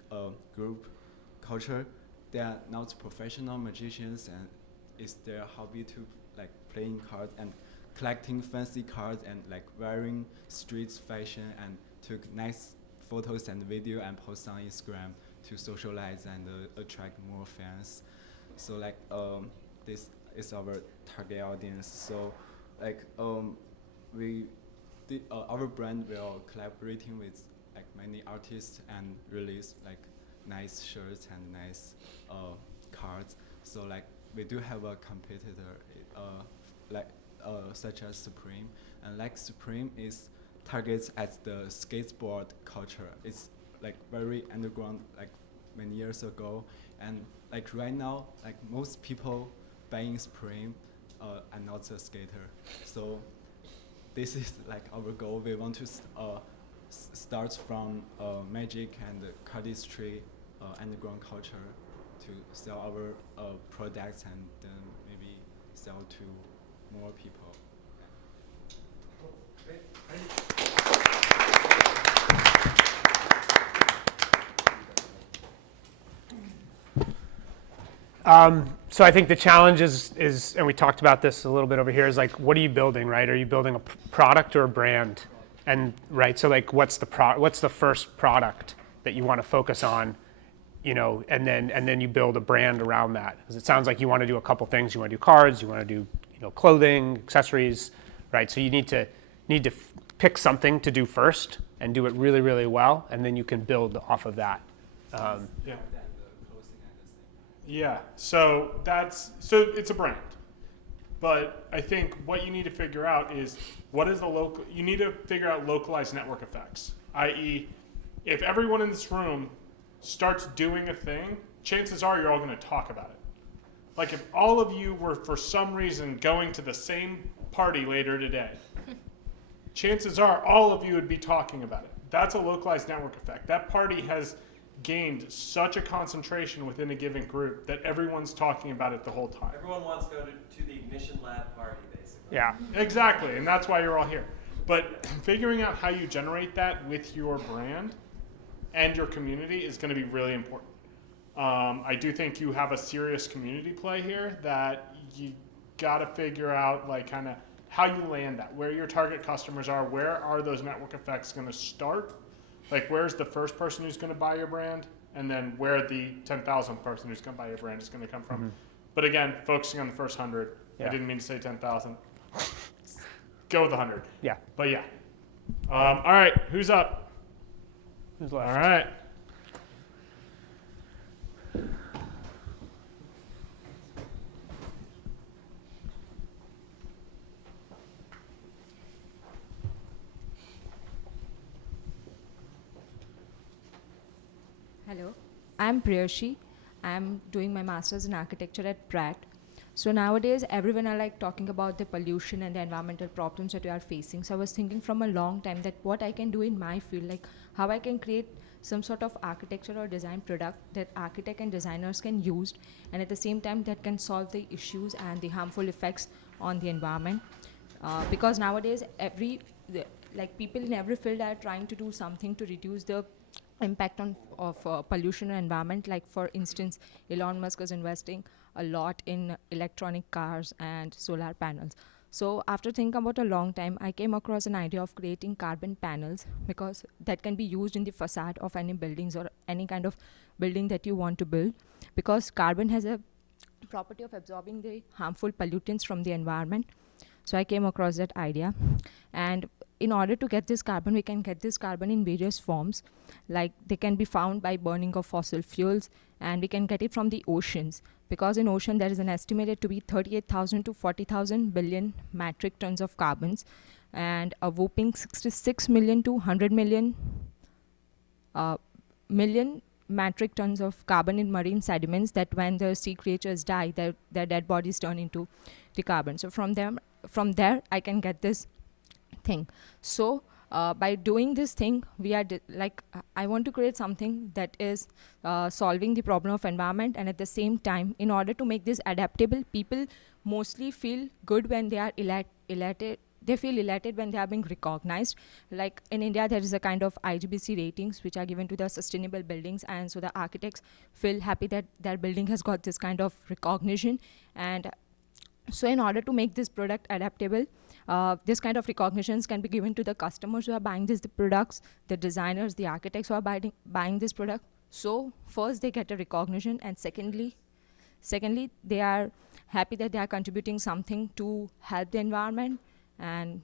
group culture, they are not professional magicians, and it's their hobby to like playing cards and collecting fancy cards and like wearing street fashion and took nice photos and video and post on Instagram to socialize and attract more fans. So like this is our target audience. So like we did our brand will collaborating with like many artists and release like nice shirts and nice cards. So like we do have a competitor like such as Supreme, and like Supreme is targets at the skateboard culture. It's like very underground, like many years ago, and like right now, like most people buying Supreme are not a skater. So this is like our goal. We want to start from magic and cardistry, underground culture, to sell our products and then maybe sell to more people. So I think the challenge is, and we talked about this a little bit over here, is like, what are you building, right? Are you building a product or a brand? And right, so like, what's the first product that you want to focus on, you know, and then you build a brand around that. Because it sounds like you want to do a couple things. You want to do cards, you want to do, you know, clothing, accessories, right? So you need to pick something to do first and do it really, really well, and then you can build off of that. Yeah, so it's a brand. But I think what you need to figure out is you need to figure out localized network effects, i.e., if everyone in this room starts doing a thing, chances are you're all going to talk about it. Like if all of you were for some reason going to the same party later today, chances are all of you would be talking about it. That's a localized network effect. That party has gained such a concentration within a given group that everyone's talking about it the whole time. Everyone wants to go to the Ignition Lab party, basically. Yeah, exactly, and that's why you're all here. But figuring out how you generate that with your brand and your community is going to be really important. I do think you have a serious community play here that you got to figure out, like, kind of how you land that, where your target customers are, where are those network effects going to start? Like, where's the first person who's going to buy your brand, and then where the 10,000th person who's going to buy your brand is going to come from. Mm-hmm. But again, focusing on the first 100. Yeah. I didn't mean to say 10,000. Go with 100. Yeah. But yeah. All right, who's up? Who's left? All right. I'm Priyashi. I'm doing my master's in architecture at Pratt. So nowadays, everyone are like talking about the pollution and the environmental problems that we are facing. So I was thinking from a long time that what I can do in my field, like how I can create some sort of architecture or design product that architect and designers can use, and at the same time that can solve the issues and the harmful effects on the environment. Because nowadays, like people in every field are trying to do something to reduce the impact of pollution and environment. Like for instance, Elon Musk is investing a lot in electronic cars and solar panels. So after thinking about a long time, I came across an idea of creating carbon panels, because that can be used in the facade of any buildings or any kind of building that you want to build, because carbon has a property of absorbing the harmful pollutants from the environment. So I came across that idea, and in order to get this carbon, we can get this carbon in various forms. Like they can be found by burning of fossil fuels, and we can get it from the oceans, because in ocean there is an estimated to be 38,000 to 40,000 billion metric tons of carbons, and a whopping 66 million to 100 million million metric tons of carbon in marine sediments, that when the sea creatures die, their dead bodies turn into the carbon. So from there I can get this thing. So by doing this thing, we are I want to create something that is solving the problem of environment, and at the same time, in order to make this adaptable, people mostly feel good when they are elated. They feel elated when they are being recognized. Like in India, there is a kind of IGBC ratings which are given to the sustainable buildings, and so the architects feel happy that their building has got this kind of recognition. And so in order to make this product adaptable, this kind of recognitions can be given to the customers who are buying the products, the designers, the architects who are buying this product. So first they get a recognition, and secondly they are happy that they are contributing something to help the environment. And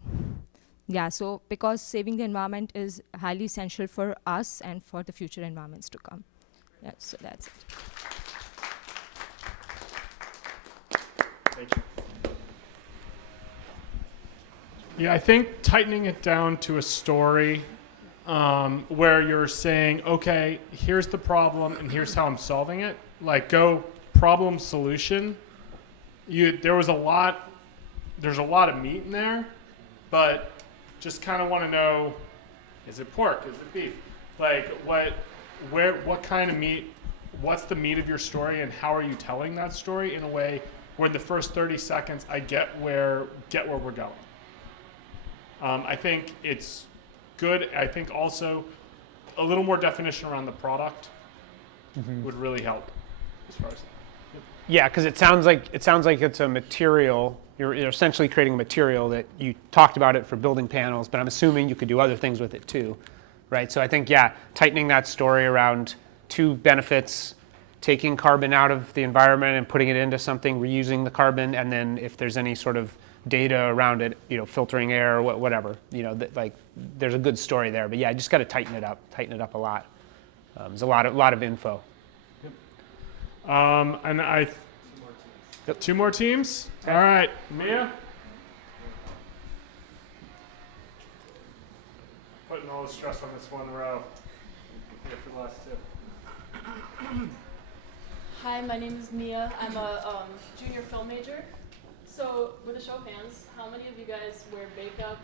yeah, so because saving the environment is highly essential for us and for the future environments to come. Yeah, so that's it. Thank you. Yeah, I think tightening it down to a story where you're saying, okay, here's the problem and here's how I'm solving it. Like go problem solution. There's a lot of meat in there, but just kind of want to know, is it pork? Is it beef? Like what kind of meat, what's the meat of your story, and how are you telling that story in a way where in the first 30 seconds I get where we're going. I think it's good. I think also a little more definition around the product would really help as far as that. Yeah, because it sounds like it's a material. You're essentially creating a material that you talked about it for building panels, but I'm assuming you could do other things with it too, right? So I think, yeah, tightening that story around two benefits, taking carbon out of the environment and putting it into something, reusing the carbon, and then if there's any sort of data around it, filtering air or whatever, there's a good story there. But yeah, I just got to tighten it up a lot. There's a lot of info. Yep. And I got two more teams. Okay. All right, Mia. Putting all the stress on this one row. Here for the last two. Hi, my name is Mia. I'm a junior film major. So, with a show of hands, how many of you guys wear makeup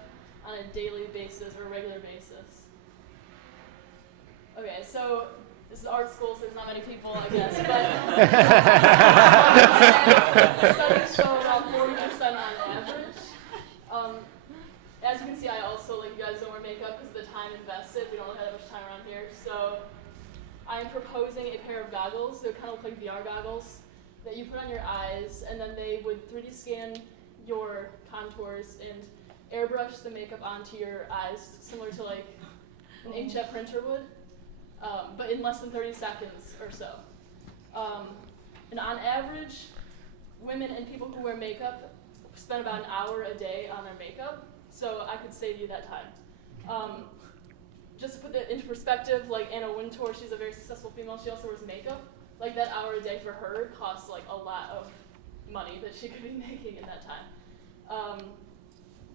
on a daily basis or a regular basis? Okay, so this is art school, so there's not many people, I guess, but studies show about 40% on average. As you can see, I also, you guys don't wear makeup because of the time invested. We don't have that much time around here. So, I'm proposing a pair of goggles. They kind of look like VR goggles that you put on your eyes, and then they would 3D scan your contours and airbrush the makeup onto your eyes, similar to an inkjet printer would, but in less than 30 seconds or so. And on average, women and people who wear makeup spend about an hour a day on their makeup, so I could save you that time. Just to put that into perspective, Anna Wintour, she's a very successful female, she also wears makeup. That hour a day for her costs a lot of money that she could be making in that time.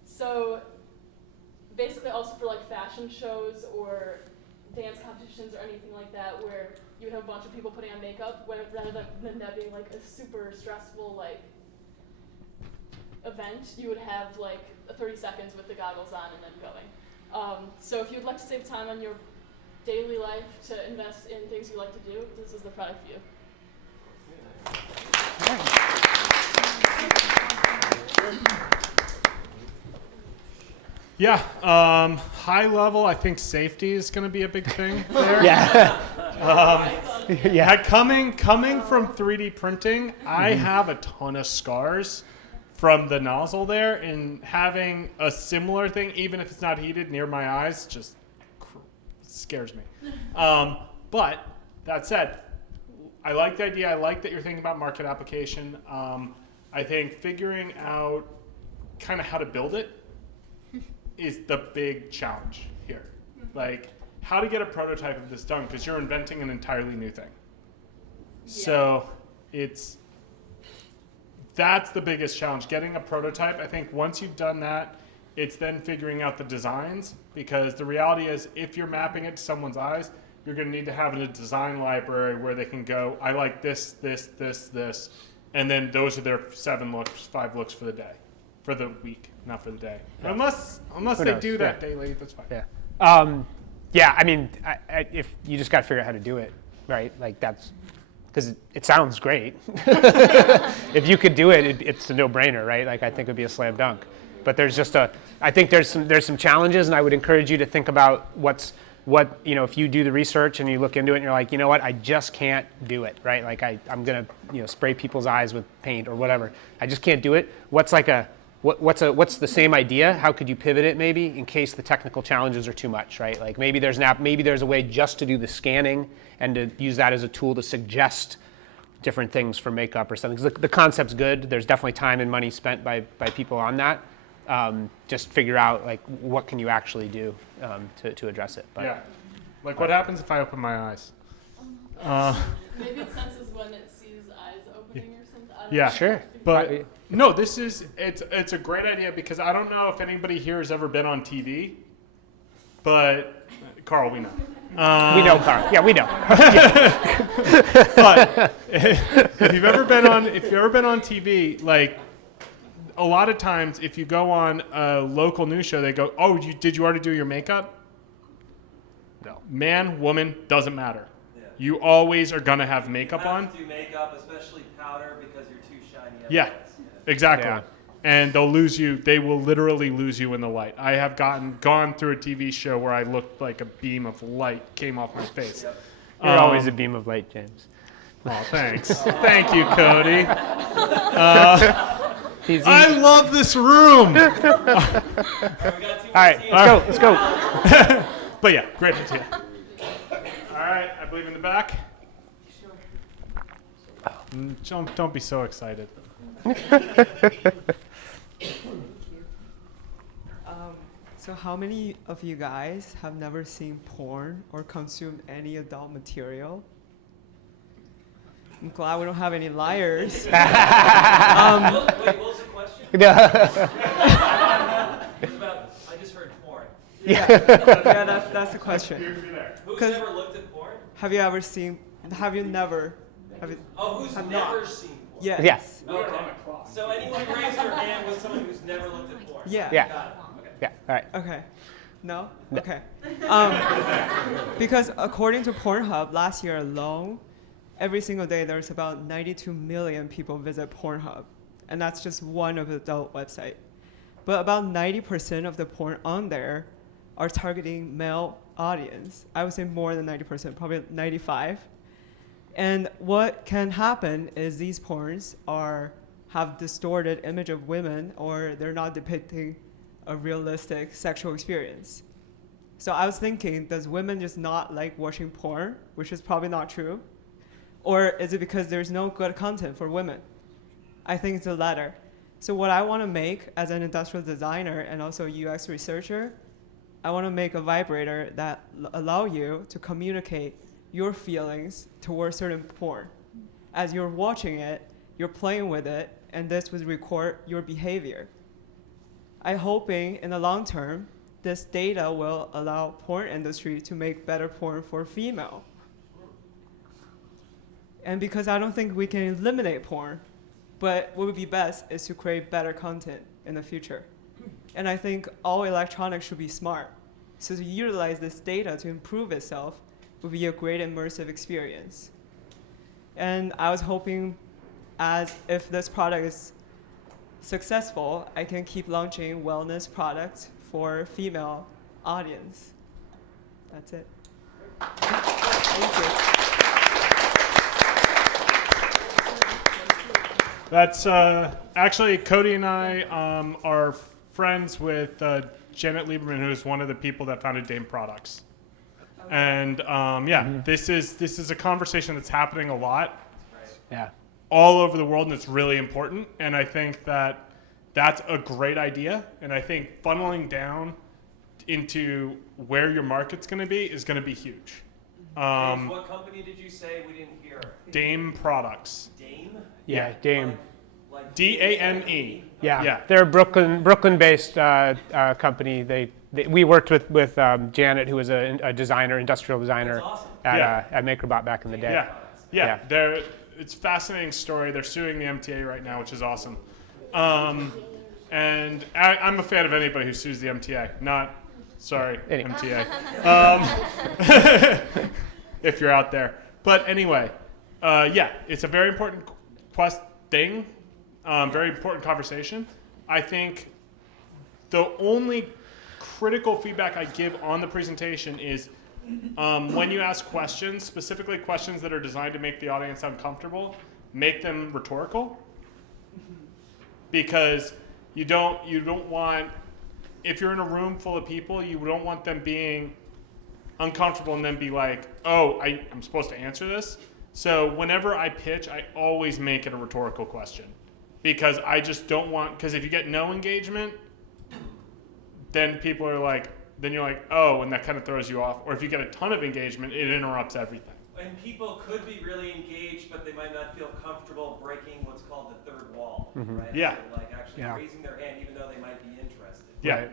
So basically also for fashion shows or dance competitions or anything like that where you would have a bunch of people putting on makeup rather than that being like a super stressful like event. You would have like 30 seconds with the goggles on and then going. So if you'd like to save time on your daily life to invest in things you like to do, this is the product for you. Yeah, high level, I think safety is going to be a big thing there. Yeah. Coming from 3D printing, I have a ton of scars from the nozzle there, and having a similar thing, even if it's not heated, near my eyes, just scares me. But that said, I like the idea. I like that you're thinking about market application. I think figuring out kind of how to build it is the big challenge here. Like, how to get a prototype of this done, because you're inventing an entirely new thing. Yeah. So that's the biggest challenge, getting a prototype. I think once you've done that, it's then figuring out the designs, because the reality is if you're mapping it to someone's eyes, you're going to need to have a design library where they can go, I like this, this, this, this, and then those are their 5 looks for the day, for the week, not for the day. Yeah. Unless they do that daily, that's fine. Yeah. Yeah, I mean, if you just got to figure out how to do it, right? Like that's, because it sounds great. If you could do it, it's a no-brainer, right? Like I think it would be a slam dunk. But there's just I think there's some challenges, and I would encourage you to think about if you do the research and you look into it and you're like, you know what, I just can't do it, right? Like I'm gonna spray people's eyes with paint or whatever. I just can't do it. What's the same idea? How could you pivot it maybe in case the technical challenges are too much, right? Like maybe there's a way just to do the scanning and to use that as a tool to suggest different things for makeup or something. 'Cause the concept's good. There's definitely time and money spent by people on that. Just figure out like what can you actually do to address it. But, yeah. Like what happens if I open my eyes? Maybe it senses when it sees eyes opening or something. I don't Yeah, know. sure. But no, it's a great idea, because I don't know if anybody here has ever been on TV, but Carl, we know. We know Carl. Yeah, we know. But if you've ever been on TV, like a lot of times, if you go on a local news show, they go, "Oh, did you already do your makeup?" No. Man, woman, doesn't matter. Yeah. You always are gonna have makeup on. You have to do makeup, especially powder, because you're too shiny. Yeah, exactly. Yeah. And they'll lose you. They will literally lose you in the light. I have gone through a TV show where I looked like a beam of light came off my face. Yep. You're always a beam of light, James. Oh, thanks. Thank you, Cody. I love this room. All right, let's go. But yeah, great idea. All right, I believe in the back. Don't be so excited. So how many of you guys have never seen porn or consumed any adult material? I'm glad we don't have any liars. Wait, what was the question? I just heard porn. Yeah, that's the question. Who's never looked at porn? Have you ever seen? Have you never? Who's never seen porn? Yes. Yes. Okay. So anyone raise their hand with someone who's never looked at porn? Yeah. Yeah. Got it. Okay. Yeah. All right. Okay. No? Okay. Because according to Pornhub, last year alone, every single day there's about 92 million people visit Pornhub. And that's just one of the adult website. But about 90% of the porn on there are targeting male audience. I would say more than 90%, probably 95. And what can happen is these porns have distorted image of women, or they're not depicting a realistic sexual experience. So I was thinking, does women just not like watching porn, which is probably not true? Or is it because there's no good content for women? I think it's the latter. So what I want to make as an industrial designer and also UX researcher, I want to make a vibrator that allow you to communicate your feelings towards certain porn. As you're watching it, you're playing with it, and this would record your behavior. I'm hoping in the long term, this data will allow porn industry to make better porn for female. And because I don't think we can eliminate porn, but what would be best is to create better content in the future. And I think all electronics should be smart. So to utilize this data to improve itself would be a great immersive experience. And I was hoping, as if this product is successful, I can keep launching wellness products for female audience. That's it. Thank you. That's actually Cody and I are friends with Janet Lieberman, who is one of the people that founded Dame Products. And this is a conversation that's happening a lot, all over the world, and it's really important. And I think that's a great idea. And I think funneling down into where your market's going to be is going to be huge. James, what company did you say? We didn't hear. Dame Products. Dame? Yeah, Dame. Like DAME. Yeah, they're a Brooklyn-based company. We worked with Janet, who was a designer, industrial designer at MakerBot back in the day. Yeah. It's a fascinating story. They're suing the MTA right now, which is awesome. And I'm a fan of anybody who sues the MTA. MTA. If you're out there. But anyway, it's a very important thing. Very important conversation. I think the only critical feedback I give on the presentation is when you ask questions, specifically questions that are designed to make the audience uncomfortable, make them rhetorical. Because you don't want, if you're in a room full of people, you don't want them being uncomfortable and then be like, oh, I'm supposed to answer this. So whenever I pitch, I always make it a rhetorical question. Because I just don't want, because if you get no engagement, then people are like, then you're like, oh, and that kind of throws you off. Or if you get a ton of engagement, it interrupts everything. And people could be really engaged, but they might not feel comfortable breaking what's called the third wall, right? Yeah. So like actually raising their hand, even though they might be interested. Yeah. And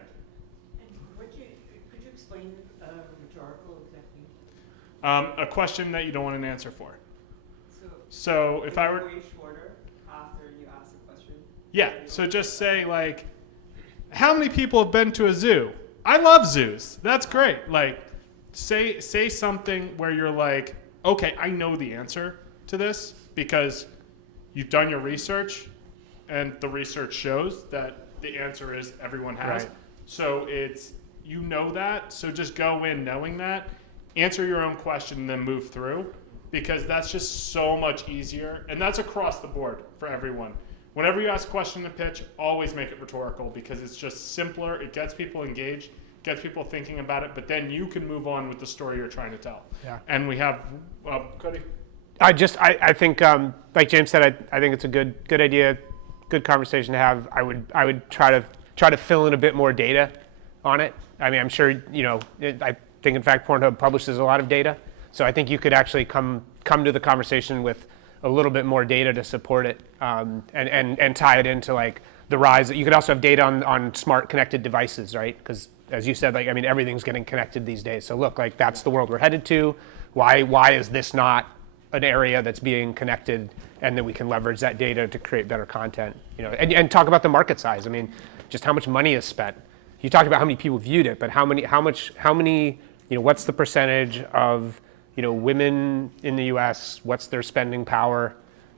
could you explain rhetorical exactly? A question that you don't want an answer for. So if I were way shorter after you ask a question. Yeah, so just say like, how many people have been to a zoo? I love zoos. That's great. Like, say something where you're like, okay, I know the answer to this because you've done your research, and the research shows that the answer is everyone has. Right. So it's, you know that, so just go in knowing that, answer your own question, and then move through, because that's just so much easier, and that's across the board for everyone. Whenever you ask a question in a pitch, always make it rhetorical, because it's just simpler, it gets people engaged, gets people thinking about it, but then you can move on with the story you're trying to tell. Yeah. And we have, Cody? I think, like James said, I think it's a good idea, good conversation to have. I would try to fill in a bit more data on it. I mean, I'm sure, I think in fact Pornhub publishes a lot of data. So I think you could actually come to the conversation with a little bit more data to support it, and tie it into like the rise. You could also have data on smart connected devices, right? Because as you said, like, I mean, everything's getting connected these days. So look, like that's the world we're headed to. Why is this not an area that's being connected? And then we can leverage that data to create better content, and talk about the market size. I mean, just how much money is spent. You talked about how many people viewed it, but how many, what's the percentage of women in the U.S., what's their spending power,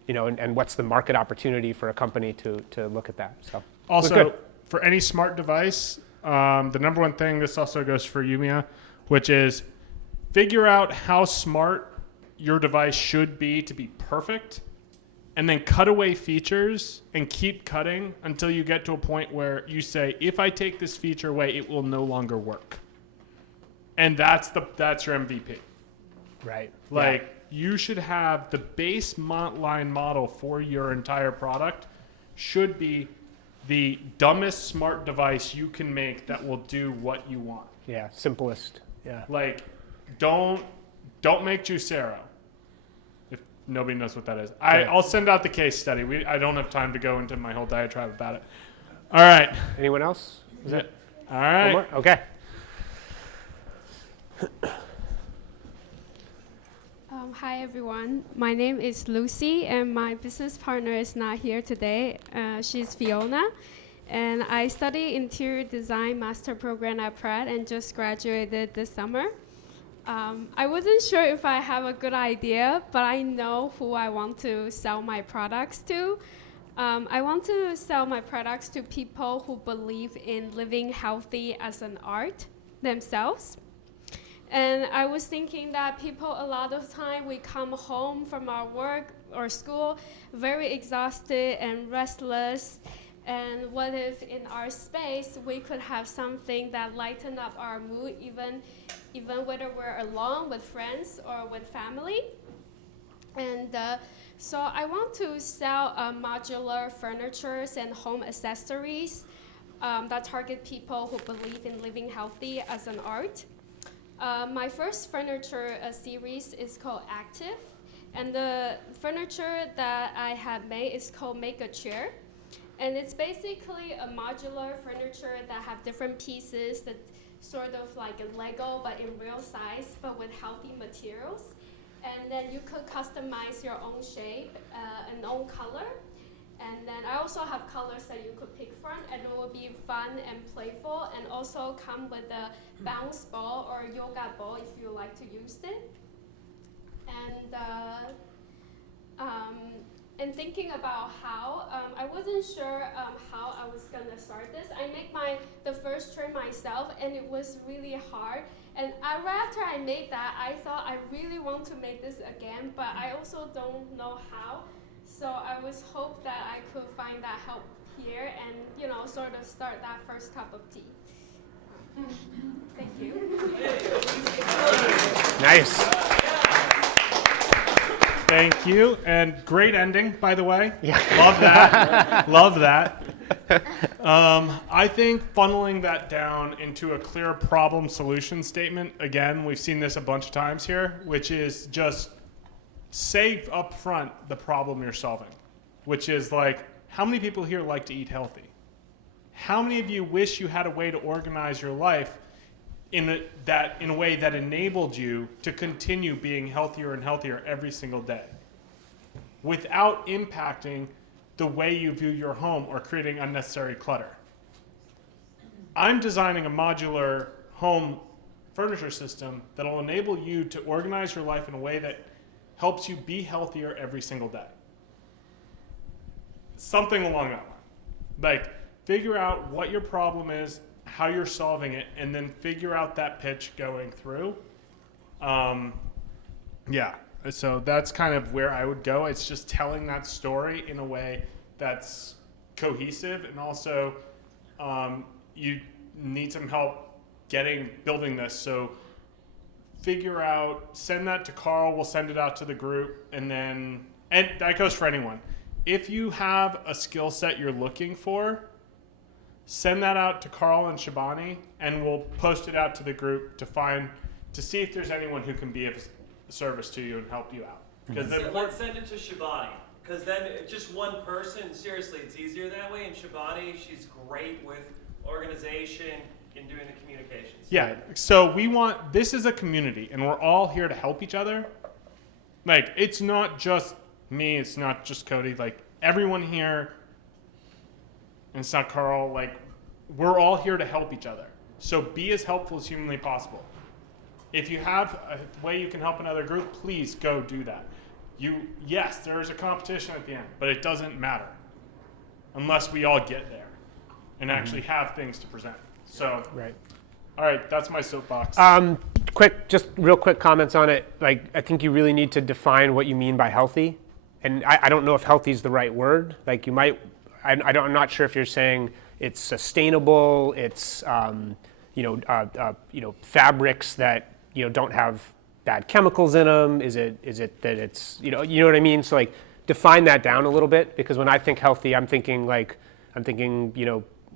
and what's the market opportunity for a company to look at that. So also, for any smart device, the number one thing, this also goes for Yumia, which is figure out how smart your device should be to be perfect, and then cut away features and keep cutting until you get to a point where you say, if I take this feature away, it will no longer work. And that's your MVP. Right. Like, you should have the base line model for your entire product should be the dumbest smart device you can make that will do what you want. Yeah, simplest. Yeah. Like, don't make Juicero, if nobody knows what that is. I'll send out the case study. I don't have time to go into my whole diatribe about it. All right. Anyone else? Is it? All right. One more? Okay. Hi everyone, my name is Lucy and my business partner is not here today. She's Fiona and I study interior design master program at Pratt and just graduated this summer. I wasn't sure if I have a good idea, but I know who I want to sell my products to. I want to sell my products to people who believe in living healthy as an art themselves. And I was thinking that people, a lot of time, we come home from our work or school very exhausted and restless. And what if in our space we could have something that lighten up our mood, even whether we're alone with friends or with family. And so I want to sell modular furnitures and home accessories that target people who believe in living healthy as an art. My first furniture series is called Active, and the furniture that I have made is called Make a Chair. And it's basically a modular furniture that have different pieces that sort of like a Lego, but in real size, but with healthy materials. And then you could customize your own shape and own color. And then I also have colors that you could pick from, and it will be fun and playful, and also come with a bounce ball or yoga ball if you like to use it. And thinking about how, I wasn't sure how I was gonna start this. I made the first chair myself, and it was really hard. And right after I made that, I thought I really want to make this again, but I also don't know how. So I was hope that I could find that help here and sort of start that first cup of tea. Thank you. Nice. Thank you, and great ending, by the way. Yeah. Love that. Love that. I think funneling that down into a clear problem solution statement, again, we've seen this a bunch of times here, which is just say up front the problem you're solving, which is like, how many people here like to eat healthy? How many of you wish you had a way to organize your life in a way that enabled you to continue being healthier and healthier every single day without impacting the way you view your home or creating unnecessary clutter? I'm designing a modular home furniture system that will enable you to organize your life in a way that helps you be healthier every single day. Something along that line. Like, figure out what your problem is, how you're solving it, and then figure out that pitch going through. Yeah, so that's kind of where I would go. It's just telling that story in a way that's cohesive, and also you need some help building this. So figure out, send that to Carl, we'll send it out to the group, and that goes for anyone. If you have a skill set you're looking for, send that out to Carl and Shabani, and we'll post it out to the group to see if there's anyone who can be of service to you and help you out. Let's send it to Shabani, because then just one person, seriously, it's easier that way. And Shabani, she's great with organization and doing the communications. Yeah, so this is a community, and we're all here to help each other. Like, it's not just me, it's not just Cody, like, everyone here, and it's not Carl, like, we're all here to help each other. So be as helpful as humanly possible. If you have a way you can help another group, please go do that. Yes, there is a competition at the end, but it doesn't matter unless we all get there and actually have things to present. So, right. All right, that's my soapbox. Just real quick comments on it. Like, I think you really need to define what you mean by healthy. And I don't know if healthy is the right word. Like, you might, I'm not sure if you're saying it's sustainable, it's, fabrics that, don't have bad chemicals in them. Is it that it's, you know what I mean? So, like, define that down a little bit, because when I think healthy, I'm thinking,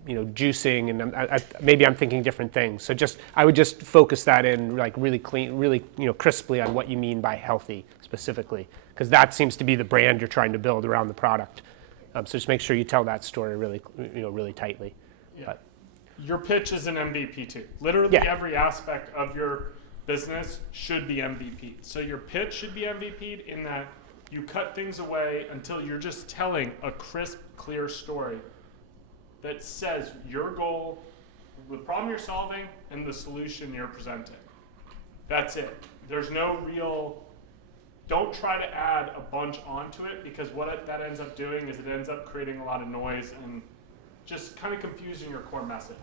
juicing, and maybe I'm thinking different things. So I would just focus that in, like, really clean, really, crisply on what you mean by healthy specifically, because that seems to be the brand you're trying to build around the product. So just make sure you tell that story really, really tightly. Yeah. Your pitch is an MVP too. Literally every aspect of your business should be MVP'd. So your pitch should be MVP'd in that you cut things away until you're just telling a crisp, clear story that says your goal, the problem you're solving, and the solution you're presenting. That's it. There's no real, don't try to add a bunch onto it, because what that ends up doing is it ends up creating a lot of noise and just kind of confusing your core message.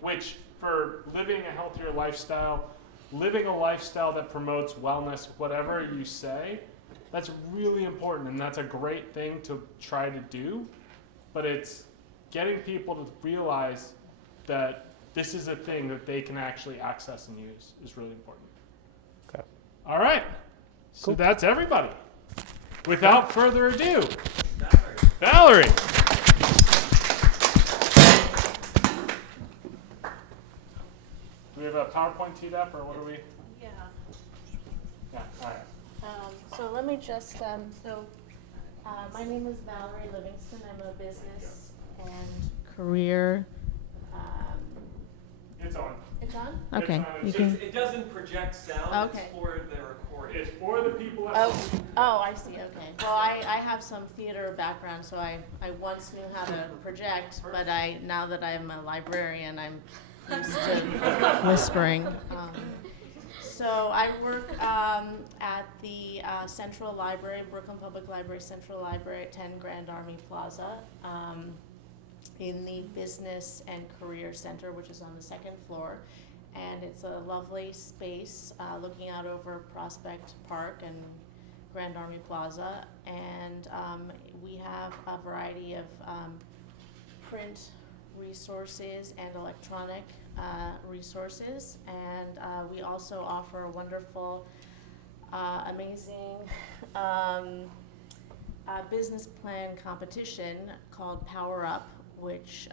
Which, for living a healthier lifestyle, living a lifestyle that promotes wellness, whatever you say, that's really important, and that's a great thing to try to do, but it's getting people to realize that this is a thing that they can actually access and use is really important. Okay. All right, so that's everybody. Without further ado, Valerie. Do we have a PowerPoint teed up, or what are we? Yeah. Yeah, all right. So let me just, my name is Valerie Livingston. I'm a business and career. It's on. It's on? It's Okay. on. You can. It doesn't project sound. Okay. It's for the recording. It's for the people at Oh, I see. Okay. Well, I have some theater background, so I once knew how to project, but now that I'm a librarian, I'm used to whispering. So I work at the Central Library, Brooklyn Public Library Central Library at 10 Grand Army Plaza in the Business and Career Center, which is on the second floor. And it's a lovely space looking out over Prospect Park and Grand Army Plaza. And we have a variety of print resources and electronic resources, and we also offer a wonderful, amazing business plan competition called Power Up, which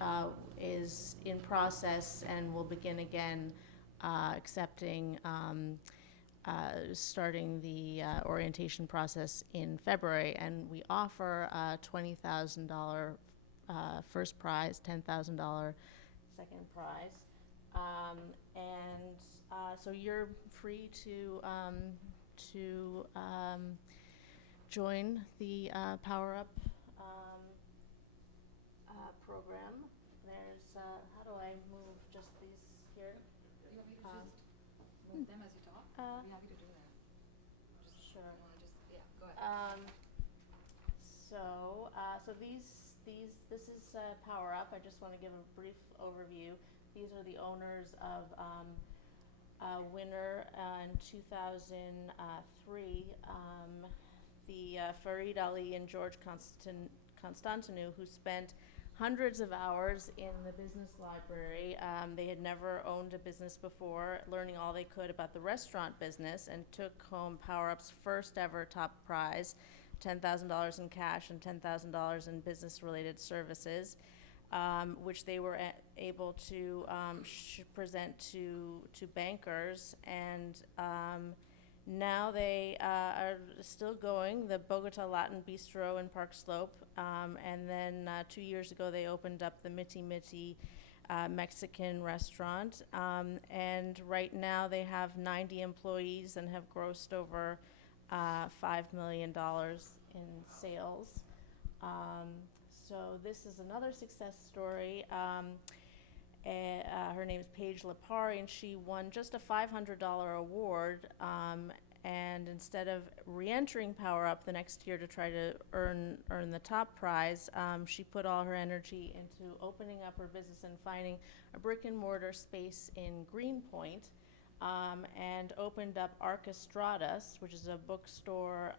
is in process and will begin again accepting, starting the orientation process in February, and we offer a $20,000 first prize, $10,000 second prize, so you're free to join the Power Up program. There's how do I move just these here? You want me to just move them as you talk? I'm happy to do that. Sure. Go ahead. So this is Power Up. I just want to give a brief overview. These are the owners of winner in 2003, the Farid Ali and George Constantinou, who spent hundreds of hours in the business library. They had never owned a business before, learning all they could about the restaurant business, and took home Power Up's first ever top prize, $10,000 in cash and $10,000 in business-related services, which they were able to present to bankers. And now they are still going, the Bogota Latin Bistro in Park Slope, and then 2 years ago they opened up the Miti Miti Mexican restaurant, and right now they have 90 employees and have grossed over $5 million in sales. So this is another success story. Her name is Paige Lapari, and she won just a $500 award, and instead of re-entering Power Up the next year to try to earn the top prize, she put all her energy into opening up her business and finding a brick and mortar space in Greenpoint, and opened up Archestratus, which is a bookstore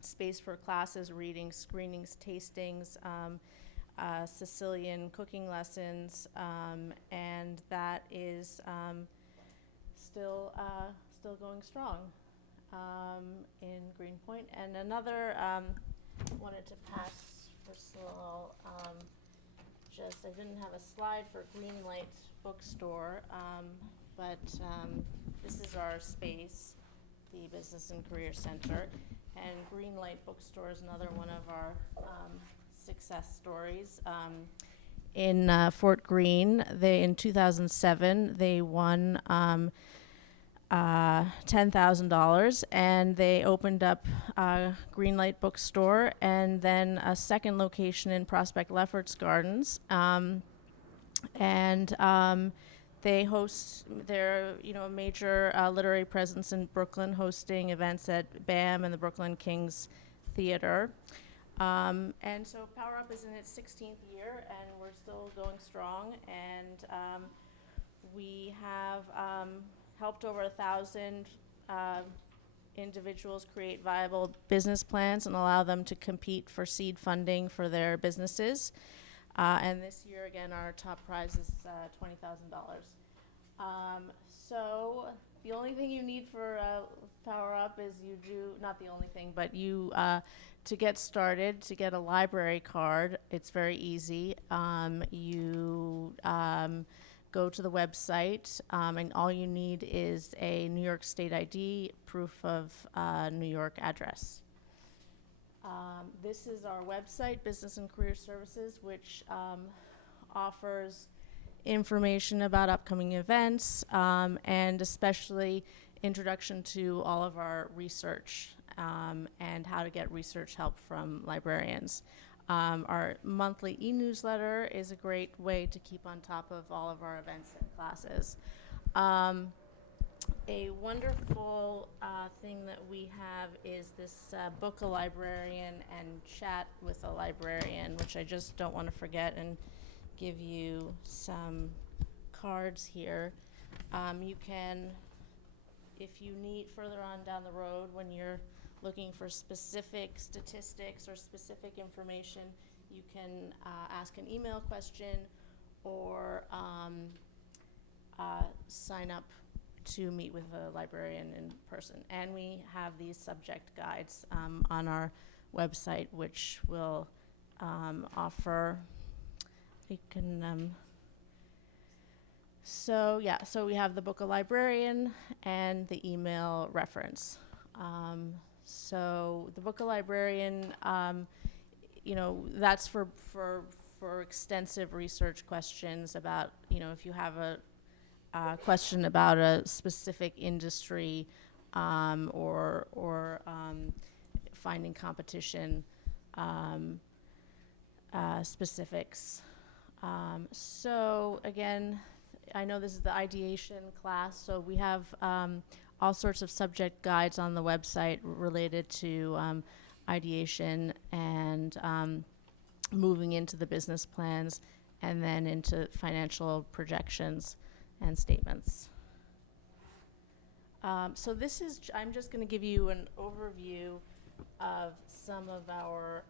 space for classes, readings, screenings, tastings, Sicilian cooking lessons, and that is still going strong in Greenpoint. And another, wanted to pass for Slow, I didn't have a slide for Greenlight Bookstore, but this is our space, the Business and Career Center, and Greenlight Bookstore is another one of our success stories. In Fort Greene, in 2007, they won $10,000, and they opened up Greenlight Bookstore and then a second location in Prospect Lefferts Gardens. They host their, a major literary presence in Brooklyn, hosting events at BAM and the Brooklyn Kings Theater. And so Power Up is in its 16th year, and we're still going strong. And we have helped over 1,000 individuals create viable business plans and allow them to compete for seed funding for their businesses. And this year, again, our top prize is $20,000. So the only thing you need for Power Up is not the only thing, but to get started, to get a library card, it's very easy. You go to the website, and all you need is a New York State ID, proof of New York address. This is our website, Business and Career Services, which offers information about upcoming events, and especially introduction to all of our research, and how to get research help from librarians. Our monthly e-newsletter is a great way to keep on top of all of our events and classes. A wonderful thing that we have is this Book a Librarian and Chat with a Librarian, which I just don't want to forget and give you some cards here. You can, if you need further on down the road when you're looking for specific statistics or specific information, you can ask an email question or sign up to meet with a librarian in person. And we have these subject guides on our website, which will offer, you can, so we have the Book a Librarian and the email reference. So the Book a Librarian, that's for extensive research questions about, if you have a question about a specific industry, or finding competition specifics. So again, I know this is the ideation class, so we have all sorts of subject guides on the website related to ideation and moving into the business plans and then into financial projections and statements. So this is, I'm just going to give you an overview of some of our,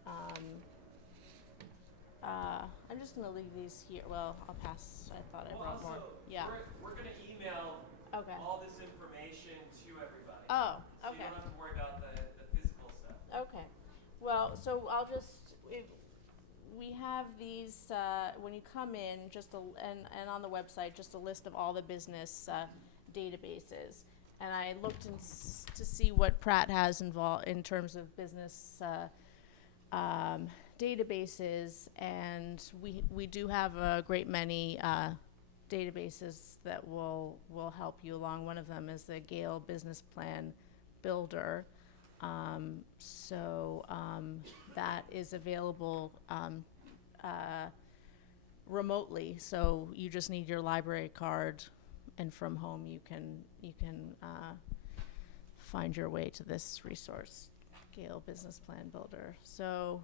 I'm just going to leave these here. Well, I'll pass. I thought I brought more. Yeah. We're going to email all this information to everybody. Oh, so okay. You don't have to worry about the physical stuff. Okay. Well, so I'll just, we have these, when you come in, and on the website, just a list of all the business databases. And I looked to see what Pratt has involved in terms of business databases, and we do have a great many databases that will help you along. One of them is the Gale Business Plan Builder. That is available remotely, so you just need your library card, and from home you can find your way to this resource, Gale Business Plan Builder. So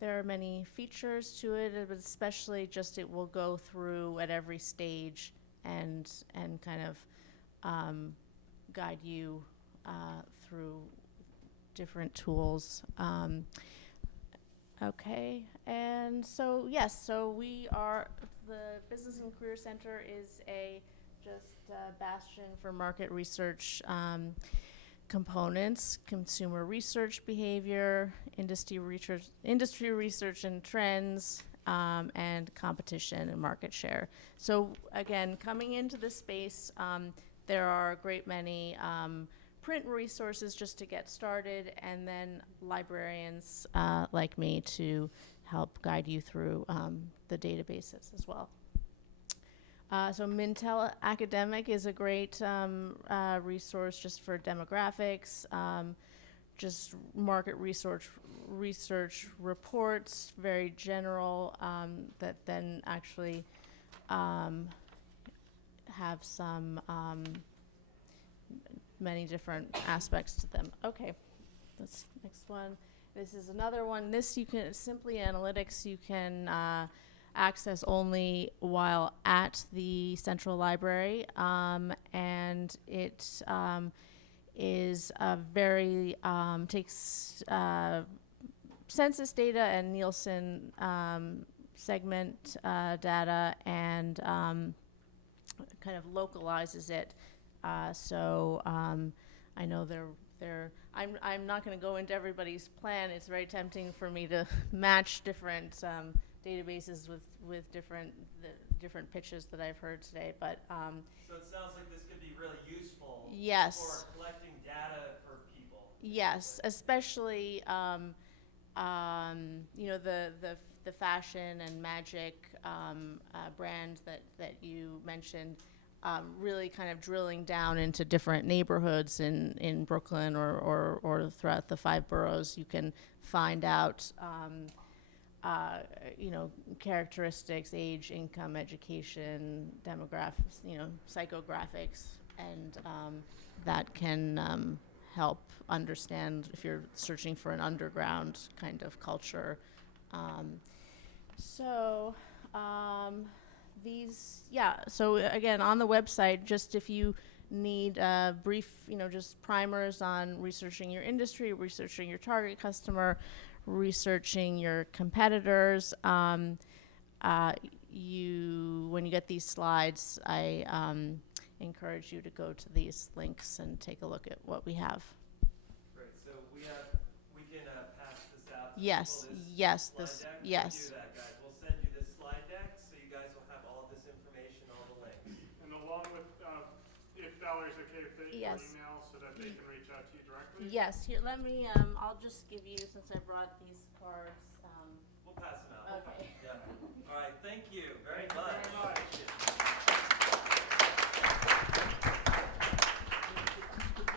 there are many features to it, but especially just it will go through at every stage and kind of guide you through different tools. Okay, and so yes, so we are, the Business and Career Center is just a bastion for market research components, consumer research behavior, industry research and trends, and competition and market share. So again, coming into this space, there are a great many print resources just to get started, and then librarians like me to help guide you through the databases as well. So Mintel Academic is a great resource just for demographics, just market research reports, very general, that then actually have some many different aspects to them. Okay, that's next one. This is another one. This you can, Simply Analytics, you can access only while at the Central Library, and it is a very, takes census data and Nielsen segment data and kind of localizes it. So I know I'm not going to go into everybody's plan. It's very tempting for me to match different databases with different pitches that I've heard today. But so it sounds like this could be really useful. Yes. For collecting data for people. Yes, especially you know, the fashion and magic brand that you mentioned. Really kind of drilling down into different neighborhoods in Brooklyn or throughout the 5 boroughs, you can find out, you know, characteristics, age, income, education, demographics, you know, psychographics, and that can help understand if you're searching for an underground kind of culture. So again, on the website, just if you need brief, you know, just primers on researching your industry, researching your target customer, researching your competitors, when you get these slides, I encourage you to go to these links and take a look at what we have. Great. So we can pass this out to Yes, people, yes, slide this, deck? yes. We'll do that, guys. We'll send you this slide deck so you guys will have all of this information, all the links. And along with, if Valerie's okay with it, your Yes. email so that they can reach out to you directly? Yes, here, let me, I'll just give you, since I brought these cards. We'll pass them out. Okay. Yeah. All right. Thank you very Thank you much. very much.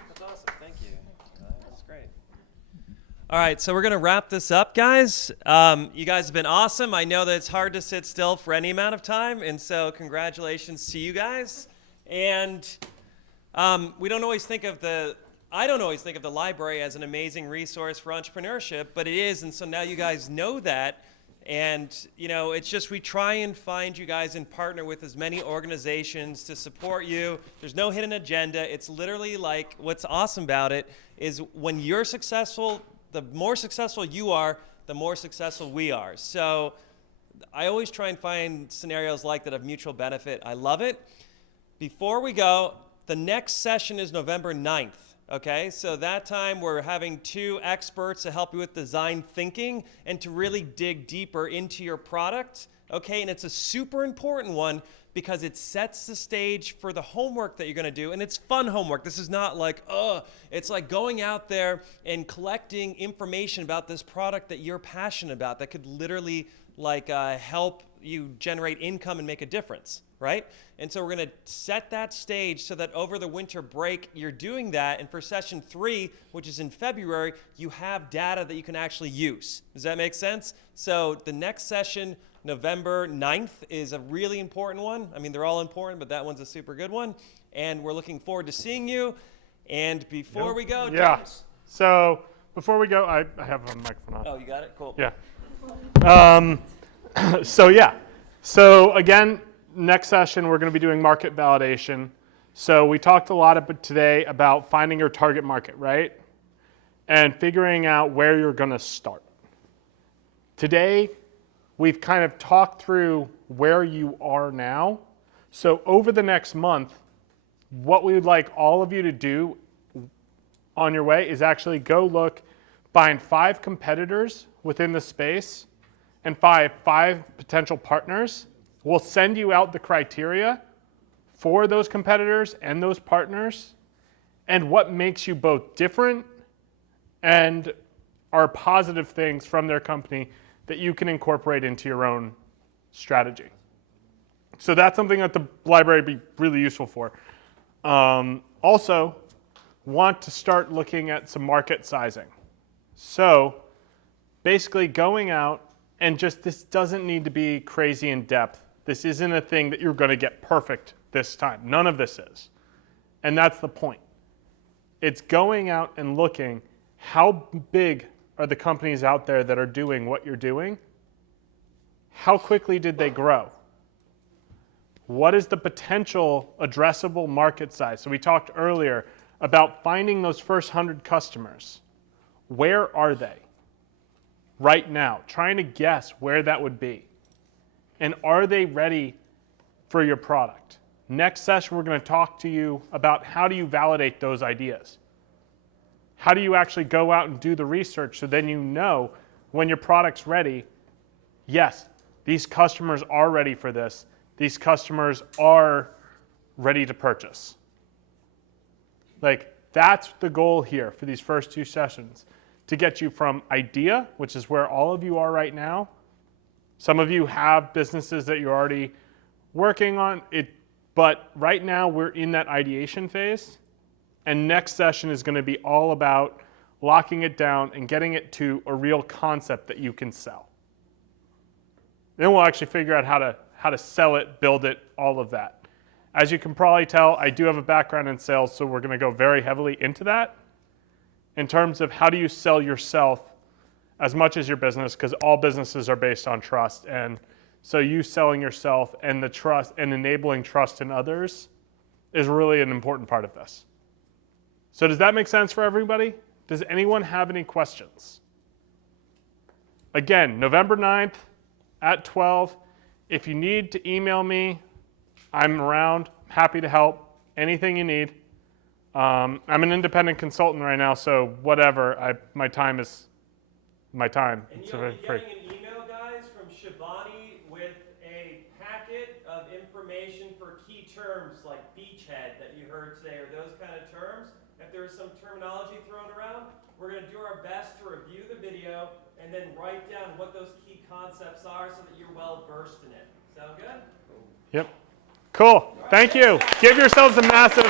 That's awesome. Thank you. That's great. All right, so we're going to wrap this up, guys. You guys have been awesome. I know that it's hard to sit still for any amount of time, and so congratulations to you guys. And we don't always think of I don't always think of the library as an amazing resource for entrepreneurship, but it is, and so now you guys know that. And, you know, it's just we try and find you guys and partner with as many organizations to support you. There's no hidden agenda. It's literally like what's awesome about it is when you're successful, the more successful you are, the more successful we are. So I always try and find scenarios like that of mutual benefit. I love it. Before we go, the next session is November 9th. Okay, so that time we're having 2 experts to help you with design thinking and to really dig deeper into your product. Okay, and it's a super important one because it sets the stage for the homework that you're gonna do, and it's fun homework. This is not like, it's like going out there and collecting information about this product that you're passionate about that could literally like help you generate income and make a difference, right? And so we're going to set that stage so that over the winter break, you're doing that. And for session 3, which is in February, you have data that you can actually use. Does that make sense? So the next session, November 9th, is a really important one. I mean, they're all important, but that one's a super good one. And we're looking forward to seeing you. And before we go, yeah. James. So before we go, I have a microphone on. Oh, you got it? Cool. Yeah. So again, next session, we're going to be doing market validation. So we talked a lot today about finding your target market, right? And figuring out where you're going to start. Today, we've kind of talked through where you are now. So over the next month, what we would like all of you to do on your way is actually go look, find 5 competitors within the space and five potential partners. We'll send you out the criteria for those competitors and those partners and what makes you both different and are positive things from their company that you can incorporate into your own strategy. So that's something that the library would be really useful for. Also, want to start looking at some market sizing. So basically going out and just, this doesn't need to be crazy in depth. This isn't a thing that you're going to get perfect this time. None of this is. And that's the point. It's going out and looking, how big are the companies out there that are doing what you're doing? How quickly did they grow? What is the potential addressable market size? So we talked earlier about finding those first 100 customers. Where are they right now? Trying to guess where that would be. And are they ready for your product? Next session, we're going to talk to you about how do you validate those ideas. How do you actually go out and do the research so then you know when your product's ready, yes, these customers are ready for this. These customers are ready to purchase. Like, that's the goal here for these first 2 sessions, to get you from idea, which is where all of you are right now. Some of you have businesses that you're already working on, but right now we're in that ideation phase. And next session is going to be all about locking it down and getting it to a real concept that you can sell. Then we'll actually figure out how to sell it, build it, all of that. As you can probably tell, I do have a background in sales, so we're going to go very heavily into that in terms of how do you sell yourself as much as your business, because all businesses are based on trust. And so you selling yourself and the trust and enabling trust in others is really an important part of this. So does that make sense for everybody? Does anyone have any questions? Again, November 9th at 12. If you need to email me, I'm around, happy to help, anything you need. I'm an independent consultant right now, so whatever, my time is my time. And It's you'll be free. getting an email, guys, from Shivani with a packet of information for key terms like beachhead that you heard today, or those kind of terms. If there is some terminology thrown around, we're going to do our best to review the video and then write down what those key concepts are so that you're well versed in it. Sound good? Yep. Cool. Thank you. Give yourselves a massive